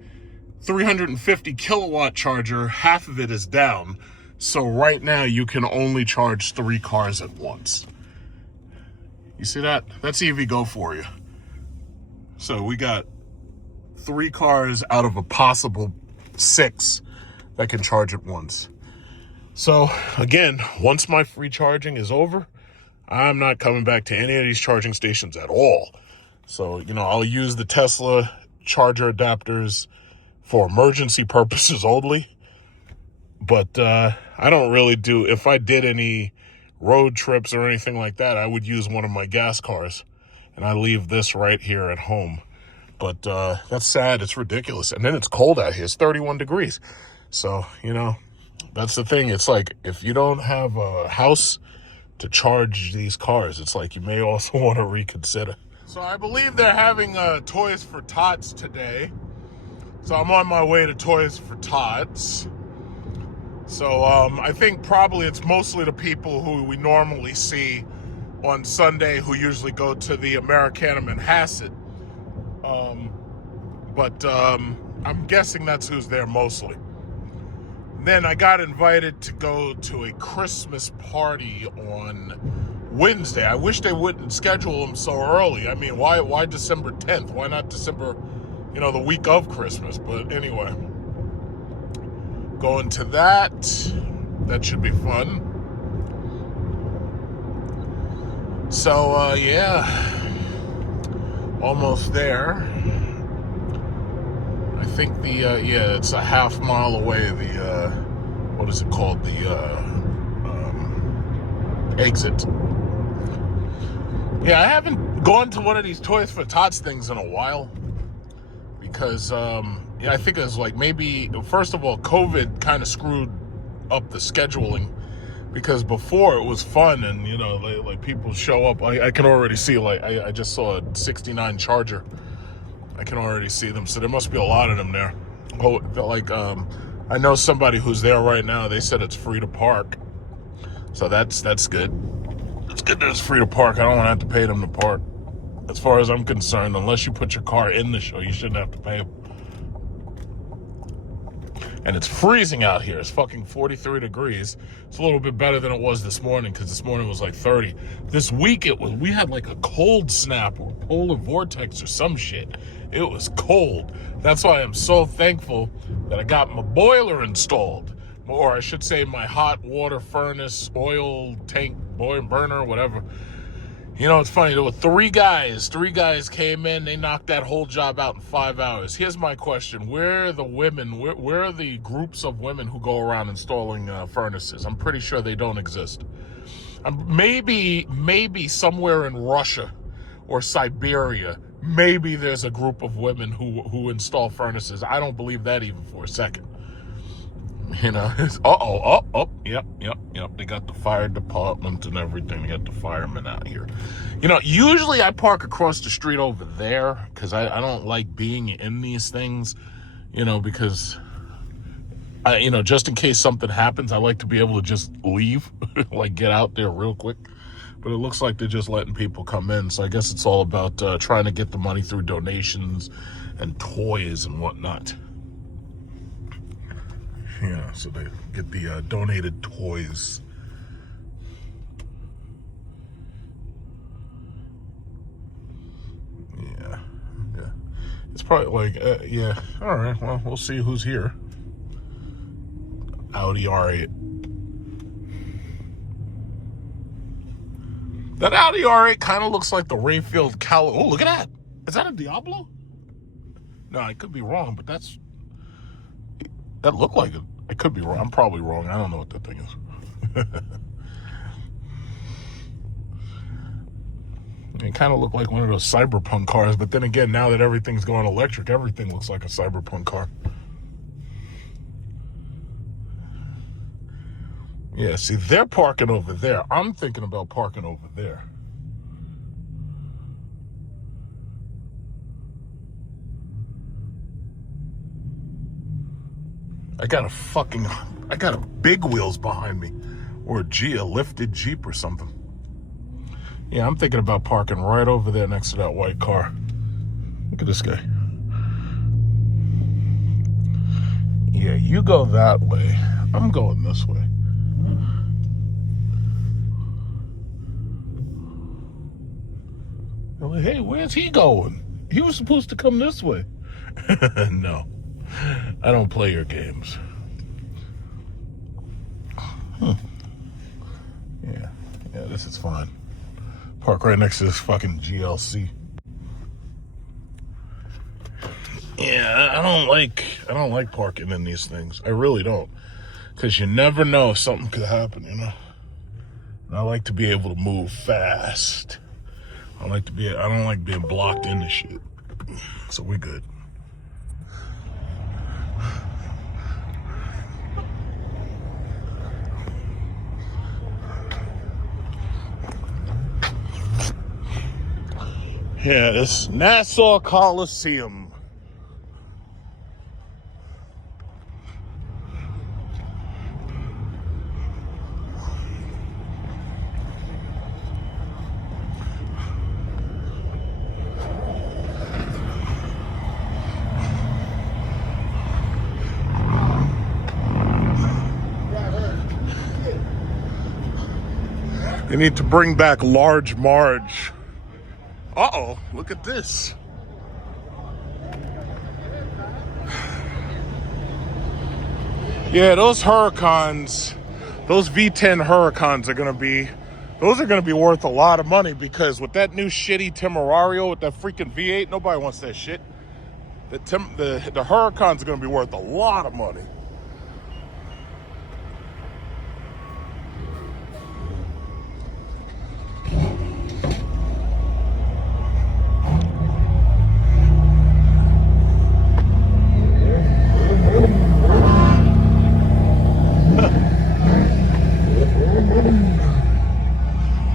350 kilowatt charger, half of it is down. So right now you can only charge 3 cars at once. You see that? That's EVgo for you. So we got 3 cars out of a possible 6 that can charge at once. So again, once my free charging is over, I'm not coming back to any of these charging stations at all. So, I'll use the Tesla charger adapters for emergency purposes only. But I don't really do, if I did any road trips or anything like that, I would use one of my gas cars. And I leave this right here at home. But that's sad. It's ridiculous. And then it's cold out here. It's 31 degrees. So, that's the thing. It's like, if you don't have a house to charge these cars, it's like you may also want to reconsider. So I believe they're having Toys for Tots today. So I'm on my way to Toys for Tots. So I think probably it's mostly the people who we normally see on Sunday who usually go to the Americana Manhasset. But I'm guessing that's who's there mostly. Then I got invited to go to a Christmas party on Wednesday. I wish they wouldn't schedule them so early. I mean, why December 10th? Why not December, the week of Christmas? But anyway, going to that should be fun. So, yeah, almost there. I think it's a half mile away, what is it called? The exit. Yeah, I haven't gone to one of these Toys for Tots things in a while because, I think it was like maybe, first of all, COVID kind of screwed up the scheduling because before it was fun and, like people show up. I can already see, I just saw a 69 Charger. I can already see them, so there must be a lot of them there. Oh, I know somebody who's there right now. They said it's free to park, so that's good. It's good that it's free to park. I don't want to have to pay them to park. As far as I'm concerned, unless you put your car in the show, you shouldn't have to pay them. And it's freezing out here. It's fucking 43 degrees. It's a little bit better than it was this morning because this morning was like 30. This week we had like a cold snap or polar vortex or some shit. It was cold. That's why I'm so thankful that I got my boiler installed. Or I should say my hot water furnace, oil tank, burner, whatever. It's funny. There were 3 guys. 3 guys came in. They knocked that whole job out in 5 hours. Here's my question. Where are the women? Where are the groups of women who go around installing furnaces? I'm pretty sure they don't exist. Maybe somewhere in Russia or Siberia, maybe there's a group of women who install furnaces. I don't believe that even for a second. It's, yep. They got the fire department and everything. They got the firemen out here. Usually I park across the street over there because I don't like being in these things, because just in case something happens, I like to be able to just leave, like get out there real quick. But it looks like they're just letting people come in. So I guess it's all about trying to get the money through donations and toys and whatnot. Yeah, so they get the donated toys. Yeah. It's probably like, yeah. All right, well, we'll see who's here. Audi R8. That Audi R8 kind of looks like the Rayfield Cal. Oh, look at that. Is that a Diablo? No, I could be wrong, but that looked like it. I could be wrong. I'm probably wrong. I don't know what that thing is. It kind of looked like one of those cyberpunk cars, but then again, now that everything's going electric, everything looks like a cyberpunk car. Yeah, see, they're parking over there. I'm thinking about parking over there. I got a big wheels behind me, or a lifted Jeep or something. Yeah, I'm thinking about parking right over there next to that white car. Look at this guy. Yeah, you go that way. I'm going this way. I'm like, hey, where's he going? He was supposed to come this way. No, I don't play your games. Yeah, this is fine. Park right next to this fucking GLC. Yeah, I don't like parking in these things. I really don't. Because you never know if something could happen, you know? And I like to be able to move fast. I don't like being blocked into shit. So we're good. Yeah, this Nassau Coliseum. They need to bring back Large Marge. Uh-oh, look at this. Yeah, those Huracans, those V10 Huracans are gonna be worth a lot of money, because with that new shitty Temerario with that freaking V8, nobody wants that shit. The Huracans are gonna be worth a lot of money.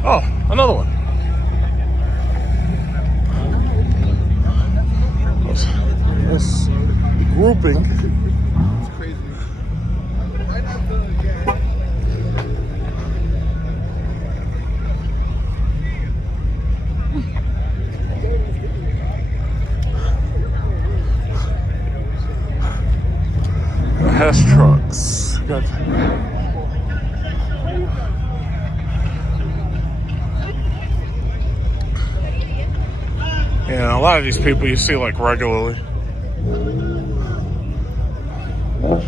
Oh, another one. This grouping. Has trucks. Yeah, a lot of these people you see like regularly. Oh,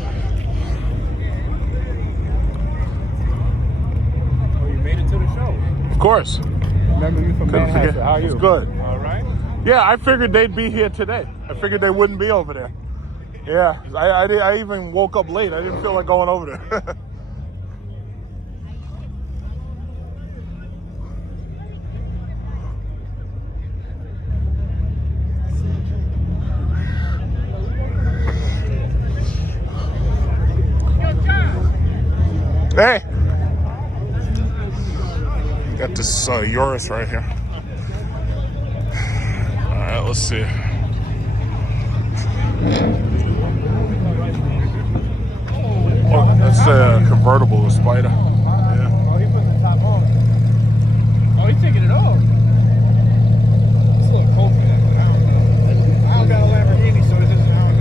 you made it to the show. Of course. Remember you from Manhattan. How are you? It's good. All right. Yeah, I figured they'd be here today. I figured they wouldn't be over there. Yeah, I even woke up late. I didn't feel like going over there. Hey! Got this Urus right here. Alright, let's see. Oh, that's a convertible, the Spider. Yeah. Oh, he putting the top on. Oh, he's taking it off. It's a little cold for that, but I don't know. I don't got a Lamborghini, so this isn't, I don't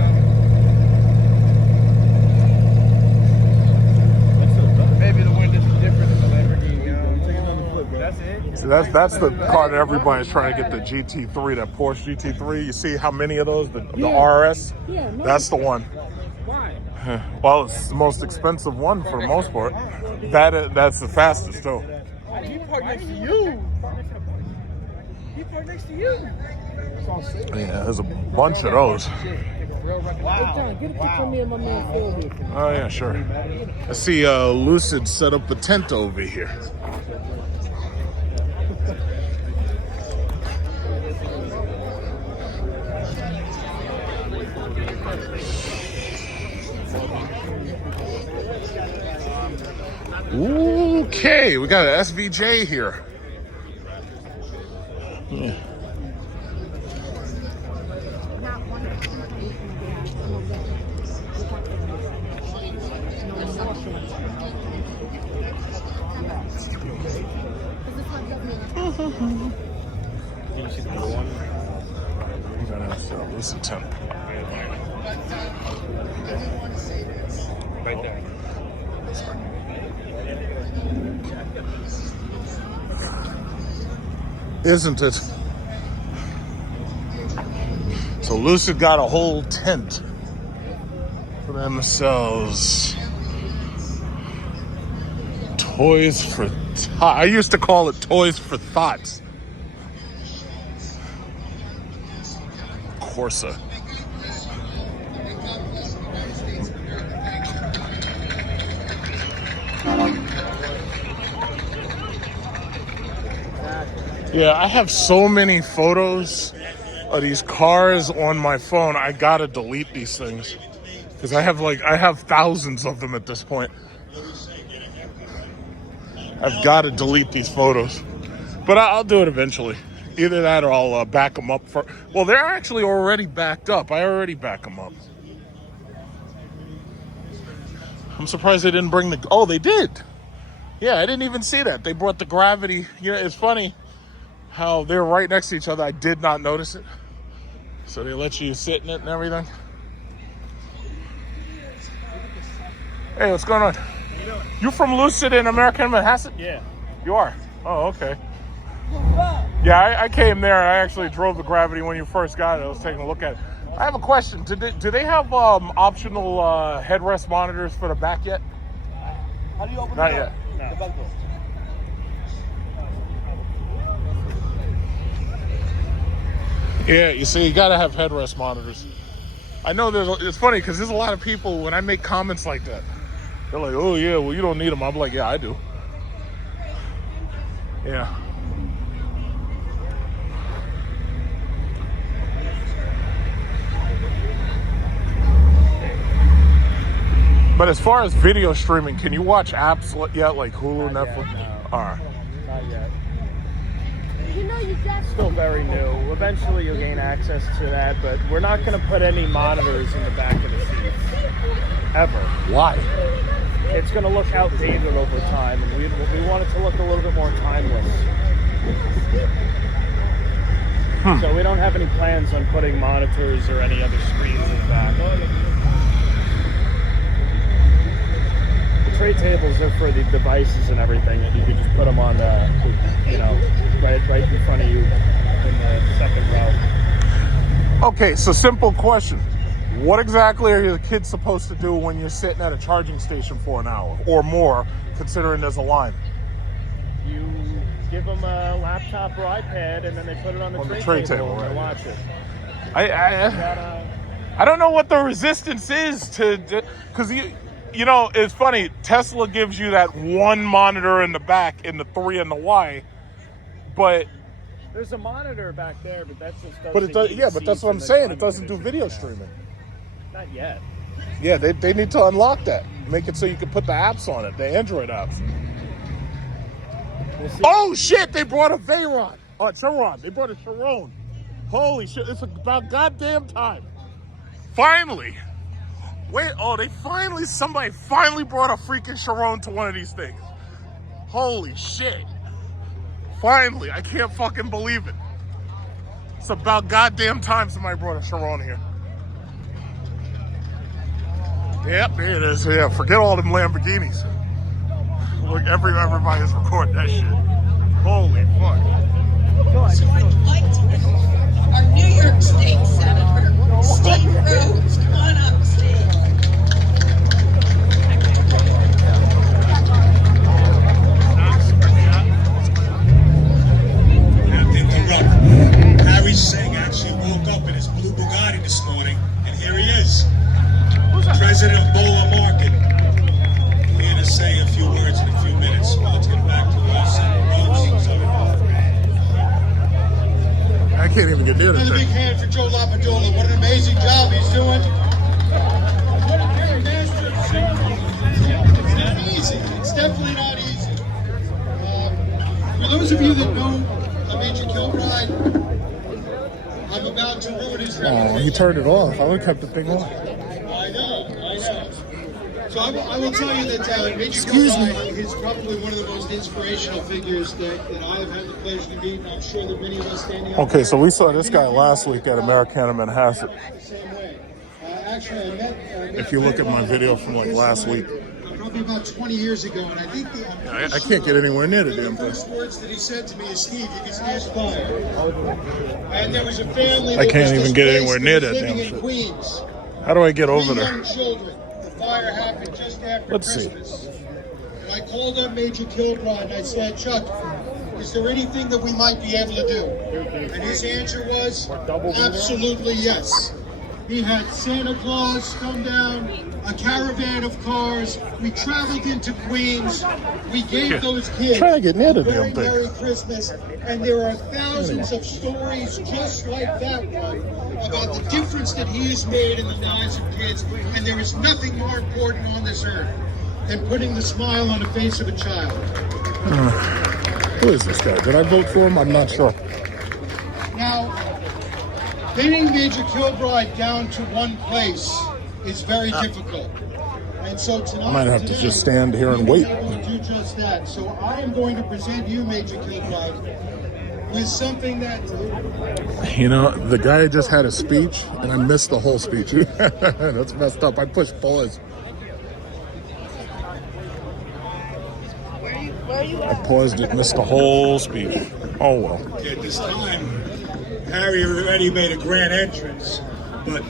know. Maybe the wind is different than the Lamborghini. Take another flip, bro. That's it? See, that's the car that everybody's trying to get, the GT3, that Porsche GT3. You see how many of those? The RS? Yeah, no. That's the one. Why? Well, it's the most expensive one for the most part. That's the fastest, though. He parked next to you. He parked next to you. Yeah, there's a bunch of those. Wow. Oh, yeah, sure. I see Lucid set up a tent over here. Okay, we got an SVJ here. Yeah. Lucid tent. Right there. Isn't it? So Lucid got a whole tent for themselves. Toys for Tots. I used to call it Toys for Tots. Corsa. Yeah, I have so many photos of these cars on my phone. I gotta delete these things because I have thousands of them at this point. I've got to delete these photos, but I'll do it eventually. Either that or I'll back them up for. Well, they're actually already backed up. I already back them up. I'm surprised they didn't bring the. Oh, they did. Yeah, I didn't even see that. They brought the gravity. You know, it's funny how they're right next to each other. I did not notice it. So they let you sit in it and everything. Hey, what's going on? You from Lucid in American Manhasset? Yeah. You are? Oh, okay. Yeah, I came there. I actually drove the gravity when you first got it. I was taking a look at it. I have a question. Do they have optional headrest monitors for the back yet? How do you open Not the door? yet. No. The back door. Yeah, you see, you gotta have headrest monitors. I know it's funny because there's a lot of people when I make comments like that. They're like, oh yeah, well you don't need them. I'm like, yeah, I do. Yeah. But as far as video streaming, can you watch apps yet, like Hulu, Netflix? No. All right. Not yet. Still very new. Eventually you'll gain access to that, but we're not going to put any monitors in the back of the seats. Ever. Why? It's going to look outdated over time, and we want it to look a little bit more timeless. So we don't have any plans on putting monitors or any other screens in the back. The tray tables are for the devices and everything, and you can just put them on, right in front of you in the second row. Okay, so simple question. What exactly are your kids supposed to do when you're sitting at a charging station for an hour or more, considering there's a line? You give them a laptop or iPad, and then they put it on the tray table and right. they watch it. I don't know what the resistance is to, because you know, it's funny. Tesla gives you that one monitor in the back and the 3 in the Y, but there's a monitor back there, but that's just. But it does, yeah, but that's what I'm saying. It doesn't do video streaming. Not yet. Yeah, they need to unlock that, make it so you can put the apps on it, the Android apps. Oh shit! They brought a Veyron. Oh, Chiron. They brought a Chiron. Holy shit! It's about goddamn time. Finally. Wait. Oh, somebody finally brought a freaking Chiron to one of these things. Holy shit! Finally, I can't fucking believe it. It's about goddamn time somebody brought a Chiron here. Yep, there it is. Yeah, forget all them Lamborghinis. Look, everybody's recording that shit. Holy fuck. So I'd like to introduce our New York State Senator, Steve Rhodes. Come on up, Steve. definitely not easy. For those of you that know Major Kilbride, I'm about to ruin his reputation. Oh, he turned it off. I would have kept the thing on. I know. So I will tell you that Major Kilbride is probably one of the most inspirational figures that I have had the pleasure to meet, and I'm sure that many of us standing up. Okay, so we saw this guy last week at Americana Manhasset. Actually, I met If you look at my video from like last week. Probably about 20 years ago, and I think I can't get anywhere near the damn thing. The first words that he said to me is, "Steve, you can snooze fire." And there was a family I that can't was even get displaced anywhere near that was that living damn in shit. Queens. How do I get over 3 there? young children. The fire happened just after Let's see. Christmas. And I called up Major Kilbride and I said, "Chuck, is there anything that we might be able to do?" And his answer was, "Absolutely yes." He had Santa Claus come down, a caravan of cars. We traveled into Queens. We gave those kids Try to get near the a very damn thing. Merry Christmas. And there are thousands of stories just like that one about the difference that he has made in the lives of kids. And there is nothing more important on this earth than putting the smile on the face of a child. Who is this guy? Did I vote for him? I'm not sure. Now, pinning Major Kilbride down to one place is very difficult. And so tonight, I might have to just stand here and wait. Able to do just that. So I am going to present you, Major Kilbride, with something that... You know, the guy just had a speech, and I missed the whole speech. That's messed up. I pushed pause. I paused it, missed the whole speech. Oh, well. At this time, Harry already made a grand entrance, but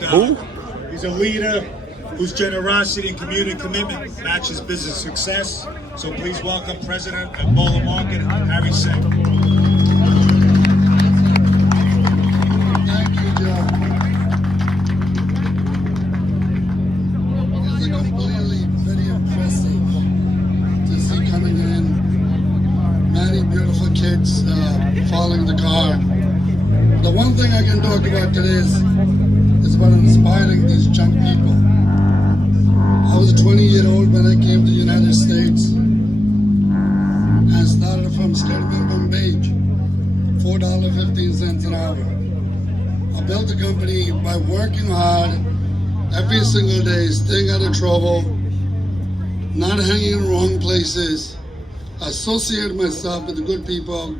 he's a leader whose generosity and community commitment matches business success. So please welcome President of Bowler Market, Harry Singh. Thank you, Joe. It's completely very impressive to see coming in many beautiful kids following the car. The one thing I can talk about today is about inspiring these young people. I was 20-year-old when I came to the United States and started from state minimum wage, $4.15 an hour. I built the company by working hard every single day, staying out of trouble, not hanging in wrong places, associate myself with good people,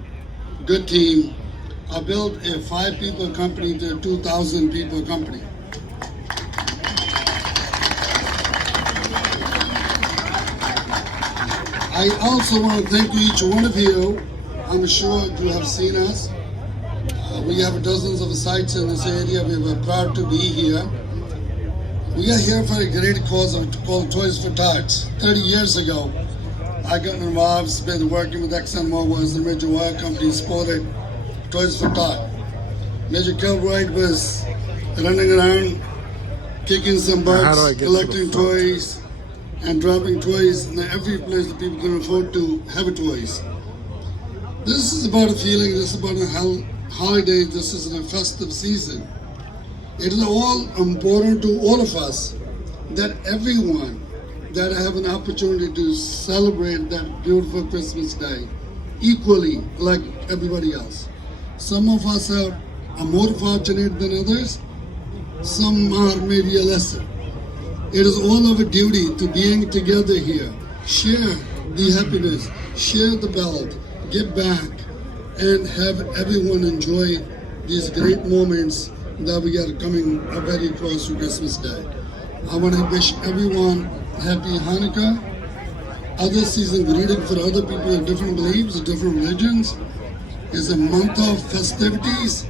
good team. I built a 5-people company to a 2,000-people company. I also want to thank each one of you. I'm sure you have seen us. We have dozens of sites in this area. We were proud to be here. We are here for a great cause called Toys for Tots. 30 years ago, I got involved with working with ExxonMobil as the major oil company supported Toys for Tots. Major Kilbride was running around, kicking some butts, collecting toys, and dropping toys in every place that people can afford to have toys. This is about a feeling, this is about a holiday, this is a festive season. It is all important to all of us that everyone that have an opportunity to celebrate that beautiful Christmas day equally like everybody else. Some of us are more fortunate than others, some are maybe a lesser. It is all of a duty to being together here, share the happiness, share the belt, give back, and have everyone enjoy these great moments that we are coming very close to Christmas Day. I want to wish everyone happy Hanukkah, other season greeting for other people of different beliefs, different religions. It's a month of festivities,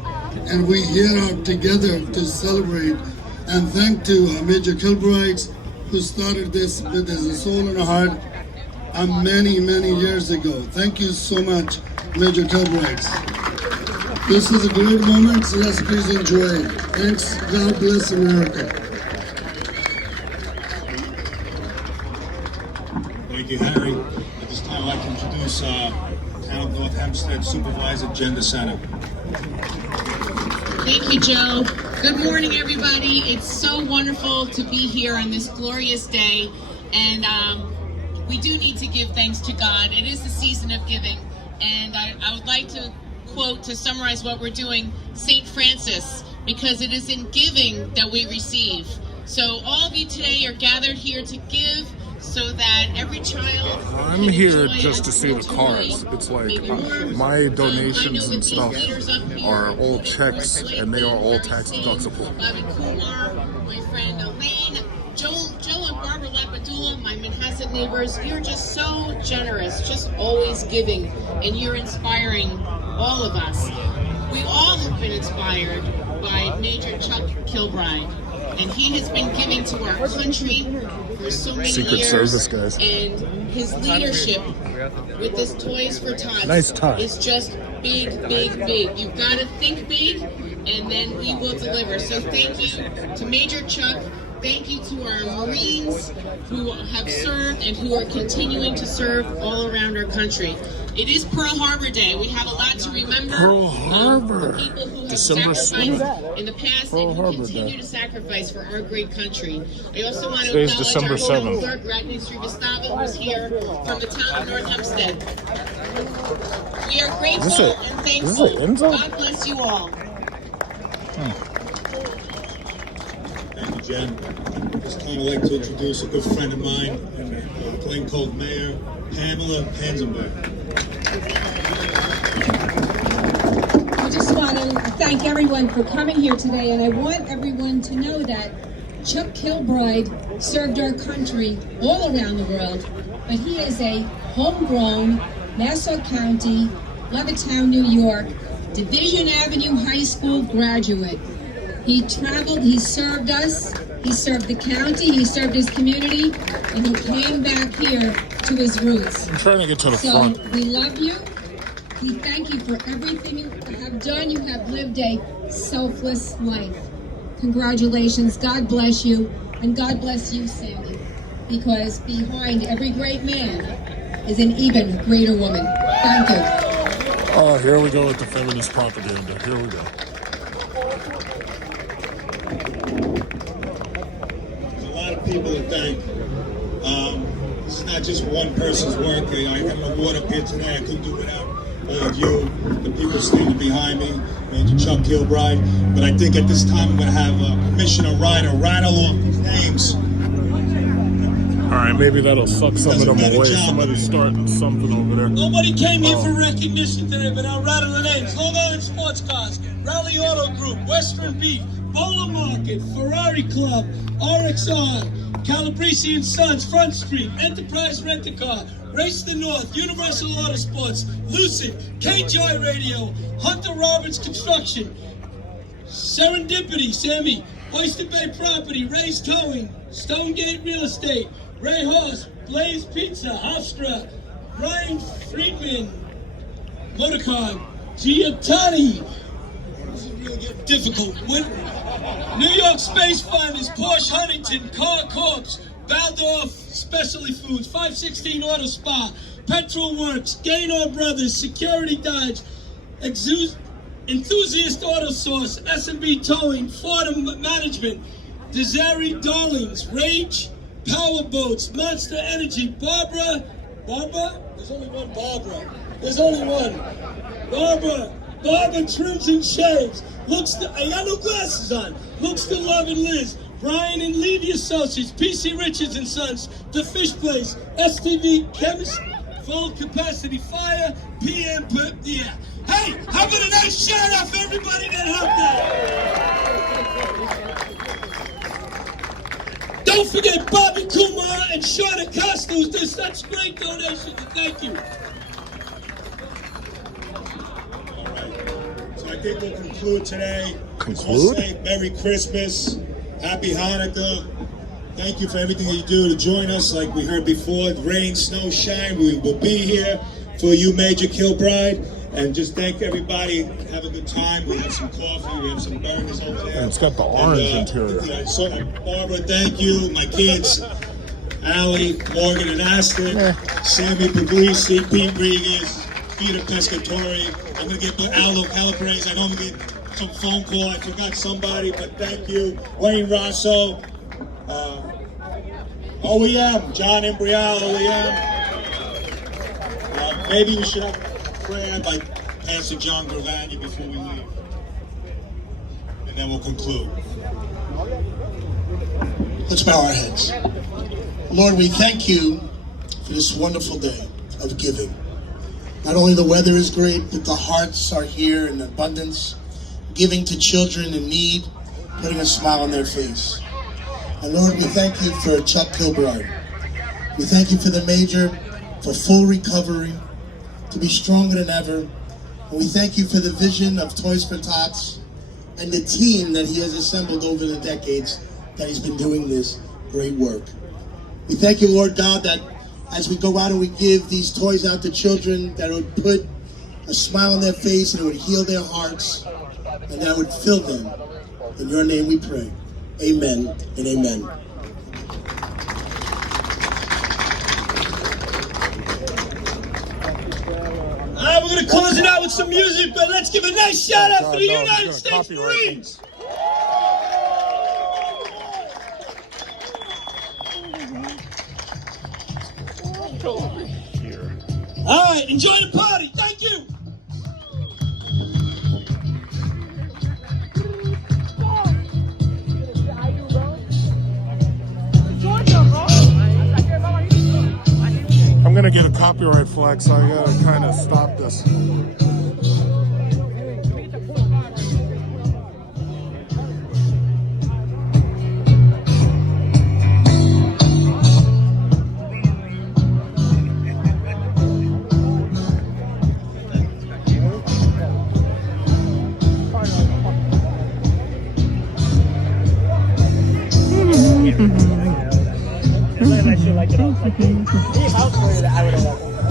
and we here are together to celebrate. And thank to Major Kilbride, who started this with his soul and heart many, many years ago. Thank you so much, Major Kilbride. This is a great moment, so let's please enjoy it. Thanks. God bless America. Thank you, Harry. At this time, I'd like to introduce Town of North Hempstead Supervisor Gender Center. Thank you, Joe. Good morning, everybody. It's so wonderful to be here on this glorious day. And we do need to give thanks to God. It is the season of giving, and I would like to quote, to summarize what we're doing, St. Francis, because it is in giving that we receive. So all of you today are gathered here to give so that every child I'm here just to see the cars. It's like my donations and stuff are all checks, and they are all tax deductible. Bobby Kumar, my friend Elaine, Joe and Barbara Lapadula, my Manhasset neighbors, you're just so generous, just always giving, and you're inspiring all of us. We all have been inspired by Major Chuck Kilbride, and he has been giving to our country for so many Secret years. Service guys. And his leadership with this Toys for Tots Nice tie. is just big, big, big. You've got to think big, and then we will deliver. So thank you to Major Chuck. Thank you to our Marines who have served and who are continuing to serve all around our country. It is Pearl Harbor Day. We have a lot to remember. Pearl Harbor. The people who have December sacrificed 7th. in the past Pearl and who Harbor continue Day. to sacrifice for our great country. I also want to Today's acknowledge December our 7th. clerk, Radney Srivastava, who's here from the town of North Hempstead. We are grateful and thankful. Is this an end zone? God bless you all. Thank you, Jen. Just kind of like to introduce a good friend of mine, Glen Cove Mayor, Pamela Panzenberg. I just want to thank everyone for coming here today, and I want everyone to know that Chuck Kilbride served our country all around the world, but he is a homegrown Nassau County, Levittown, New York, Division Avenue High School graduate. He traveled, he served us, he served the county, he served his community, and he came back here to his roots. I'm trying to get to the So front. we love you. We thank you for everything you have done. You have lived a selfless life. Congratulations. God bless you. And God bless you, Sandy. Because behind every great man is an even greater woman. Thank you. Oh, here we go with the feminist propaganda. Here we go. There's a lot of people to thank. It's not just one person's work. I have an award up here today. I couldn't do it without all of you, the people standing behind me, Major Chuck Kilbride. But I think at this time I'm going to have Commissioner Ryder rattle off these names. All right, maybe that'll suck some of them away. Somebody's starting something over there. Nobody came here for recognition today, but I'll rattle the names. Long Island Sports Cars, Rally Auto Group, Western Beef, Bowler Market, Ferrari Club, RXR, Calabrese and Sons, Front Street, Enterprise Rent-A-Car, Race the North, Universal Auto Sports, Lucid, KJoy Radio, Hunter Roberts Construction, Serendipity, Sammy, Oyster Bay Property, Ray's Towing, Stonegate Real Estate, Ray Horse, Blaze Pizza, Hofstra, Ryan Friedman, Motorcar, Giotani. This is really getting difficult. New York Space Finders, Porsche Huntington, Car Corps, Baldorf Specialty Foods, 516 Auto Spa, Petrol Works, Gaynor Brothers, Security Dodge, Enthusiast Auto Source, S&B Towing, Fordham Management, Desiree Darlings, Rage, Power Boats, Monster Energy, Barbara? There's only one Barbara. There's only one. Barbara Trims and Shaves. I got no glasses on. Looks to Love and Liz. Brian and Levy Associates, PC Richards and Sons, The Fish Place, STV Chemist, Full Capacity Fire, PM, yeah. Hey, how about a nice shout out for everybody that helped out? Don't forget Bobby Kumar and Shorter Costos. There's such great donations. Thank you. All right. So I think we'll conclude today. Conclude? Just say Merry Christmas. Happy Hanukkah. Thank you for everything you do to join us. Like we heard before, rain, snow, shine. We will be here for you, Major Kilbride. And just thank everybody. Have a good time. We have some coffee. We have some burgers over there. And it's got the orange interior. Barbara, thank you. My kids, Allie, Morgan, and Aston. Sammy Puglisi, Pete Regas, Peter Pescatori. I'm going to get Aldo Calabrese. I know I'm going to get some phone call. I forgot somebody, but thank you. Wayne Rosso. OEM, John Embrial, OEM. Maybe we should have a prayer by Pastor John Gravagna before we leave. And then we'll conclude. Let's bow our heads. Lord, we thank you for this wonderful day of giving. Not only the weather is great, but the hearts are here in abundance, giving to children in need, putting a smile on their face. And Lord, we thank you for Chuck Kilbride. We thank you for the Major, for full recovery, to be stronger than ever. And we thank you for the vision of Toys for Tots and the team that he has assembled over the decades that he's been doing this great work. We thank you, Lord God, that as we go out and we give these toys out to children, that it would put a smile on their face and it would heal their hearts and that it would fill them. In your name we pray. Amen and amen. All right, we're going to close it out with some music, but let's give a nice shout out for the United States Marines. All right, enjoy the party. Thank you. I'm gonna get a copyright flag, so I gotta kind of stop this.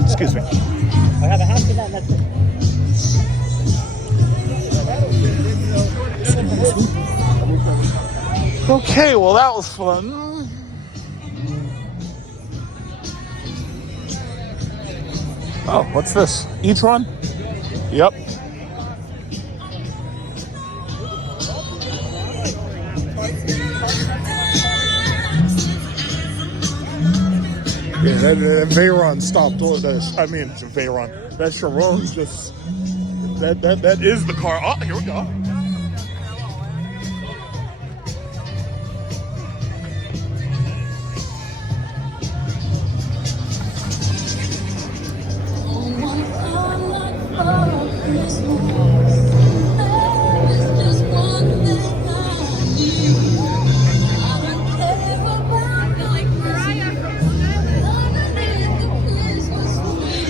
Excuse me. I have a half of that, that's it. Okay, well that was fun. Oh, what's this? E-tron? Yep. Yeah, that Veyron stopped all this. I mean, it's a Veyron. That Chiron just that is the car. Oh, here we go.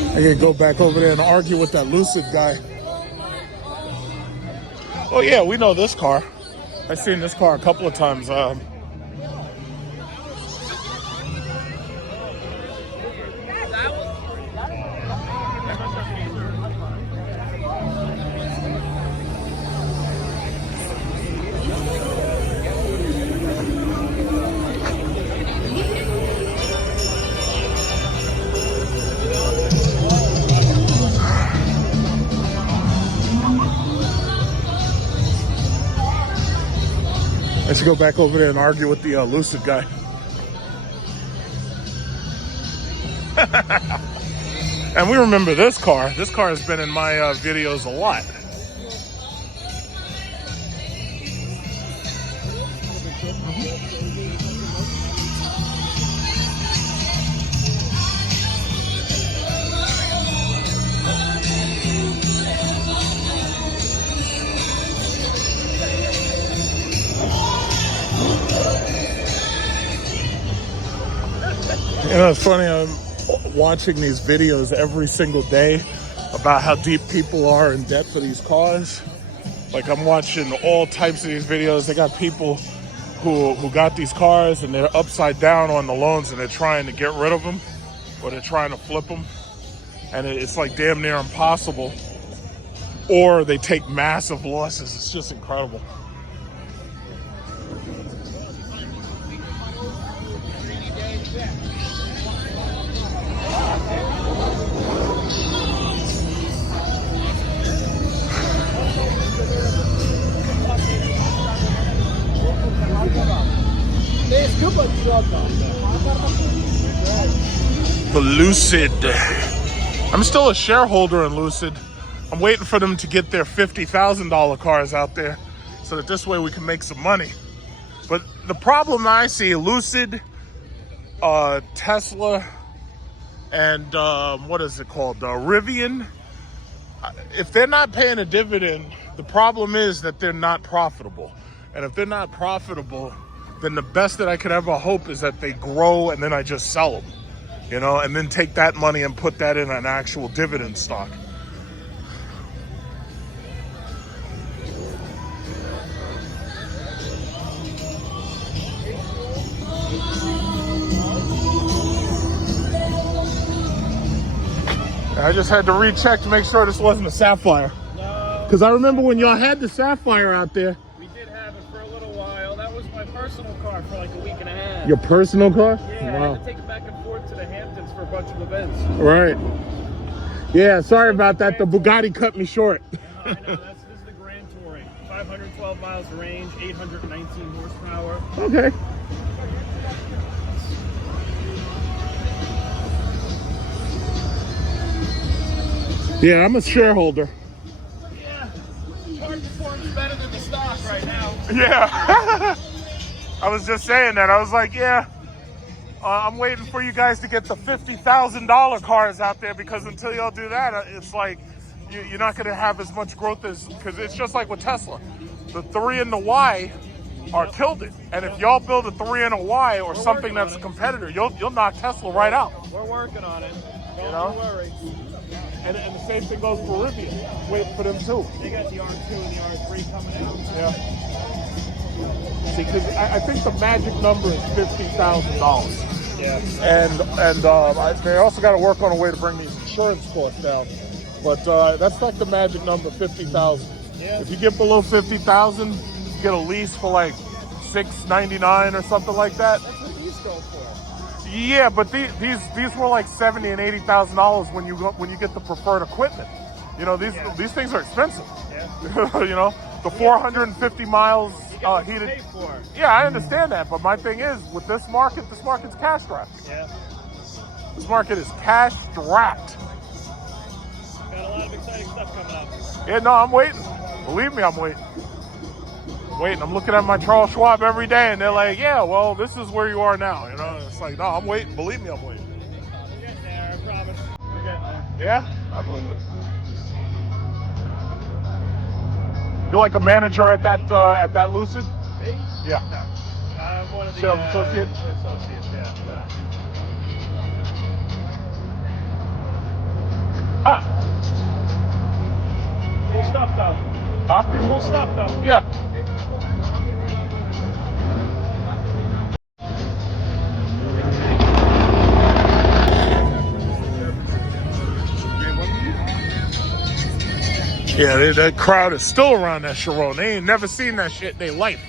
I gotta go back over there and argue with that Lucid guy. Oh yeah, we know this car. I've seen this car a couple of times. I should go back over there and argue with the Lucid guy. And we remember this car. This car has been in my videos a lot. You know, it's funny, I'm watching these videos every single day about how deep people are in debt for these cars. Like, I'm watching all types of these videos. They got people who got these cars and they're upside down on the loans and they're trying to get rid of them or they're trying to flip them. And it's like damn near impossible. Or they take massive losses. It's just incredible. Desculpa, But Lucid, I'm still a shareholder in Lucid. I'm waiting for them to get their $50,000 cars out there so that this way we can make some money. But the problem I see, Lucid, Tesla, and what is it called, Rivian, if they're not paying a dividend, the problem is that they're not profitable. And if they're not profitable, then the best that I could ever hope is that they grow and then I just sell them, you know, and then take that money and put that in an actual dividend stock. I just had to recheck to make sure this wasn't a Sapphire. No. Because I remember when y'all had the Sapphire out there. We did have it for a little while. That was my personal car for like a week and a half. Your personal car? Yeah, wow. I had to take it back and forth to the Hamptons for a bunch of events. Right. Yeah, sorry about that. The Bugatti cut me short. I know, this is the Grand Touring. 512 miles of range, 819 horsepower. Okay. Yeah, I'm a shareholder. Yeah, hard performs better than the stock right now. Yeah. I was just saying that. I was like, yeah, I'm waiting for you guys to get the $50,000 cars out there, because until y'all do that, it's like you're not going to have as much growth as, because it's just like with Tesla. The 3 and the Y are killed it. And if y'all build a 3 and a Y or something that's a competitor, you'll knock Tesla right out. We're working on it. Don't worry. And the same thing goes for Rivian. Waiting for them too. They got the R2 and the R3 coming out. Yeah. See, because I think the magic number is $50,000. Yeah. And they also got to work on a way to bring these insurance costs down. But that's like the magic number, $50,000. Yeah. If you get below $50,000, you get a lease for like $699 or something like that. That's what these go for. Yeah, but these were like $70,000 and $80,000 when you get the preferred equipment. You know, these things are expensive. Yeah. You know, the 450 miles heated. Pay for. Yeah, I understand that, but my thing is, with this market's cash strapped. Yeah. This market is cash strapped. Got a lot of exciting stuff coming up. Yeah, no, I'm waiting. Believe me, I'm waiting. I'm looking at my Charles Schwab every day, and they're like, yeah, well, this is where you are now. You know, it's like, no, I'm waiting. Believe me, I'm waiting. We're getting there, I promise. We're getting there. Yeah? I believe it. You're like a manager at that Lucid? Me? Yeah. No. I'm one of the Sales associate? associates, yeah. Cool stuff, though. Huh? Cool stuff, though. Yeah. Yeah, that crowd is still around that Chiron. They ain't never seen that shit in their life.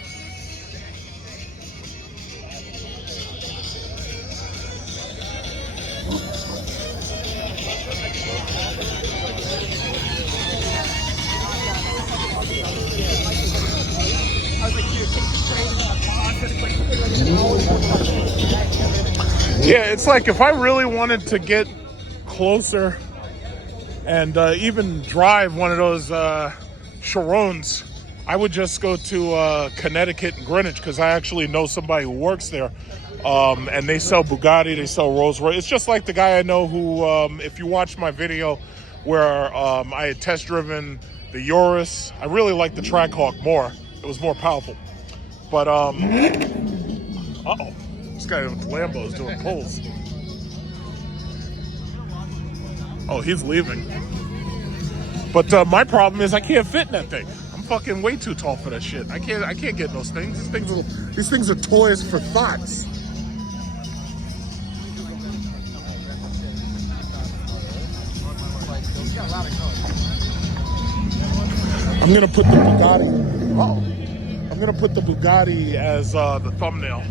Yeah, it's like if I really wanted to get closer and even drive one of those Chirons, I would just go to Connecticut and Greenwich, because I actually know somebody who works there. And they sell Bugatti, they sell Rolls Royce. It's just like the guy I know who, if you watch my video where I had test driven the Urus, I really liked the Trackhawk more. It was more powerful. But, uh-oh, this guy with the Lambo is doing pulls. Oh, he's leaving. But my problem is I can't fit in that thing. I'm fucking way too tall for that shit. I can't get in those things. These things are toys for thoughts. I'm gonna put the Bugatti. Uh-oh. I'm gonna put the Bugatti as the thumbnail.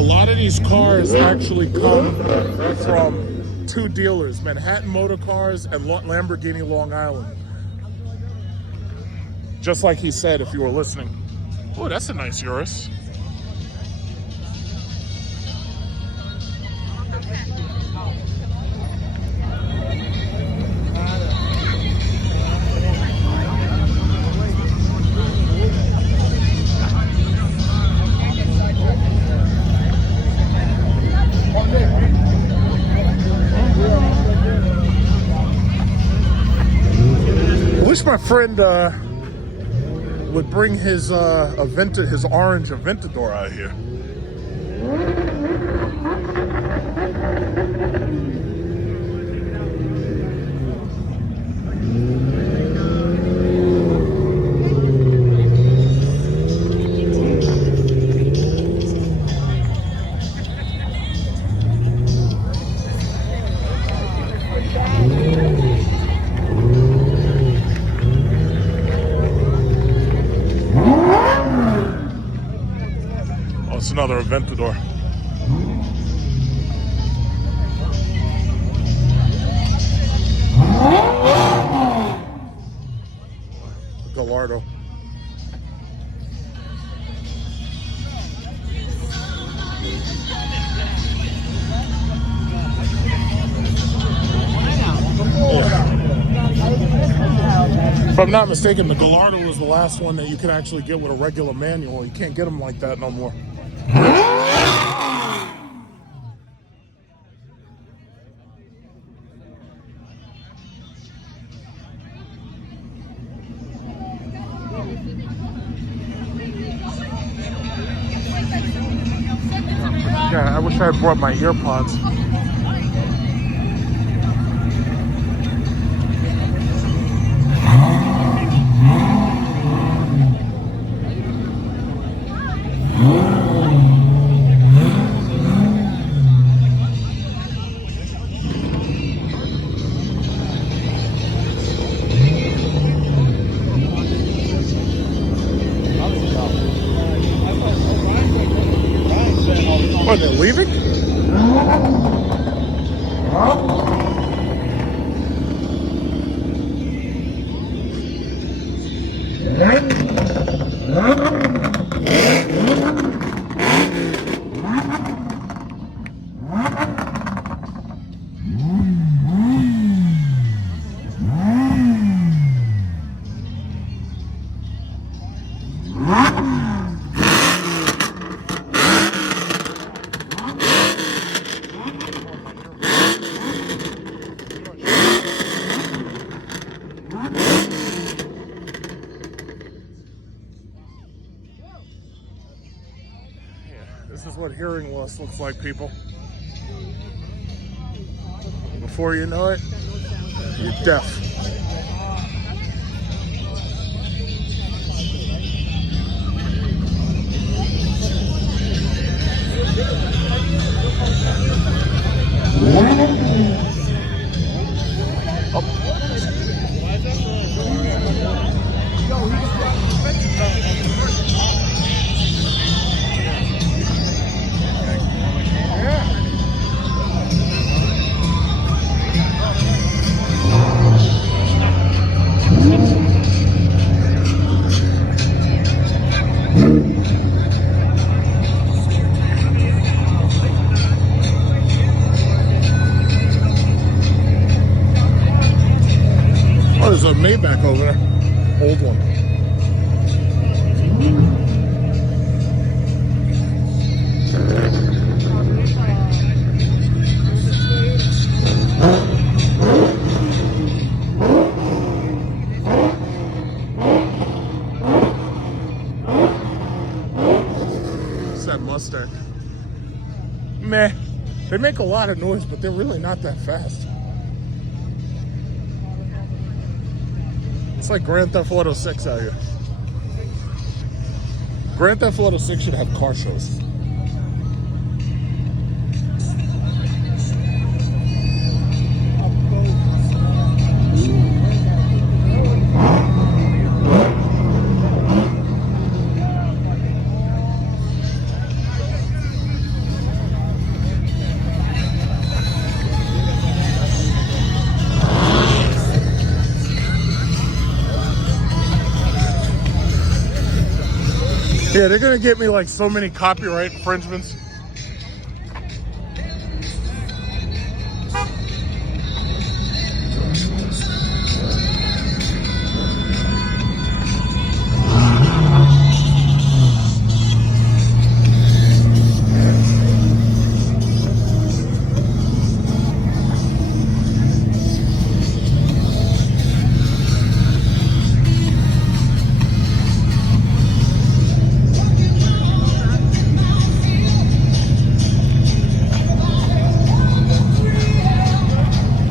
A lot of these cars actually come from two dealers, Manhattan Motor Cars and Lamborghini Long Island. Just like he said, if you were listening. Oh, that's a nice Urus. I wish my friend would bring his his orange Aventador out here. It's another Aventador. Gallardo. If I'm not mistaken, the Gallardo was the last one that you could actually get with a regular manual. You can't get them like that no more. Yeah, I wish I had brought my earpods. Oh, they're leaving? This is what hearing loss looks like, people. Before you know it, you're deaf. Oh, there's a Maybach over there. Old one. It's that Mustang. Meh. They make a lot of noise, but they're really not that fast. It's like Grand Theft Auto 6 out here. Grand Theft Auto 6 should have car shows. Yeah, they're gonna get me like so many copyright infringements.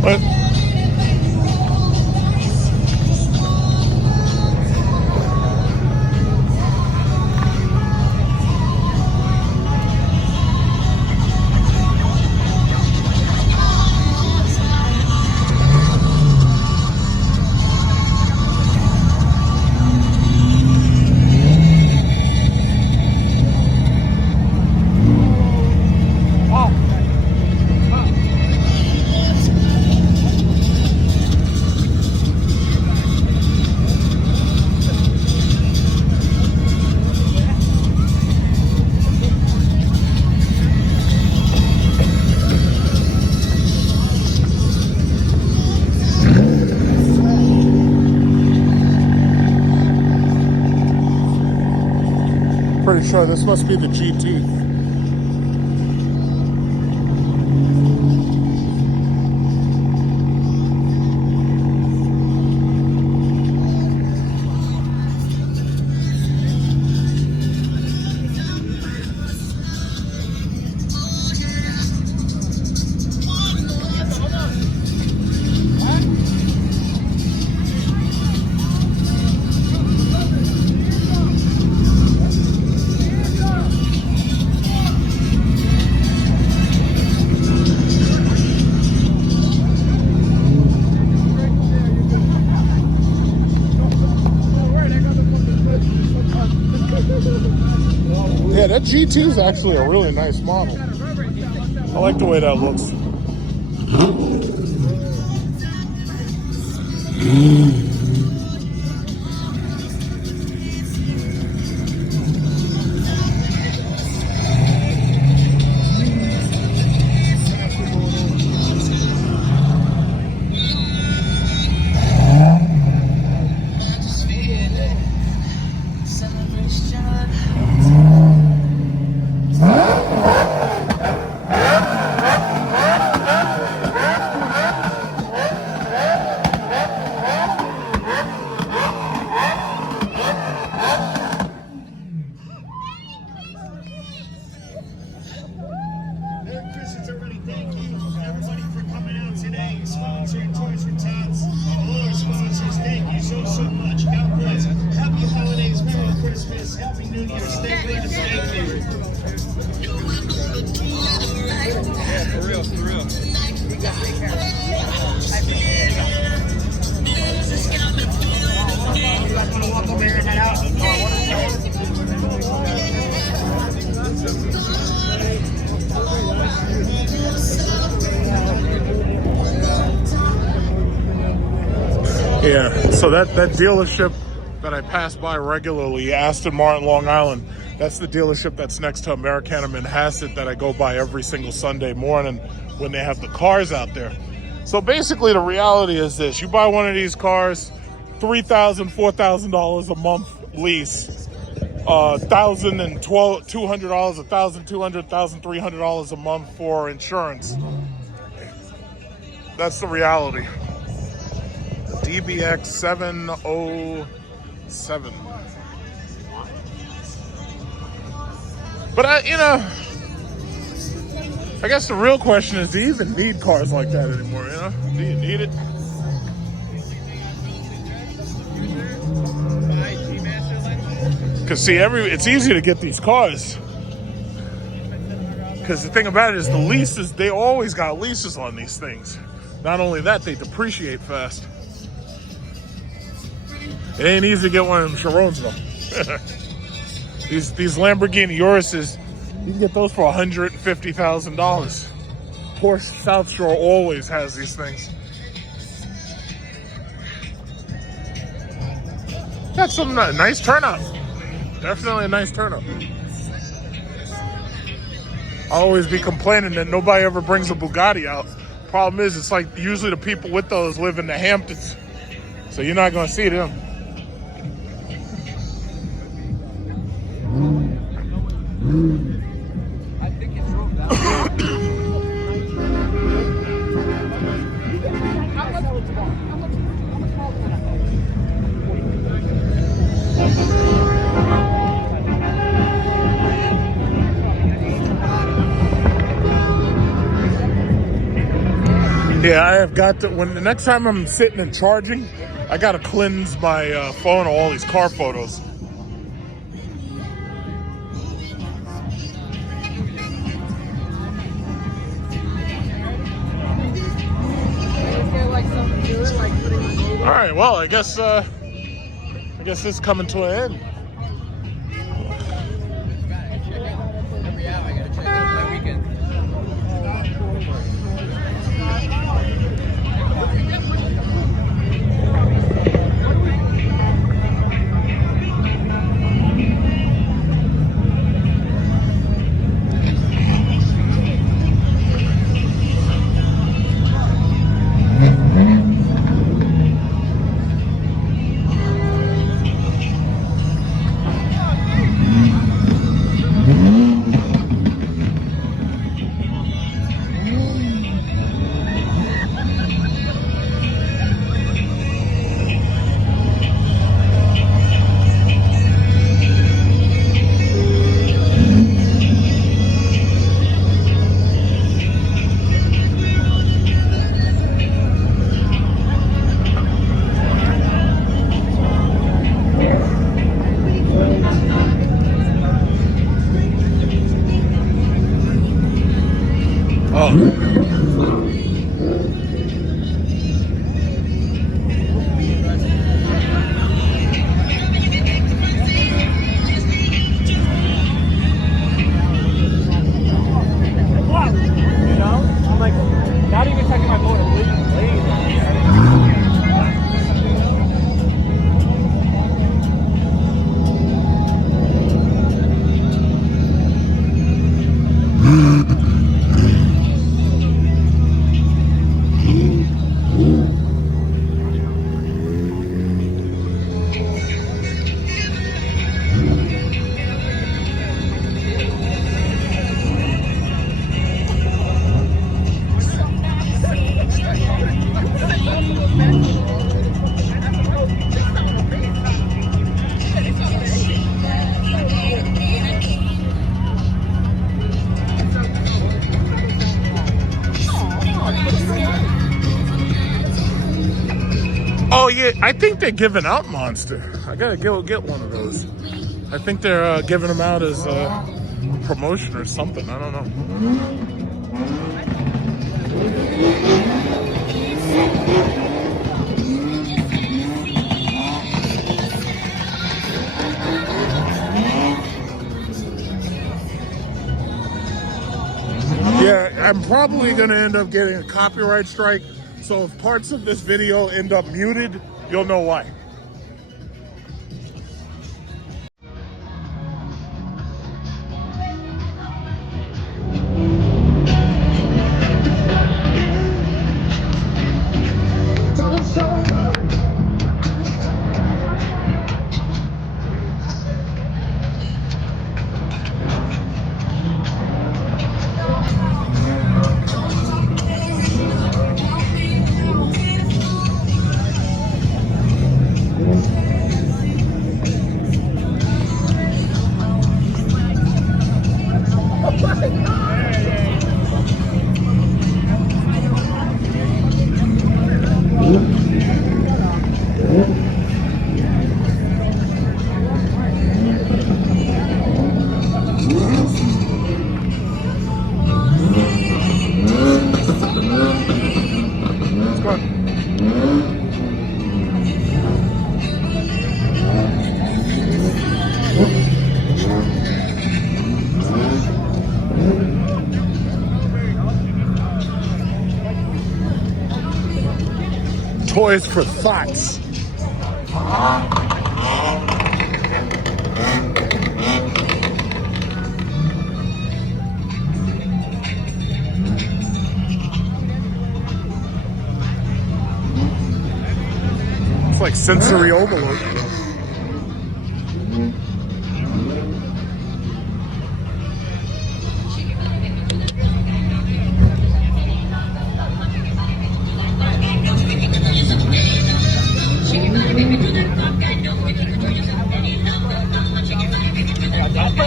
But pretty sure this must be the GT. Yeah, that GT is actually a really nice model. I like the way that looks. Merry Christmas, everybody. Thank you, everybody, for coming out today. Sponsoring Toys for Tots. All our sponsors, thank you so much. God bless. Happy holidays, Merry Christmas, Happy New Year. Stay blessed. Thank you. Yeah, for real, for real. You guys want to walk over here and head out? Yeah, so that dealership that I pass by regularly, Aston Martin, Long Island, that's the dealership that's next to Americana Manhasset that I go by every single Sunday morning when they have the cars out there. So basically the reality is this: you buy one of these cars, $3,000, $4,000 a month lease, $1,200, $1,200, $1,300 a month for insurance. That's the reality. DBX 707. But I guess the real question is, do you even need cars like that anymore? Do you need it? Because see, it's easy to get these cars. Because the thing about it is the leases, they always got leases on these things. Not only that, they depreciate fast. It ain't easy to get one of them Chirons though. These Lamborghini Uruses, you can get those for $150,000. Porsche South Shore always has these things. That's some nice turnout. Definitely a nice turnout. I always be complaining that nobody ever brings a Bugatti out. Problem is, it's like usually the people with those live in the Hamptons, so you're not gonna see them. Yeah, I have got to, when the next time I'm sitting and charging, I gotta cleanse my phone of all these car photos. All right, well, I guess this is coming to an end. Oh yeah, I think they're giving out Monster. I gotta go get one of those. I think they're giving them out as a promotion or something. I don't know. Yeah, I'm probably gonna end up getting a copyright strike. So if parts of this video end up muted, you'll know why. Toys for Tots. like sensory overload.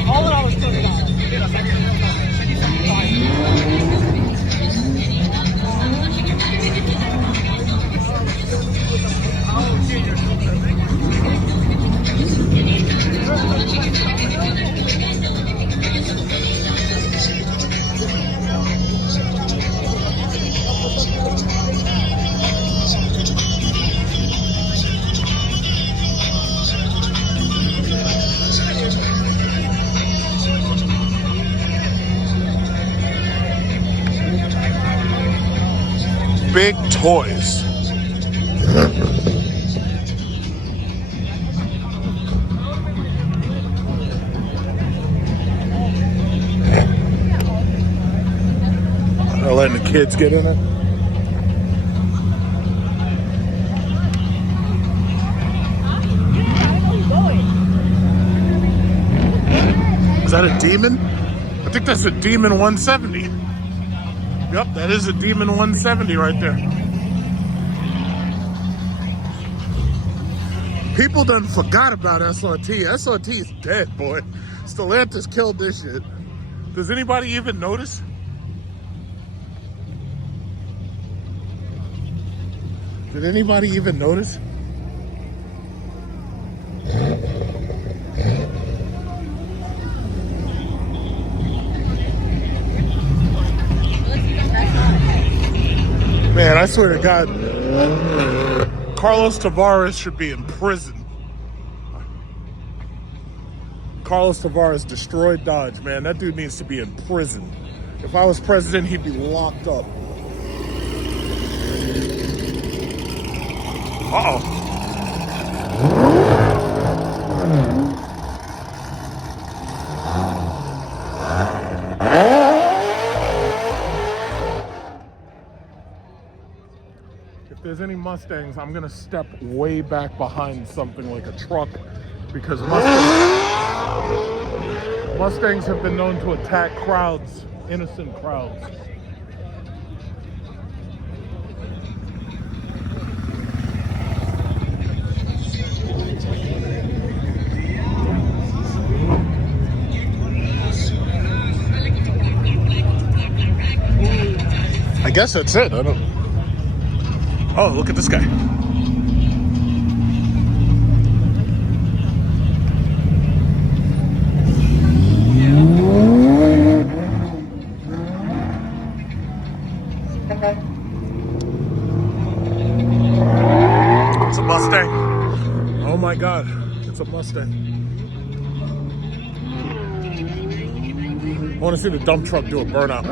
All in all, it's $200. Big toys. They're letting the kids get in it. Is that a demon? I think that's a Demon 170. Yep, that is a Demon 170 right there. People done forgot about SRT. SRT is dead, boy. Stellantis killed this shit. Does anybody even notice? Did anybody even notice? Man, I swear to God, Carlos Tavares should be in prison. Carlos Tavares destroyed Dodge, man. That dude needs to be in prison. If I was president, he'd be locked up. Uh-oh. If there's any Mustangs, I'm gonna step way back behind something like a truck because Mustangs have been known to attack crowds, innocent crowds. I guess that's it. I don't. Oh, look at this guy. It's a Mustang. Oh my God, it's a Mustang. I want to see the dump truck do a burnout.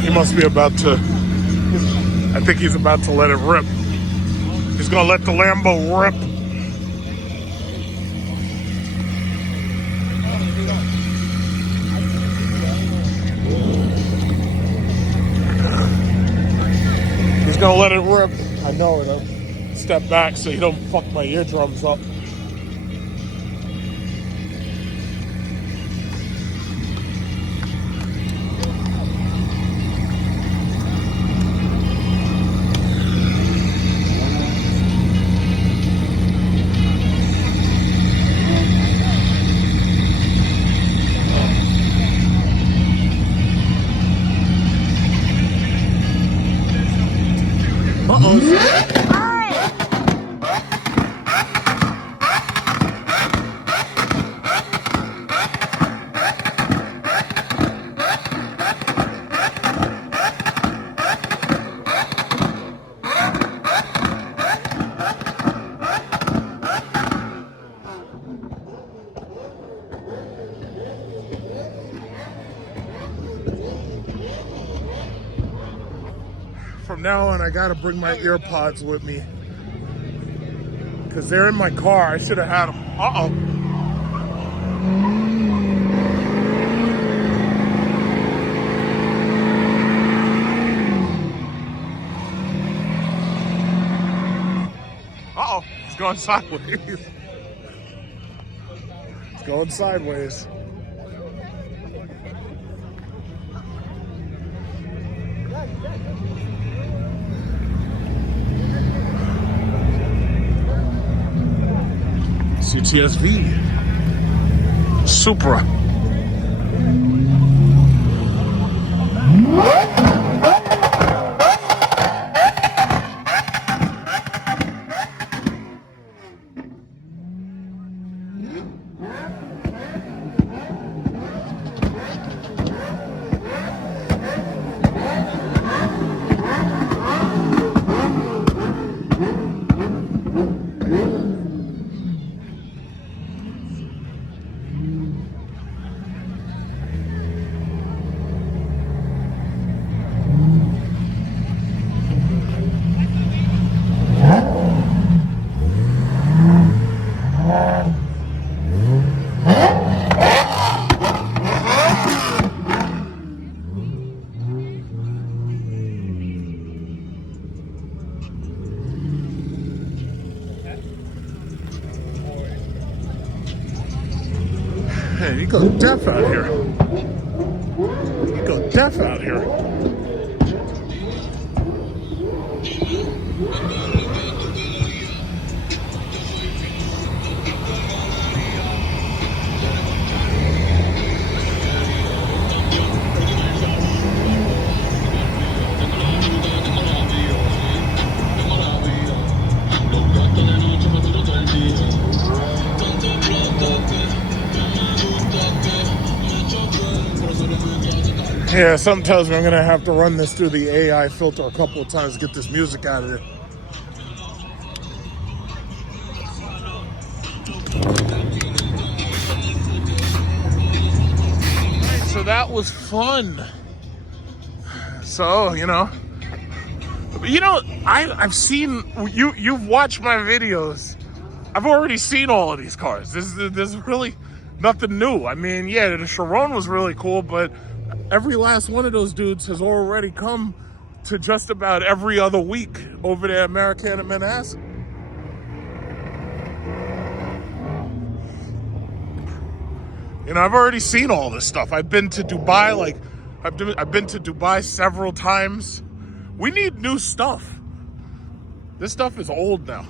He must be about to, I think he's about to let it rip. He's gonna let the Lambo rip. He's gonna let it rip. I know it. I'll step back so you don't fuck my eardrums up. From now on, I gotta bring my earpods with me because they're in my car. I should have had them. Uh-oh. Uh-oh, it's going sideways. It's going sideways. CTSV Supra. Man, you go deaf out here. You go deaf out here. Yeah, something tells me I'm gonna have to run this through the AI filter a couple of times to get this music out of there. Right, so that was fun. So, I've seen you've watched my videos. I've already seen all of these cars. There's really nothing new. I mean, yeah, the Chiron was really cool, but every last one of those dudes has already come to just about every other week over there at American and Manhasset. I've already seen all this stuff. I've been to Dubai, I've been to Dubai several times. We need new stuff. This stuff is old now.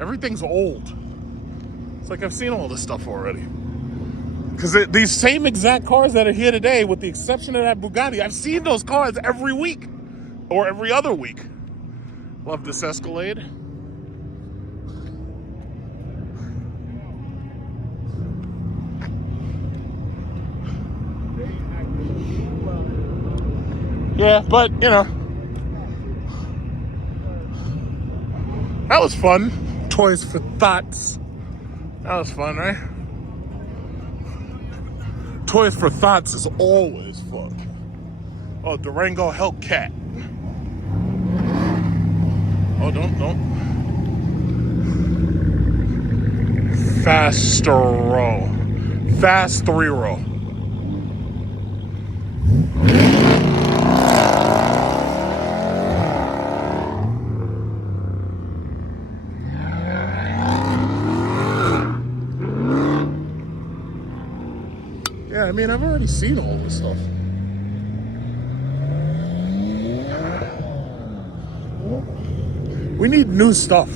Everything's old. It's like I've seen all this stuff already. Because these same exact cars that are here today, with the exception of that Bugatti, I've seen those cars every week or every other week. Love this Escalade. Yeah, but, that was fun. Toys for Tots. That was fun, right? Toys for Tots is always fun. Oh, Durango Hellcat. Oh, don't. Fast 3-row. Yeah, I mean, I've already seen all this stuff. We need new stuff.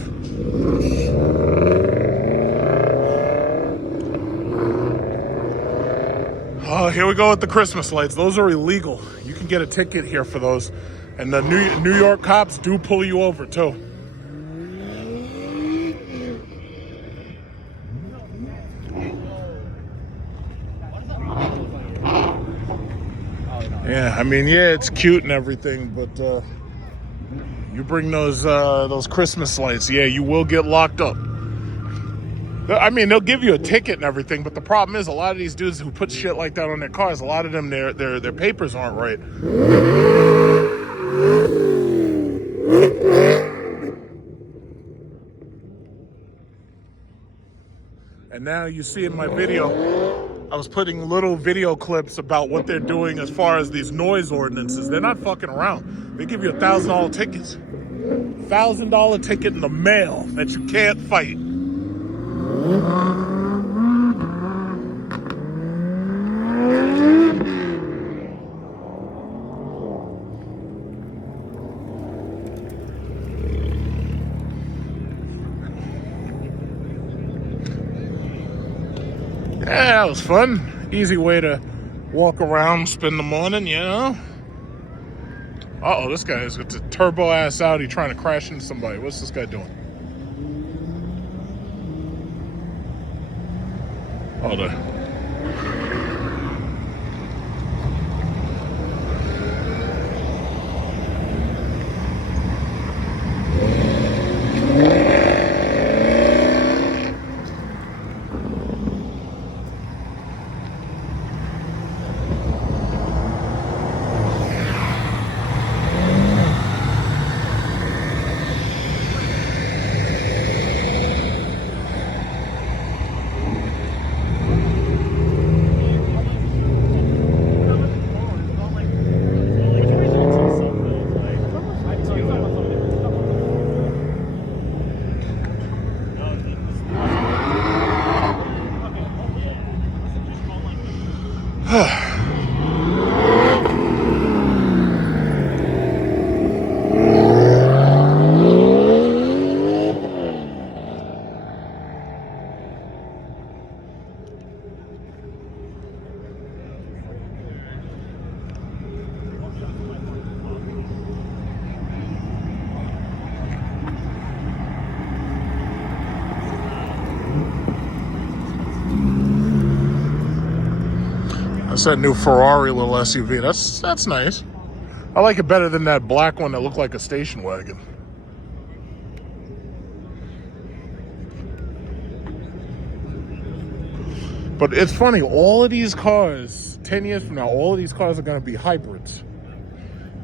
Oh, here we go with the Christmas lights. Those are illegal. You can get a ticket here for those. And the New York cops do pull you over too. Yeah, I mean, yeah, it's cute and everything, but you bring those Christmas lights, yeah, you will get locked up. I mean, they'll give you a ticket and everything, but the problem is a lot of these dudes who put shit like that on their cars, a lot of them, their papers aren't right. And now you see in my video, I was putting little video clips about what they're doing as far as these noise ordinances. They're not fucking around. They give you $1,000 tickets. $1,000 ticket in the mail that you can't fight. Yeah, that was fun. Easy way to walk around, spend the morning, you know? Uh-oh, this guy is got a turbo-ass Audi trying to crash into somebody. What's this guy doing? Hold on. That's that new Ferrari little SUV. That's nice. I like it better than that black one that looked like a station wagon. But it's funny, all of these cars, 10 years from now, all of these cars are going to be hybrids.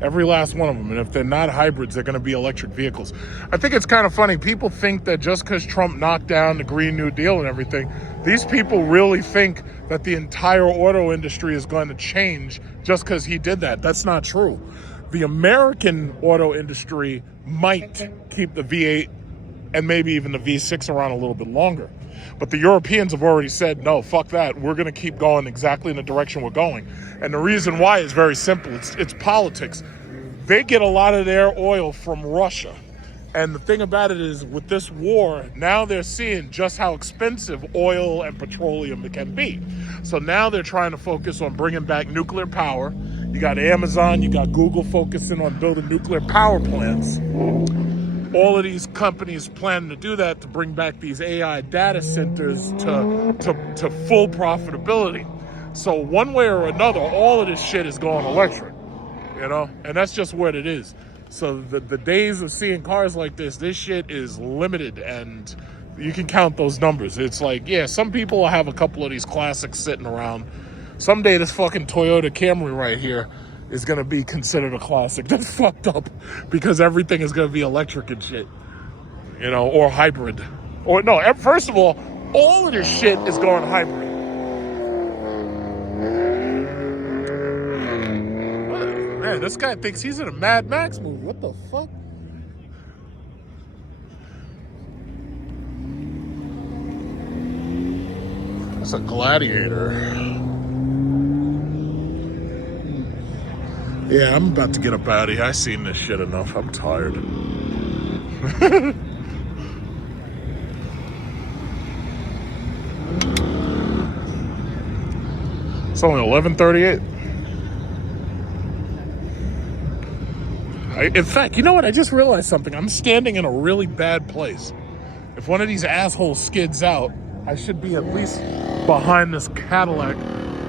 Every last one of them. And if they're not hybrids, they're going to be electric vehicles. I think it's kind of funny. People think that just because Trump knocked down the Green New Deal and everything, these people really think that the entire auto industry is going to change just because he did that. That's not true. The American auto industry might keep the V8 and maybe even the V6 around a little bit longer. But the Europeans have already said, no, fuck that. We're going to keep going exactly in the direction we're going. And the reason why is very simple. It's politics. They get a lot of their oil from Russia. And the thing about it is, with this war, now they're seeing just how expensive oil and petroleum can be. So now they're trying to focus on bringing back nuclear power. You got Amazon, you got Google focusing on building nuclear power plants. All of these companies planning to do that to bring back these AI data centers to full profitability. So one way or another, all of this shit is going electric, you know? And that's just what it is. So the days of seeing cars like this shit is limited, and you can count those numbers. It's like, yeah, some people will have a couple of these classics sitting around. Someday this fucking Toyota Camry right here is going to be considered a classic. That's fucked up, because everything is going to be electric and shit, you know, or hybrid. Or no, first of all of this shit is going hybrid. Man, this guy thinks he's in a Mad Max movie. What the fuck? That's a Gladiator. Yeah, I'm about to get up out of here. I've seen this shit enough. I'm tired. It's only 11:38. In fact, you know what? I just realized something. I'm standing in a really bad place. If one of these assholes skids out, I should be at least behind this Cadillac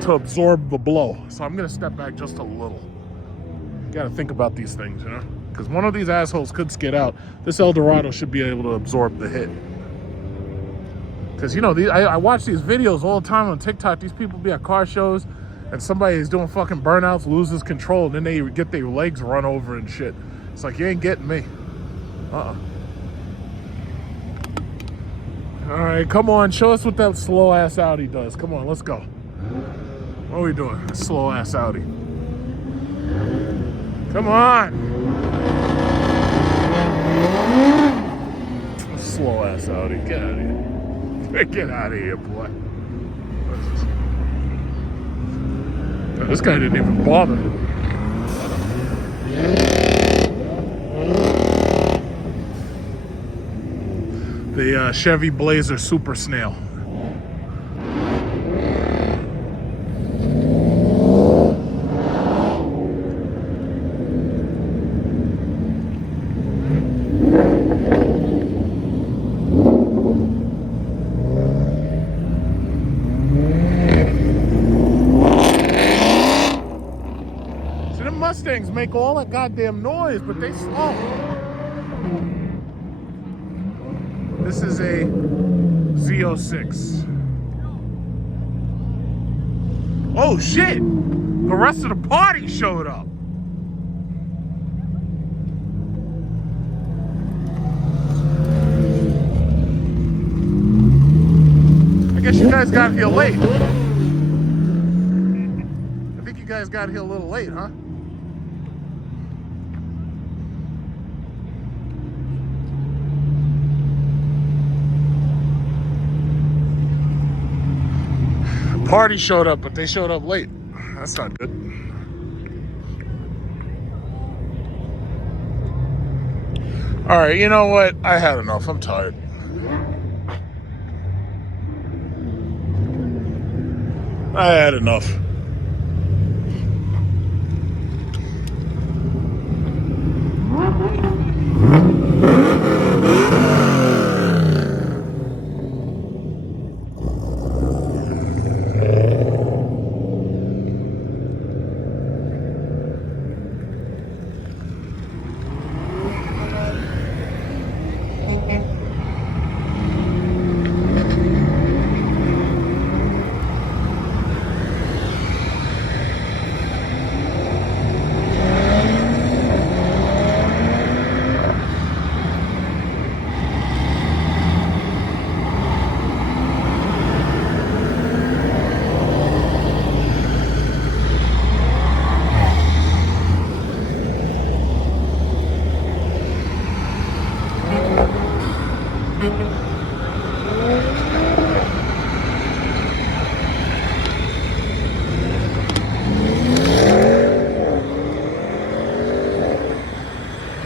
to absorb the blow. So I'm going to step back just a little. Got to think about these things, you know? Because one of these assholes could skid out. This Eldorado should be able to absorb the hit. Because, you know, I watch these videos all the time on TikTok. These people be at car shows and somebody is doing fucking burnouts, loses control, and then they get their legs run over and shit. It's like, you ain't getting me. All right, come on. Show us what that slow-ass Audi does. Come on, let's go. What are we doing? Slow-ass Audi. Come on. Slow-ass Audi. Get out of here. Get out of here, boy. This guy didn't even bother. The Chevy Blazer Super Snail. Mustangs make all that goddamn noise, but they slow. This is a Z06. Oh shit! The rest of the party showed up. I guess you guys got here late. I think you guys got here a little late, huh? Party showed up, but they showed up late. That's not good. All right, you know what? I had enough. I'm tired. I had enough.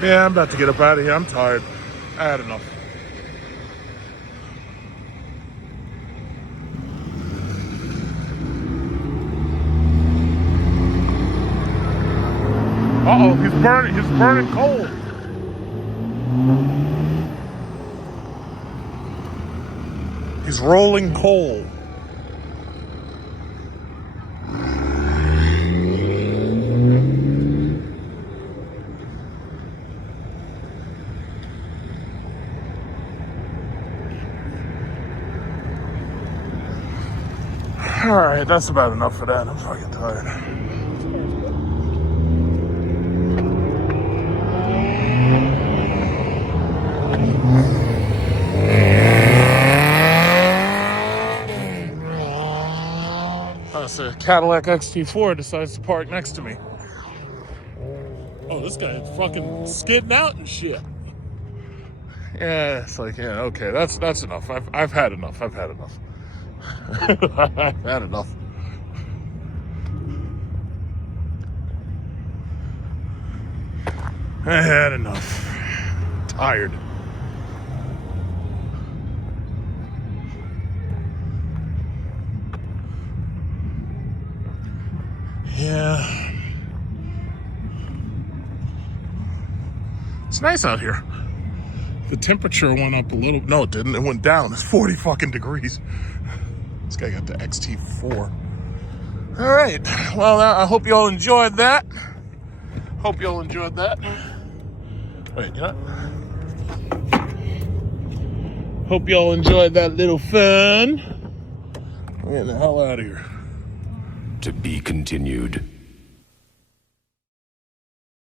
Yeah, I'm about to get up out of here. I'm tired. I had enough. Uh-oh, he's burning coal. He's rolling coal. All right, that's about enough for that. I'm fucking tired. So Cadillac XT4 decides to park next to me. Oh, this guy is fucking skidding out and shit. Yeah, it's like, yeah, okay, that's enough. I've had enough. I've had enough. I've had enough. I had enough. Tired. Yeah. It's nice out here. The temperature went up a little. No, it didn't. It went down. It's 40 fucking degrees. This guy got the XT4. All right. Well, I hope you all enjoyed that. Hope you all enjoyed that. Wait, you know? Hope you all enjoyed that little fun. I'm getting the hell out of here. To be continued.